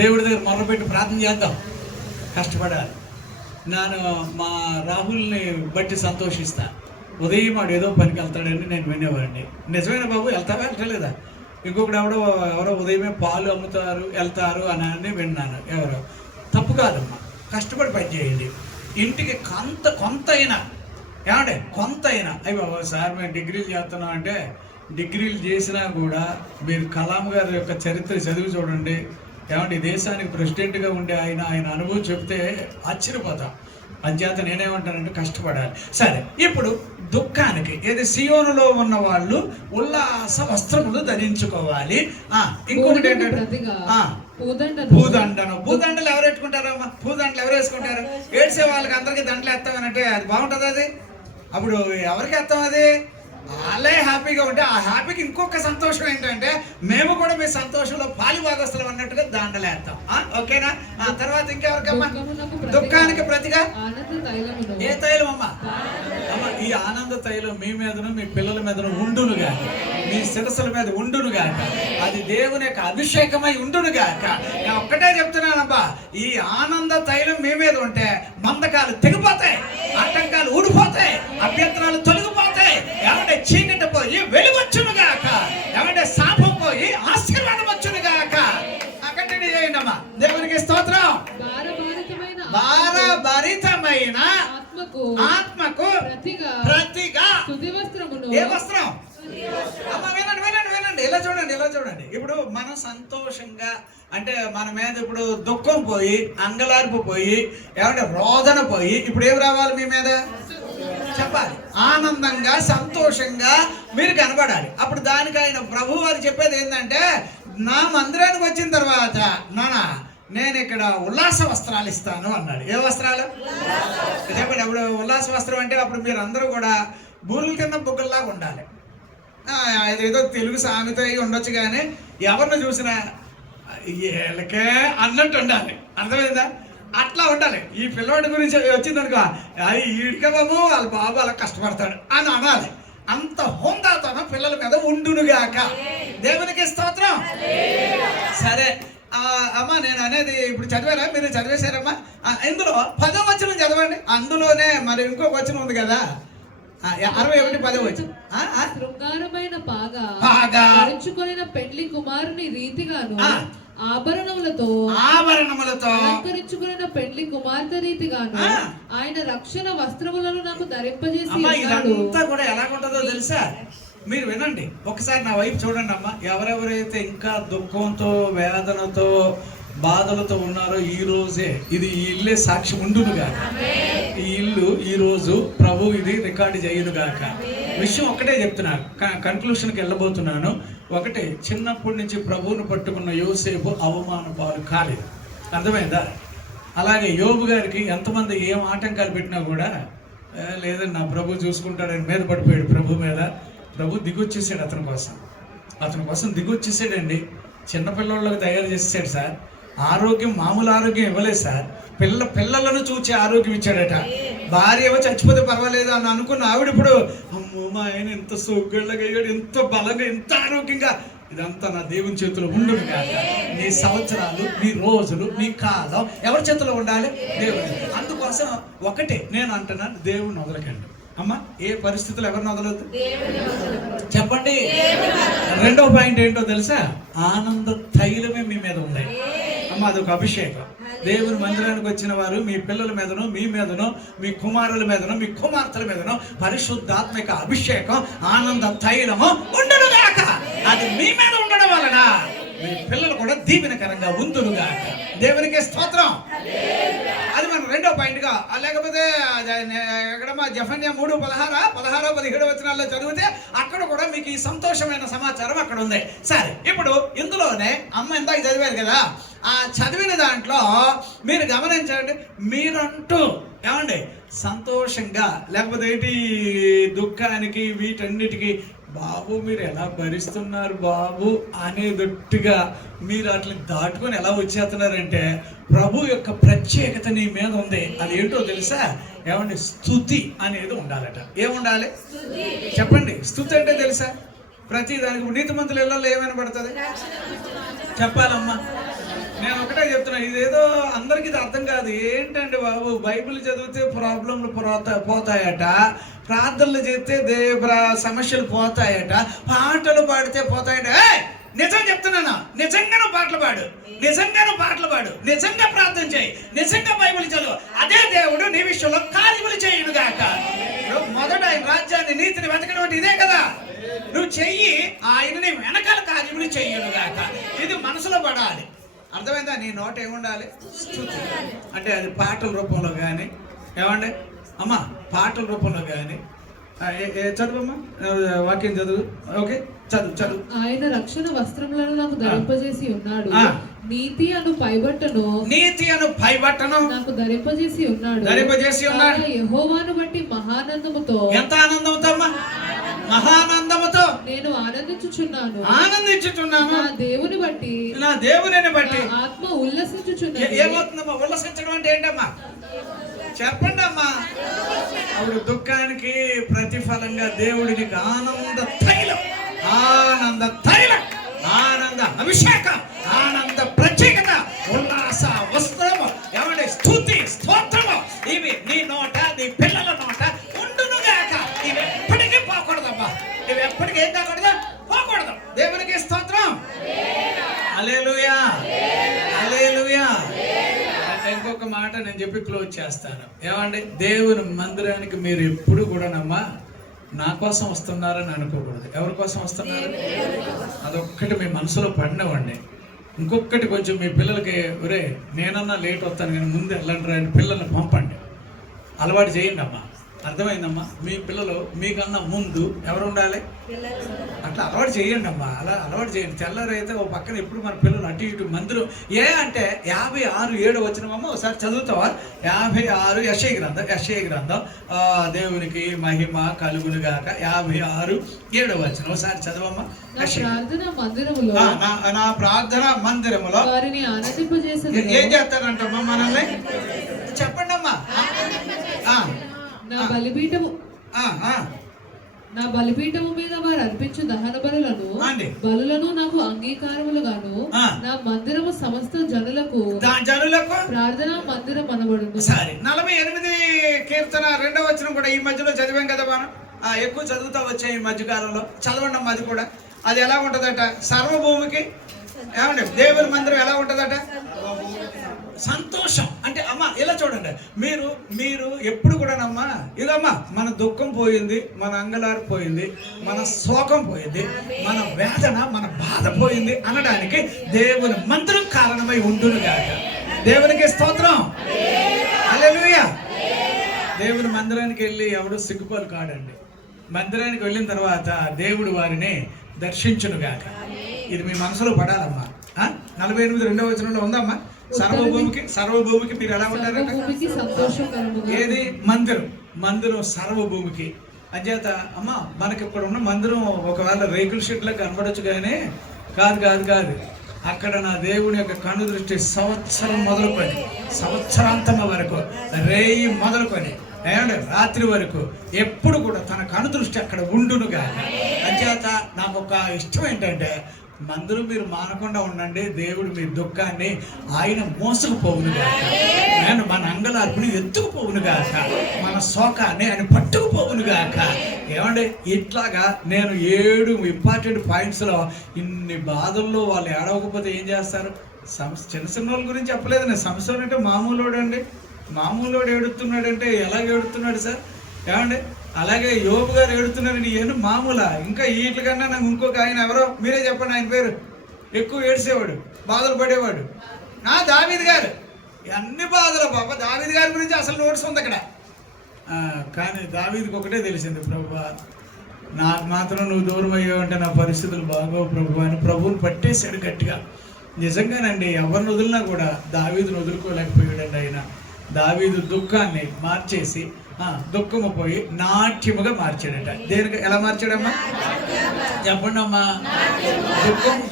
దేవుడి దగ్గర మొదలుపెట్టి ప్రార్థన చేద్దాం. కష్టపడాలి. నేను మా రాహుల్ని బట్టి సంతోషిస్తా. ఉదయం వాడు ఏదో పనికి వెళ్తాడని నేను వినేవాడిని. నిజమైన బాబు వెళ్తలేదా? ఇంకొకటి ఎవరో ఉదయమే పాలు వెళ్తారు అని విన్నాను. ఎవరో తప్పు కాదమ్మా, కష్టపడి పని చేయండి. ఇంటికి కొంతైనా ఏమంటే కొంతైనా అయ్యి బాబా సార్ మేము డిగ్రీలు చేస్తున్నాం అంటే డిగ్రీలు చేసినా కూడా మీరు కలాం గారి యొక్క చరిత్ర చదివి చూడండి. ఏమంటే దేశానికి ప్రెసిడెంట్గా ఉండే ఆయన అనుభవం చెప్తే ఆశ్చర్యపోతాం. అంచేత నేనేమంటానంటే కష్టపడాలి. సరే, ఇప్పుడు దుఃఖానికి ఏది సియోనులో ఉన్న వాళ్ళు ఉల్లాస వస్త్రములు ధరించుకోవాలి. ఇంకొకటి ఏంటంటే భూదండలు ఎవరు పెట్టుకుంటారమ్మా? భూదండలు ఎవరు వేసుకుంటారు? ఏడ్చే వాళ్ళకి అందరికీ దండలు ఎత్తామనంటే అది బాగుంటుంది. అది అప్పుడు ఎవరికి ఎత్తాం? అది వాళ్ళే హ్యాపీగా ఉంటే ఆ హ్యాపీకి ఇంకొక సంతోషం ఏంటంటే మేము కూడా మీ సంతోషంలో పాలు భాగస్తులం అన్నట్టుగా దండలేస్తాం. ఓకేనా? ఆ తర్వాత ఇంకెవరికమ్మా? దుఃఖానికి ప్రతిగా ఏ తైలం అమ్మా? అమ్మ ఈ ఆనంద తైలం మీ మీదను మీ పిల్లల మీదను ఉండునుగా, మీ శిరస్సుల మీద ఉండునుగా, అది దేవుని యొక్క అభిషేకమై ఉండునుగాక. నేను ఒక్కటే చెప్తున్నానబ్బా, ఈ ఆనంద తైలం మీ మీద ఉంటే బంధకాలు తెగిపోతాయి, ఆటంకాలు ఊడిపోతాయి, అభ్యంతరాలు తొలగిపోతాయి. ఏమంటే చీకటి పోయి వెలుగొచ్చునుగాక, ఏమంటే శాపం పోయి ఆశీర్వాదం వచ్చునుగాక. కంటిన్యూ చేయండి అమ్మా. దేవునికి స్తోత్రం. భారభరితమైన ఆత్మకు ప్రతిగా ఏ వస్త్రం? అమ్మ వినండి వినండి వినండి, ఇలా చూడండి ఇలా చూడండి. ఇప్పుడు మనం సంతోషంగా అంటే మన మీద ఇప్పుడు దుఃఖం పోయి, అంగలార్పు పోయి, ఏమంటే రోదన పోయి, ఇప్పుడు ఏం రావాలి మీ మీద? చెప్పాలి. ఆనందంగా సంతోషంగా మీరు కనబడాలి. అప్పుడు దానికి ఆయన ప్రభు వారు చెప్పేది ఏంటంటే, నా మందిరానికి వచ్చిన తర్వాత నానా నేను ఇక్కడ ఉల్లాస వస్త్రాలు ఇస్తాను అన్నాడు. ఏ వస్త్రాలు? చెప్పండి. అప్పుడు ఉల్లాస వస్త్రం అంటే అప్పుడు మీరు అందరూ కూడా బూరుల కింద బుగ్గల్లాగా ఉండాలి. ఏదో తెలుగు సామెత ఉండొచ్చు, కానీ ఎవరిని చూసినా వీళ్ళకే అన్నట్టు ఉండాలి. అర్థమైందా? అట్లా ఉండాలి. ఈ పిల్లవాడి గురించి వచ్చిందనుకో, ఈడికే బాబు వాళ్ళ బాబు అలా కష్టపడతాడు అని అనాలి. అంత హోందాతనం పిల్లల మీద ఉండునుగాక. దేవునికి స్తోత్రం. సరే అమ్మా, నేను అనేది ఇప్పుడు చదివారా? మీరు చదివేశారమ్మా? ఇందులో 10వ వచనం చదవండి. అందులోనే మరి ఇంకొక వచనం ఉంది కదా, 61 10వ వచనం. శృంగారమైన పాగా పెండ్లి కుమారుని రీతిగాను ఆభరణములతో అలంకరించుకున్న పెండ్లి కుమార్తె రీతిగాను ఆయన రక్షణ వస్త్రములను నాకు ధరింపజేసి. ఇదంతా కూడా ఎలాగుంటుందో తెలుసా? మీరు వినండి ఒకసారి, నా వైపు చూడండి అమ్మా. ఎవరెవరైతే ఇంకా దుఃఖంతో, వేదనతో, బాధలతో ఉన్నారో ఈ రోజే ఇది ఈ ఇల్లే సాక్ష్యం ఉండునుగాక. ఈ ఇల్లు ఈ రోజు ప్రభు ఇది రికార్డు చేయునుగాక. విషయం ఒకటే చెప్తున్నాను, కన్క్లూషన్కి వెళ్ళబోతున్నాను. ఒకటి, చిన్నప్పటి నుంచి ప్రభువును పట్టుకున్న యోసేపు అవమాన పాలు కాలేదు. అర్థమైందా? అలాగే యోబు గారికి ఎంతమంది ఏం ఆటంకాలు పెట్టినా కూడా లేదని నా ప్రభు చూసుకుంటాడని మీద పడిపోయాడు ప్రభు మీద. ప్రభు దిగొచ్చేసాడు అతని కోసం దిగొచ్చేసాడండి. చిన్నపిల్లలకు తయారు చేసేసాడు సార్. ఆరోగ్యం మామూలు ఆరోగ్యం ఇవ్వలేదు సార్. పిల్లలను చూచి ఆరోగ్యం ఇచ్చాడట. భార్య ఏమో చచ్చిపోతే పర్వాలేదు అని అనుకున్న ఆవిడ ఇప్పుడు అమ్మో మా ఆయన ఎంత సోగ్గుళ్ళగా అయ్యాడు, ఎంత బలంగా, ఎంత ఆరోగ్యంగా. ఇదంతా నా దేవుని చేతిలో ఉండును కాక. నీ సంవత్సరాలు, నీ రోజులు, నీ కాలం ఎవరి చేతిలో ఉండాలి? దేవుని. అందుకోసం ఒకటే నేను అంటున్నాను, దేవుని వదలకండి అమ్మ. ఏ పరిస్థితులు ఎవరిని వదలొద్దు చెప్పండి. రెండో పాయింట్ ఏంటో తెలుసా? ఆనంద తైలమే మీ మీద ఉంది అమ్మ. అదొక అభిషేకం. దేవుని మందిరానికి వచ్చిన వారు మీ పిల్లల మీదను, మీ మీదను, మీ కుమారుల మీదను, మీ కుమార్తెల మీదను పరిశుద్ధాత్మిక అభిషేకం, ఆనంద తైలము ఉండునుగాక. అది మీ మీద ఉండడం వలన మీ పిల్లలు కూడా దీవెనకరంగా ఉందునుగాక. దేవునికి స్తోత్రం. అది మనం రెండో పాయింట్ గా. లేకపోతే ఎక్కడమ్మా జెఫన్యా 3:16-17 వచనాల్లో చదివితే అక్కడ కూడా మీకు ఈ సంతోషమైన సమాచారం అక్కడ ఉంది. సరే, ఇప్పుడు ఇందులోనే అమ్మ ఇందాక చదివారు కదా, ఆ చదివిన దాంట్లో మీరు గమనించండి. మీరంటూ ఏమండి సంతోషంగా, లేకపోతే ఏంటి దుఃఖానికి వీటన్నిటికీ బాబు మీరు ఎలా భరిస్తున్నారు బాబు అనేదట్టుగా మీరు అట్లా దాటుకొని ఎలా వచ్చేస్తున్నారంటే ప్రభు యొక్క ప్రత్యేకత నీ మీద ఉంది. అది ఏంటో తెలుసా? ఏమండి స్తుతి అనేది ఉండాలట. ఏముండాలి చెప్పండి? స్తుతి అంటే తెలుసా? ప్రతి దానికి నీతిమంతుల ఇళ్ళల్లో ఏమైనా పడుతుంది చెప్పాలమ్మా. నేను ఒకటే చెప్తున్నా, ఇదేదో అందరికీ ఇది అర్థం కాదు. ఏంటండి బాబు, బైబిల్ చదివితే ప్రాబ్లంలు పోతాయట, ప్రార్థనలు చేస్తే సమస్యలు పోతాయట, పాటలు పాడితే పోతాయట. నిజం చెప్తున్నాను, నిజంగా నువ్వు పాటలు పాడు, నిజంగా ప్రార్థన చేయి, నిజంగా బైబిల్ చదువు. అదే దేవుడు నీ విషయంలో కార్యములు చేయునుగాక. మొదట ఆయన రాజ్యాన్ని, నీతిని వెతకడం అంటే ఇదే కదా. నువ్వు చెయ్యి, ఆయనని వెనకాల కార్యములు చేయునుగాక. ఇది మనసులో పడాలి. అర్థమైందా? నీ నోట ఏముండాలి? స్తుతి. అంటే అది పాటల రూపంలో కానీ, ఏమండి అమ్మా, పాటల రూపంలో కానీ. చదువమ్మా, వాక్యం చదువు. ఓకే, చదువు. ఆయన రక్షణ వస్త్రములను నాకు ధరింపజేసి ఉన్నాడు, నీతి అను పైబట్టను నాకు ధరింపజేసి ఉన్నాడు. యెహోవాను బట్టి మహానందముతో. ఎంత ఆనందంతో అమ్మా? మహానందముతో నేను ఆనందించుచున్నాను. నా దేవుని బట్టి ఆత్మ ఉల్లసించుచున్నది. ఏమవుతుందమ్మా ఉల్లసించడం అంటే ఏంటమ్మా చెప్పండి అమ్మా. అప్పుడు దుఃఖానికి ప్రతిఫలంగా దేవుడికి ఆనంద తైలం, ఆనంద అభిషేకం, ఆనంద ప్రత్యేకత, ఉల్లాస వస్త్రము, ఏమంటే స్తుతి స్తోత్రము, ఇవి నీ నోట నీ పిల్లల నోట ఉండునుగాక. ఇవి ఎప్పటికీ పోకూడదమ్మా. ఇవి ఎప్పటికీ ఏం కాకూడదు, పోకూడదు. దేవునికి స్తోత్రం. హల్లెలూయా, హల్లెలూయా. ఇంకొక మాట నేను చెప్పి క్లోజ్ చేస్తాను. ఏమండి, దేవుని మందిరానికి మీరు ఎప్పుడు కూడా నమ్మా నా కోసం వస్తున్నారని అనుకోకూడదు. ఎవరి కోసం వస్తున్నారు? అదొక్కటి మీ మనసులో పడినవ్వండి. ఇంకొకటి కొంచెం మీ పిల్లలకి ఒరే నేనన్నా లేట్ వస్తాను కానీ ముందు వెళ్ళండి అని పిల్లల్ని పంపండి, అలవాటు చేయండి అమ్మా. అర్థమైందమ్మా? మీ పిల్లలు మీకన్నా ముందు ఎవరు ఉండాలి అట్లా అలవాటు చేయండి అమ్మా. అలా అలవాటు చేయండి. తెల్లారైతే ఓ పక్కన ఎప్పుడు మన పిల్లలు అటు ఇటు మందిరం ఏ అంటే 56:7 వచ్చినమ్మా. ఒకసారి చదువుతావా? 56 యెషయా గ్రంథం దేవునికి మహిమ కలుగును గాక. 56:7 వచ్చిన ఒకసారి చదవమ్మా. నా ప్రార్థన మందిరములో ఏం చేస్తారంటమ్మా మనల్ని? చెప్పండి అమ్మా. నా బలిపీఠము మీద వారు అర్పించు దహన బలులను నాకు అంగీకారములుగాను నా మందిరము సమస్త జనులకు ప్రార్థనా మందిరం అనబడును. సరే, 48 కీర్తన 2వ వచనం కూడా ఈ మధ్యలో చదివాం కదా మనం. ఎక్కువ చదువుతా వచ్చాయి ఈ మధ్యకాలంలో. చదవండి అమ్మా. అది కూడా అది ఎలా ఉంటదట? సర్వభూమికి ఏమండి దేవుని మందిరం ఎలా ఉంటదట? సంతోషం. అంటే అమ్మ ఇలా చూడండి, మీరు ఎప్పుడు కూడానమ్మా ఇదమ్మా మన దుఃఖం పోయింది, మన అంగలారు పోయింది, మన శోకం పోయింది, మన వేదన మన బాధ పోయింది అనడానికి దేవుని మందిరం కారణమై ఉండును గాక. దేవునికి స్తోత్రం. హల్లెలూయా. దేవుని మందిరానికి వెళ్ళి ఎవడు సిగ్గుపాలు కాడండి. మందిరానికి వెళ్ళిన తర్వాత దేవుడు వారిని దర్శించును గాక. ఇది మీ మనసులో పడాలమ్మా. 48 2వ వచనంలో ఉందమ్మా. సర్వభూమికి మీరు ఎలా ఉంటారంటే ఏది మందిరం సర్వభూమికి. అంచేత అమ్మ మనకి ఇక్కడ ఉన్న మందిరం ఒకవేళ రేకుల షెడ్లో కనబడచ్చు కానీ కాదు. అక్కడ నా దేవుని యొక్క కను దృష్టి సంవత్సరం మొదలుకొని సంవత్సరాంతం వరకు, రేయి మొదలుకొని రాత్రి వరకు ఎప్పుడు కూడా తన కను దృష్టి అక్కడ ఉండునుగా. అంచేత నాకు ఒక ఇష్టం ఏంటంటే మందిరం మీరు మానకుండా ఉండండి. దేవుడు మీ దుఃఖాన్ని ఆయన మోసుకుపోవునుగాక. నేను మన అంగలార్పుని ఎత్తుకుపోవునుగాక. మన శోకాన్ని ఆయన పట్టుకుపోవునుగాక. ఏమండి, ఇట్లాగా నేను 7 ఇంపార్టెంట్ పాయింట్స్లో ఇన్ని బాధల్లో వాళ్ళు ఏడవకపోతే ఏం చేస్తారు? చిన్న వాళ్ళ గురించి చెప్పలేదు నేను. సంవత్సరం అంటే మామూలుడు అండి. మామూలుడు ఏడుతున్నాడంటే ఎలాగ ఏడుతున్నాడు సార్? ఏమండి, అలాగే యోబు గారు ఏడుతున్నారని ఏను మామూలా? ఇంకా వీటికన్నా నాకు ఇంకొక ఆయన ఎవరో మీరే చెప్పండి, ఆయన పేరు ఎక్కువ ఏడ్చేవాడు, బాధలు పడేవాడు. దావీదు గారు. అన్ని బాధలు బాబా. దావీదు గారి గురించి అసలు నోట్స్ ఉంది అక్కడ. కానీ దావీదుకి ఒకటే తెలిసింది, ప్రభువా నాకు మాత్రం నువ్వు దూరం అయ్యావంటే నా పరిస్థితులు బాగోవు ప్రభు అని ప్రభువుని పట్టేశాడు గట్టిగా. నిజంగానండి, ఎవరిని వదిలినా కూడా దావీదుని వదులుకోలేకపోయాడండి ఆయన. దావీదు దుఃఖాన్ని మార్చేసి దుఃఖము పోయి నాట్యముగా మార్చాడట. దేనికి ఎలా మార్చాడమ్మా చెప్పండి అమ్మా.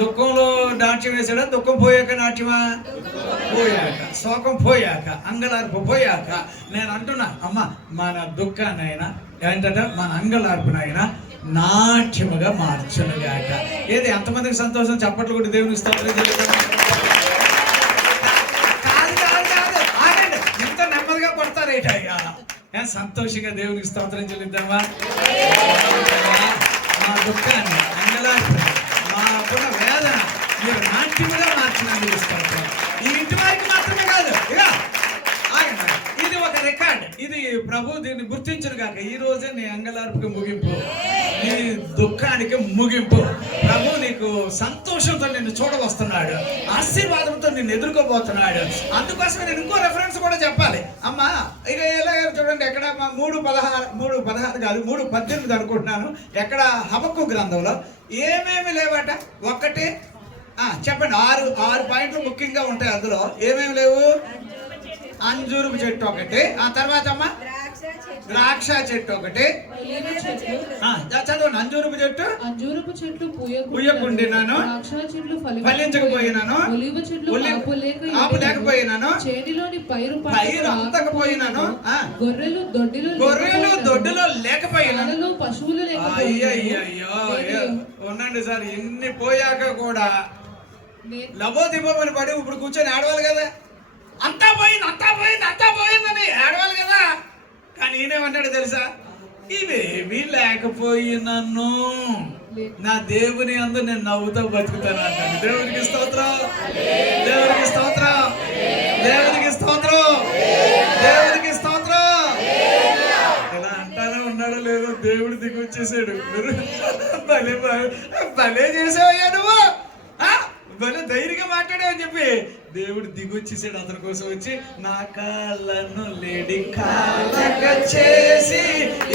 దుఃఖంలో నాట్యం వేసాడా? దుఃఖం పోయాక నాట్యమా? పోయాక. శోకం పోయాక, అంగలార్పు పోయాక. నేను అంటున్నా అమ్మ, మన దుఃఖాన్నైనా ఏంటంటే మన అంగలార్పునైనా నాట్యముగా మార్చునుగాక. ఏది ఎంతమందికి సంతోషం? చప్పట్లు కూడా దేవునికి స్తోత్రం చేద్దాం. ఇంత నెమ్మదిగా పడతారేటయ్యా. సంతోషంగా దేవునికి స్తోత్రం చెల్లిద్దామా? మా దుఃఖాన్ని, అంగలార్పుని, మాకున్న వేదన మీరు నాట్యముగా మార్చినందుకు స్తోత్రం. ఈ ఇంటి వారికి మాత్రమే కాదు, ఇది ఒక రికార్డ్. ఇది ప్రభు దీన్ని గుర్తించను గాక. ఈ రోజే నీ అంగలార్పుకి ముగింపు, నీ దుఃఖానికి ముగింపు. ప్రభు నీకు సంతోషంతో నిన్ను చూడవస్తున్నాడు, ఆశీర్వాదంతో నిన్ను ఎదుర్కోబోతున్నాడు. అందుకోసమే నేను ఇంకో రెఫరెన్స్ కూడా చెప్పాలి అమ్మా. ఇక ఎలా చూడండి, ఎక్కడ 3:16 కాదు 3:18 అనుకుంటున్నాను. ఎక్కడ హబక్కు గ్రంథంలో ఏమేమి లేవట? ఒక్కటి చెప్పండి. 6 పాయింట్లు ముఖ్యంగా ఉంటాయి అందులో. ఏమేమి లేవు? అంజూరపు చెట్టు ఒకటి. ఆ తర్వాత అమ్మా ద్రాక్ష చెట్టు ఒకటి. చదవండి. అంజూరపు చెట్టు పూయకుండినాను, ఫలించకపోయినాను, ఆపు లేకపోయినాను, చేనిలోని పైరు అంతకపోయినాను, గొర్రెలు దొడ్డిలో లేకపోయినాను, పశువులు అయ్యో ఉండండి సార్. ఇన్ని పోయాక కూడా లబోదిబోమని పడి ఇప్పుడు కూర్చొని ఆడవాలి కదా. అంతా పోయిందని ఆడవాలి కదా. కానీ ఈయనేమంటాడు తెలుసా? ఇవేమీ లేకపోయినను నా దేవుని అందు నేను నవ్వుతూ బతుకుతాను అంటాను. దేవునికి స్తోత్రం, దేవునికి స్తోత్రం, దేవునికి స్తోత్రం, దేవునికి స్తోత్రం. ఇలా అంటానే ఉన్నాడో లేదో దేవుడు దిగి వచ్చేసాడు. భలే చేసావయ్యా నువ్వు, భలే ధైర్యంగా మాట్లాడావని చెప్పి దేవుడు దిగొచ్చేసాడు అతని కోసం వచ్చి. నా కాళ్ళను లేడి కాళ్ళగా చేసి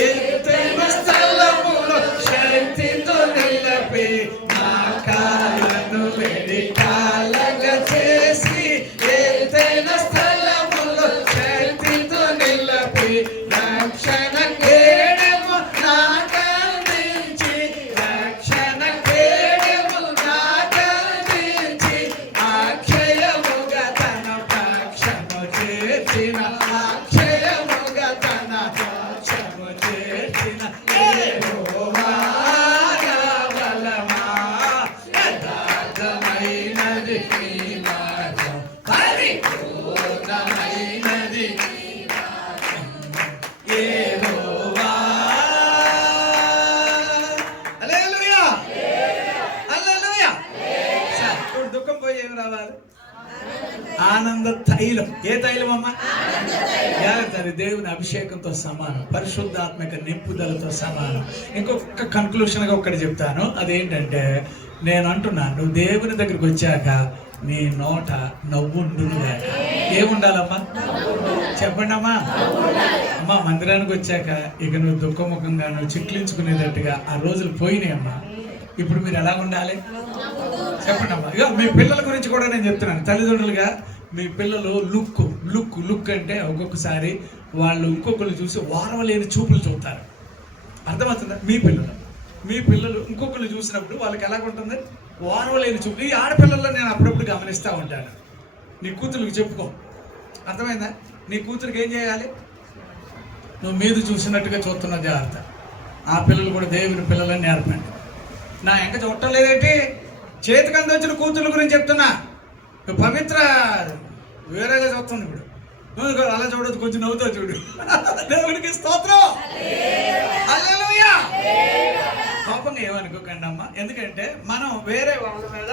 ఎత్తైన స్థలములో శక్తితో నిలపి, నా కాళ్ళను లేడి కాళ్ళగా చేసి ఎత్తైన స్థలములో శక్తితో నిలపి, రక్షణ కేడము నాకందించి, రక్షణ కేడము నాకందించి, అక్షయముగా తన పక్షము చేర్చిన, అక్షయముగా తన పక్షము చేర్చిన యెహోవా నా బలమా, యథార్థమైనది నీ మార్గం, పరిపూర్ణమైనది యెహోవా. హల్లెలూయా, హల్లెలూయా. ఇప్పుడు దుఃఖం పోయి ఏం రావాలి? ఆనంద తైలం. ఏ తైలం అమ్మా? అది దేవుని అభిషేకంతో సమానం, పరిశుద్ధాత్మక నింపుదలతో సమానం. ఇంకొక కన్క్లూషన్ గా ఒకటి చెప్తాను. అదేంటంటే, నేను అంటున్నాను, నువ్వు దేవుని దగ్గరికి వచ్చాక నీ నోట నవ్వుండును గాక. ఏముండాలమ్మా? చెప్పండి అమ్మా. అమ్మా, మందిరానికి వచ్చాక ఇక నువ్వు దుఃఖముఖంగా నువ్వు చిట్లించుకునేటట్టుగా ఆ రోజులు పోయినాయి అమ్మా. ఇప్పుడు మీరు ఎలా ఉండాలి చెప్పండి అమ్మా. ఇక మీ పిల్లల గురించి కూడా నేను చెప్తున్నాను. తల్లిదండ్రులుగా మీ పిల్లలు లుక్ అంటే ఒక్కొక్కసారి వాళ్ళు ఇంకొకరు చూసి వారవలేని చూపులు చూస్తారు. అర్థమవుతుందా? మీ పిల్లలు ఇంకొకరు చూసినప్పుడు వాళ్ళకి ఎలాగుంటుంది? వారవలేని చూపు. ఈ ఆడపిల్లల్లో నేను అప్పుడప్పుడు గమనిస్తూ ఉంటాను. నీ కూతురికి చెప్పుకో, అర్థమైందా? నీ కూతురికి ఏం చేయాలి? నువ్వు మీద చూసినట్టుగా చూస్తున్న జాగ్రత్త. ఆ పిల్లలు కూడా దేవుని పిల్లలని నేర్పండి. నా ఎంక చూడటం లేదేంటి? చేతికి అందొచ్చిన కూతుర్ల గురించి చెప్తున్నా. పవిత్ర వేరేగా చూస్తుంది. ఇప్పుడు అలా చూడదు, కొంచెం నవ్వుతా చూడు. దేవునికి స్తోత్రం, హల్లెలూయా. కోపంగా ఏమనుకోకండి అమ్మా. ఎందుకంటే మనం వేరే వాళ్ళ మీద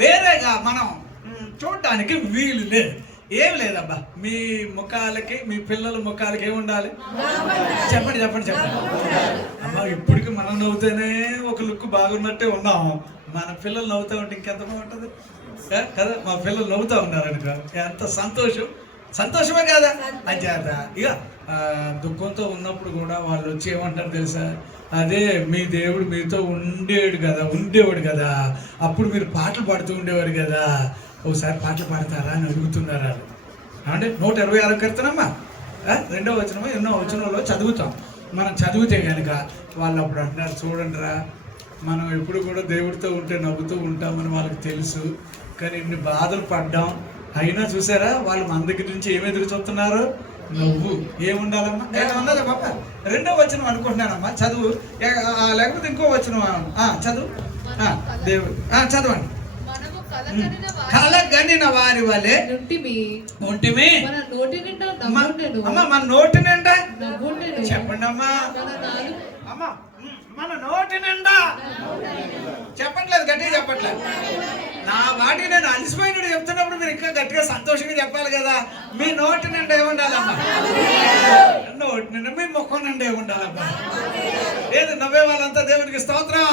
వేరేగా మనం చూడటానికి వీలు లేదు. ఏం లేదబ్బా. మీ ముఖాలకి, మీ పిల్లల ముఖాలకి ఏముండాలి? చెప్పండి అమ్మా. ఇప్పటికి మనం నవ్వుతేనే ఒక లుక్ బాగున్నట్టే ఉన్నాం. మన పిల్లలు నవ్వుతూ ఉంటే ఇంకెంత బాగుంటుంది కదా. మా పిల్లలు నవ్వుతూ ఉన్నారు అనుకో, ఎంత సంతోషమే కదా. అజాత ఇక దుఃఖంతో ఉన్నప్పుడు కూడా వాళ్ళు వచ్చి ఏమంటారు తెలుసా? అదే మీ దేవుడు మీతో ఉండేవాడు కదా, అప్పుడు మీరు పాటలు పాడుతూ ఉండేవారు కదా, ఒకసారి పాటలు పాడతారా అని అడుగుతున్నారు. అంటే 126 కీర్తనమ్మా 2వ వచనమో ఎన్నో వచనంలో చదువుతాం. మనం చదివితే కనుక వాళ్ళు అప్పుడు అంటున్నారు, చూడండిరా మనం ఎప్పుడు కూడా దేవుడితో ఉంటే నవ్వుతూ ఉంటామని వాళ్ళకి తెలుసు, కానీ ఇన్ని బాధలు పడ్డాం అయినా చూసారా వాళ్ళు మన దగ్గర నుంచి ఏమి ఎదురు చూస్తున్నారు? నవ్వు. ఏముండాలమ్మా? ఉన్నదా పాప? 2వ వచనం అనుకుంటున్నానమ్మా, చదువు. లేకపోతే ఇంకో వచనం చదువు. దేవుడు చదవండి. కలగనిన వారి వలె ఒంటిమి అమ్మా, మన నోటి నిండా చెప్పండి అమ్మా. మన నోటి నిండా చెప్పట్లేదు, గట్టిగా చెప్పట్లేదు. నా వాటి నేను అలసిపోయినట్టు చెప్తున్నప్పుడు మీరు ఇంకా గట్టిగా సంతోషంగా చెప్పాలి కదా. మీ నోటి నిండా ఏముండాలమ్మా? నోటి నిండా మీ ముఖం నిండా ఏముండాలమ్మా? ఏది నవ్వే వాళ్ళంతా దేవునికి స్తోత్రం.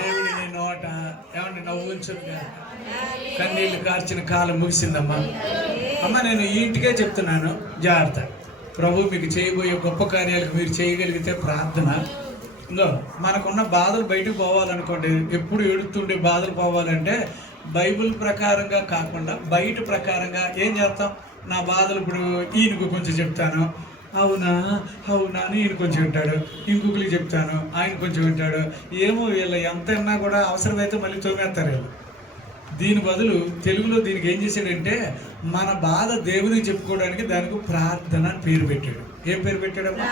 దేవుడి నీ నోట ఏమండి నవ్వుంచుగా. కన్నీళ్లు కార్చిన కాలం ముగిసిందమ్మా. అమ్మ, నేను ఈ ఇంటికే చెప్తున్నాను, జాగ్రత్త. ప్రభు మీకు చేయబోయే గొప్ప కార్యాలకు మీరు చేయగలిగితే ప్రార్థన. ఇంకో మనకున్న బాధలు బయటకు పోవాలనుకోండి, ఎప్పుడు ఏడుతుండే బాధలు పోవాలంటే బైబిల్ ప్రకారంగా కాకుండా బయట ప్రకారంగా ఏం చేస్తాం? నా బాధలు ఇప్పుడు ఈయనకు కొంచెం చెప్తాను, అవునా అవునా అని ఈయన కొంచెం వింటాడు, ఇంకొకరికి చెప్తాను, ఆయన కొంచెం వింటాడు. ఏమో వీళ్ళు ఎంత విన్నా కూడా అవసరమైతే మళ్ళీ తోమేస్తారు వీళ్ళు. దీని బదులు తెలుగులో దీనికి ఏం చేశాడంటే మన బాధ దేవునికి చెప్పుకోవడానికి దానికి ప్రార్థన అని పేరు పెట్టాడు. ఏం పేరు పెట్టాడమ్మా?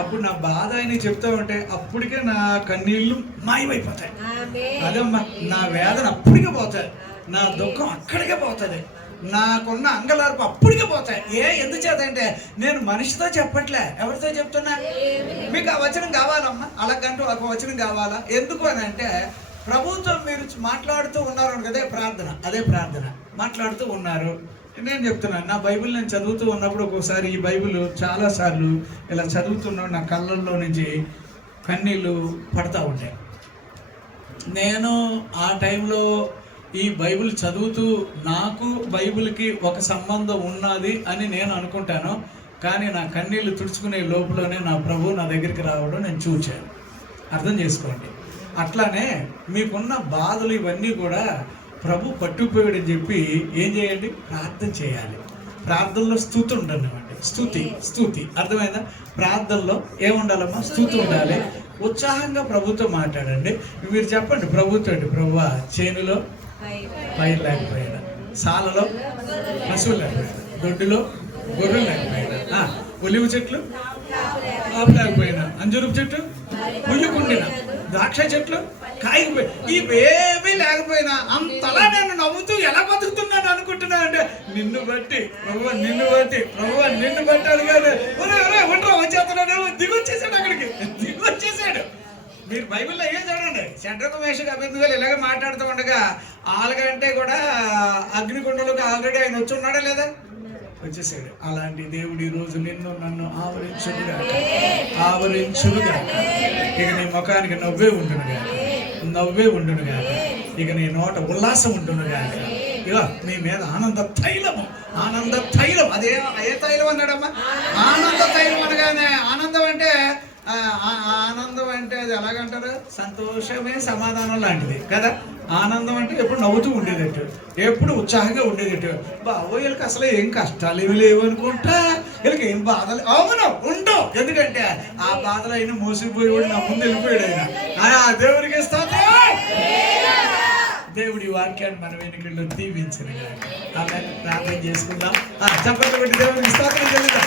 అప్పుడు నా బాధ ఆయన చెప్తా ఉంటే అప్పటికే నా కన్నీళ్ళు మాయమైపోతాయి. అదమ్మా, నా వేదన అప్పటికే పోతాయి, నా దుఃఖం అక్కడికే పోతుంది, నాకున్న అంగలార్పు అప్పటికే పోతాయి. ఎందుచేత అంటే నేను మనిషితో చెప్పట్లే, ఎవరితో చెప్తున్నా? మీకు ఆ వచనం కావాలమ్మా, అలాగంటూ ఒక వచనం కావాలా? ఎందుకు అని అంటే ప్రభుత్వం మీరు మాట్లాడుతూ ఉన్నారు కదా, అదే ప్రార్థన మాట్లాడుతూ ఉన్నారు. నేను చెప్తున్నాను, నా బైబిల్ నేను చదువుతూ ఉన్నప్పుడు ఒక్కోసారి ఈ బైబిల్ చాలాసార్లు ఇలా చదువుతున్నాడు, నా కళ్ళల్లో నుంచి కన్నీళ్ళు పడతా ఉంటాయి. నేను ఆ టైంలో ఈ బైబిల్ చదువుతూ నాకు బైబిల్కి ఒక సంబంధం ఉన్నది అని నేను అనుకుంటాను. కానీ నా కన్నీళ్ళు తుడుచుకునే లోపలనే నా ప్రభు నా దగ్గరికి రావడం నేను చూశాను. అర్థం చేసుకోండి. అట్లానే మీకున్న బాధలు ఇవన్నీ కూడా ప్రభు పట్టుకుపోయాడని చెప్పి ఏం చేయండి? ప్రార్థన చేయాలి. ప్రార్థనలో స్తుతి ఉండాలన్నమాట. స్తుతి అర్థమైందా? ప్రార్థనలో ఏముండాలమ్మా? స్తుతి ఉండాలి. ఉత్సాహంగా ప్రభుతో మాట్లాడండి. మీరు చెప్పండి ప్రభుతో, ప్రభువా చేనులో పైరు లేకపోయినా, సాలలో పశువులు లేకపోయినా, దొడ్డులో గొర్రెలు లేకపోయినా, ఒలివ చెట్లు ఆపు లేకపోయినా, అంజూరపు చెట్టు పుయ్యకుండిన, ద్రాక్ష చెట్లు కాయకపోయి, ఇవేమీ లేకపోయినా అంతలా నేను నవ్వుతూ ఎలా బతుకుతున్నాను అనుకుంటున్నా అంటే నిన్ను బట్టి ప్రభువా, నిన్ను బట్టి అడిగాను. ఒంటరా వచ్చేస్తున్నాడు, దిగొచ్చేసాడు, అక్కడికి దిగొచ్చేసాడు. మీరు బైబిల్లో ఏం చూడండి, శడ్రకు మేషకు అబేద్నెగోలు ఇలాగే మాట్లాడుతూ ఉండగా ఆలుగంటే కూడా అగ్నికుండలకు ఆల్రెడీ ఆయన వచ్చి ఉన్నాడా లేదా? వచ్చేసాడు. అలాంటి దేవుడు ఈ రోజు నిన్ను నన్ను ఆవరించుగా ఇక నీ ముఖానికి నవ్వే ఉండునుగా, ఇక నీ నోట ఉల్లాసం ఉండునుగా, ఇక నీ మీద ఆనంద తైలం. అదే ఏ తైలం అన్నాడమ్మా? ఆనంద తైలం అనగానే ఆనందం అంటే అది ఎలాగంటారు? సంతోషమే సమాధానం లాంటిది కదా. ఆనందం అంటే ఎప్పుడు నవ్వుతూ ఉండేదట్టు, ఎప్పుడు ఉత్సాహంగా ఉండేదట్టు. బాబో వీళ్ళకి అసలు ఏం కష్టాలు ఏమి లేవు అనుకుంటా, వీళ్ళకి ఏం బాధలు అవును ఉండవు. ఎందుకంటే ఆ బాధలు అయినా మోసిపోయేవాడు నా ముందు వెళ్ళిపోయాడు ఆయన. దేవుడికి స్తోత్రం. దేవుడి వాక్యాన్ని మనం వెనుకల్లో దీవించను. ఆమె ప్రార్థన చేసుకుందాం. చెప్పండి, దేవుడికి స్తోత్రం చెల్లిద్దాం.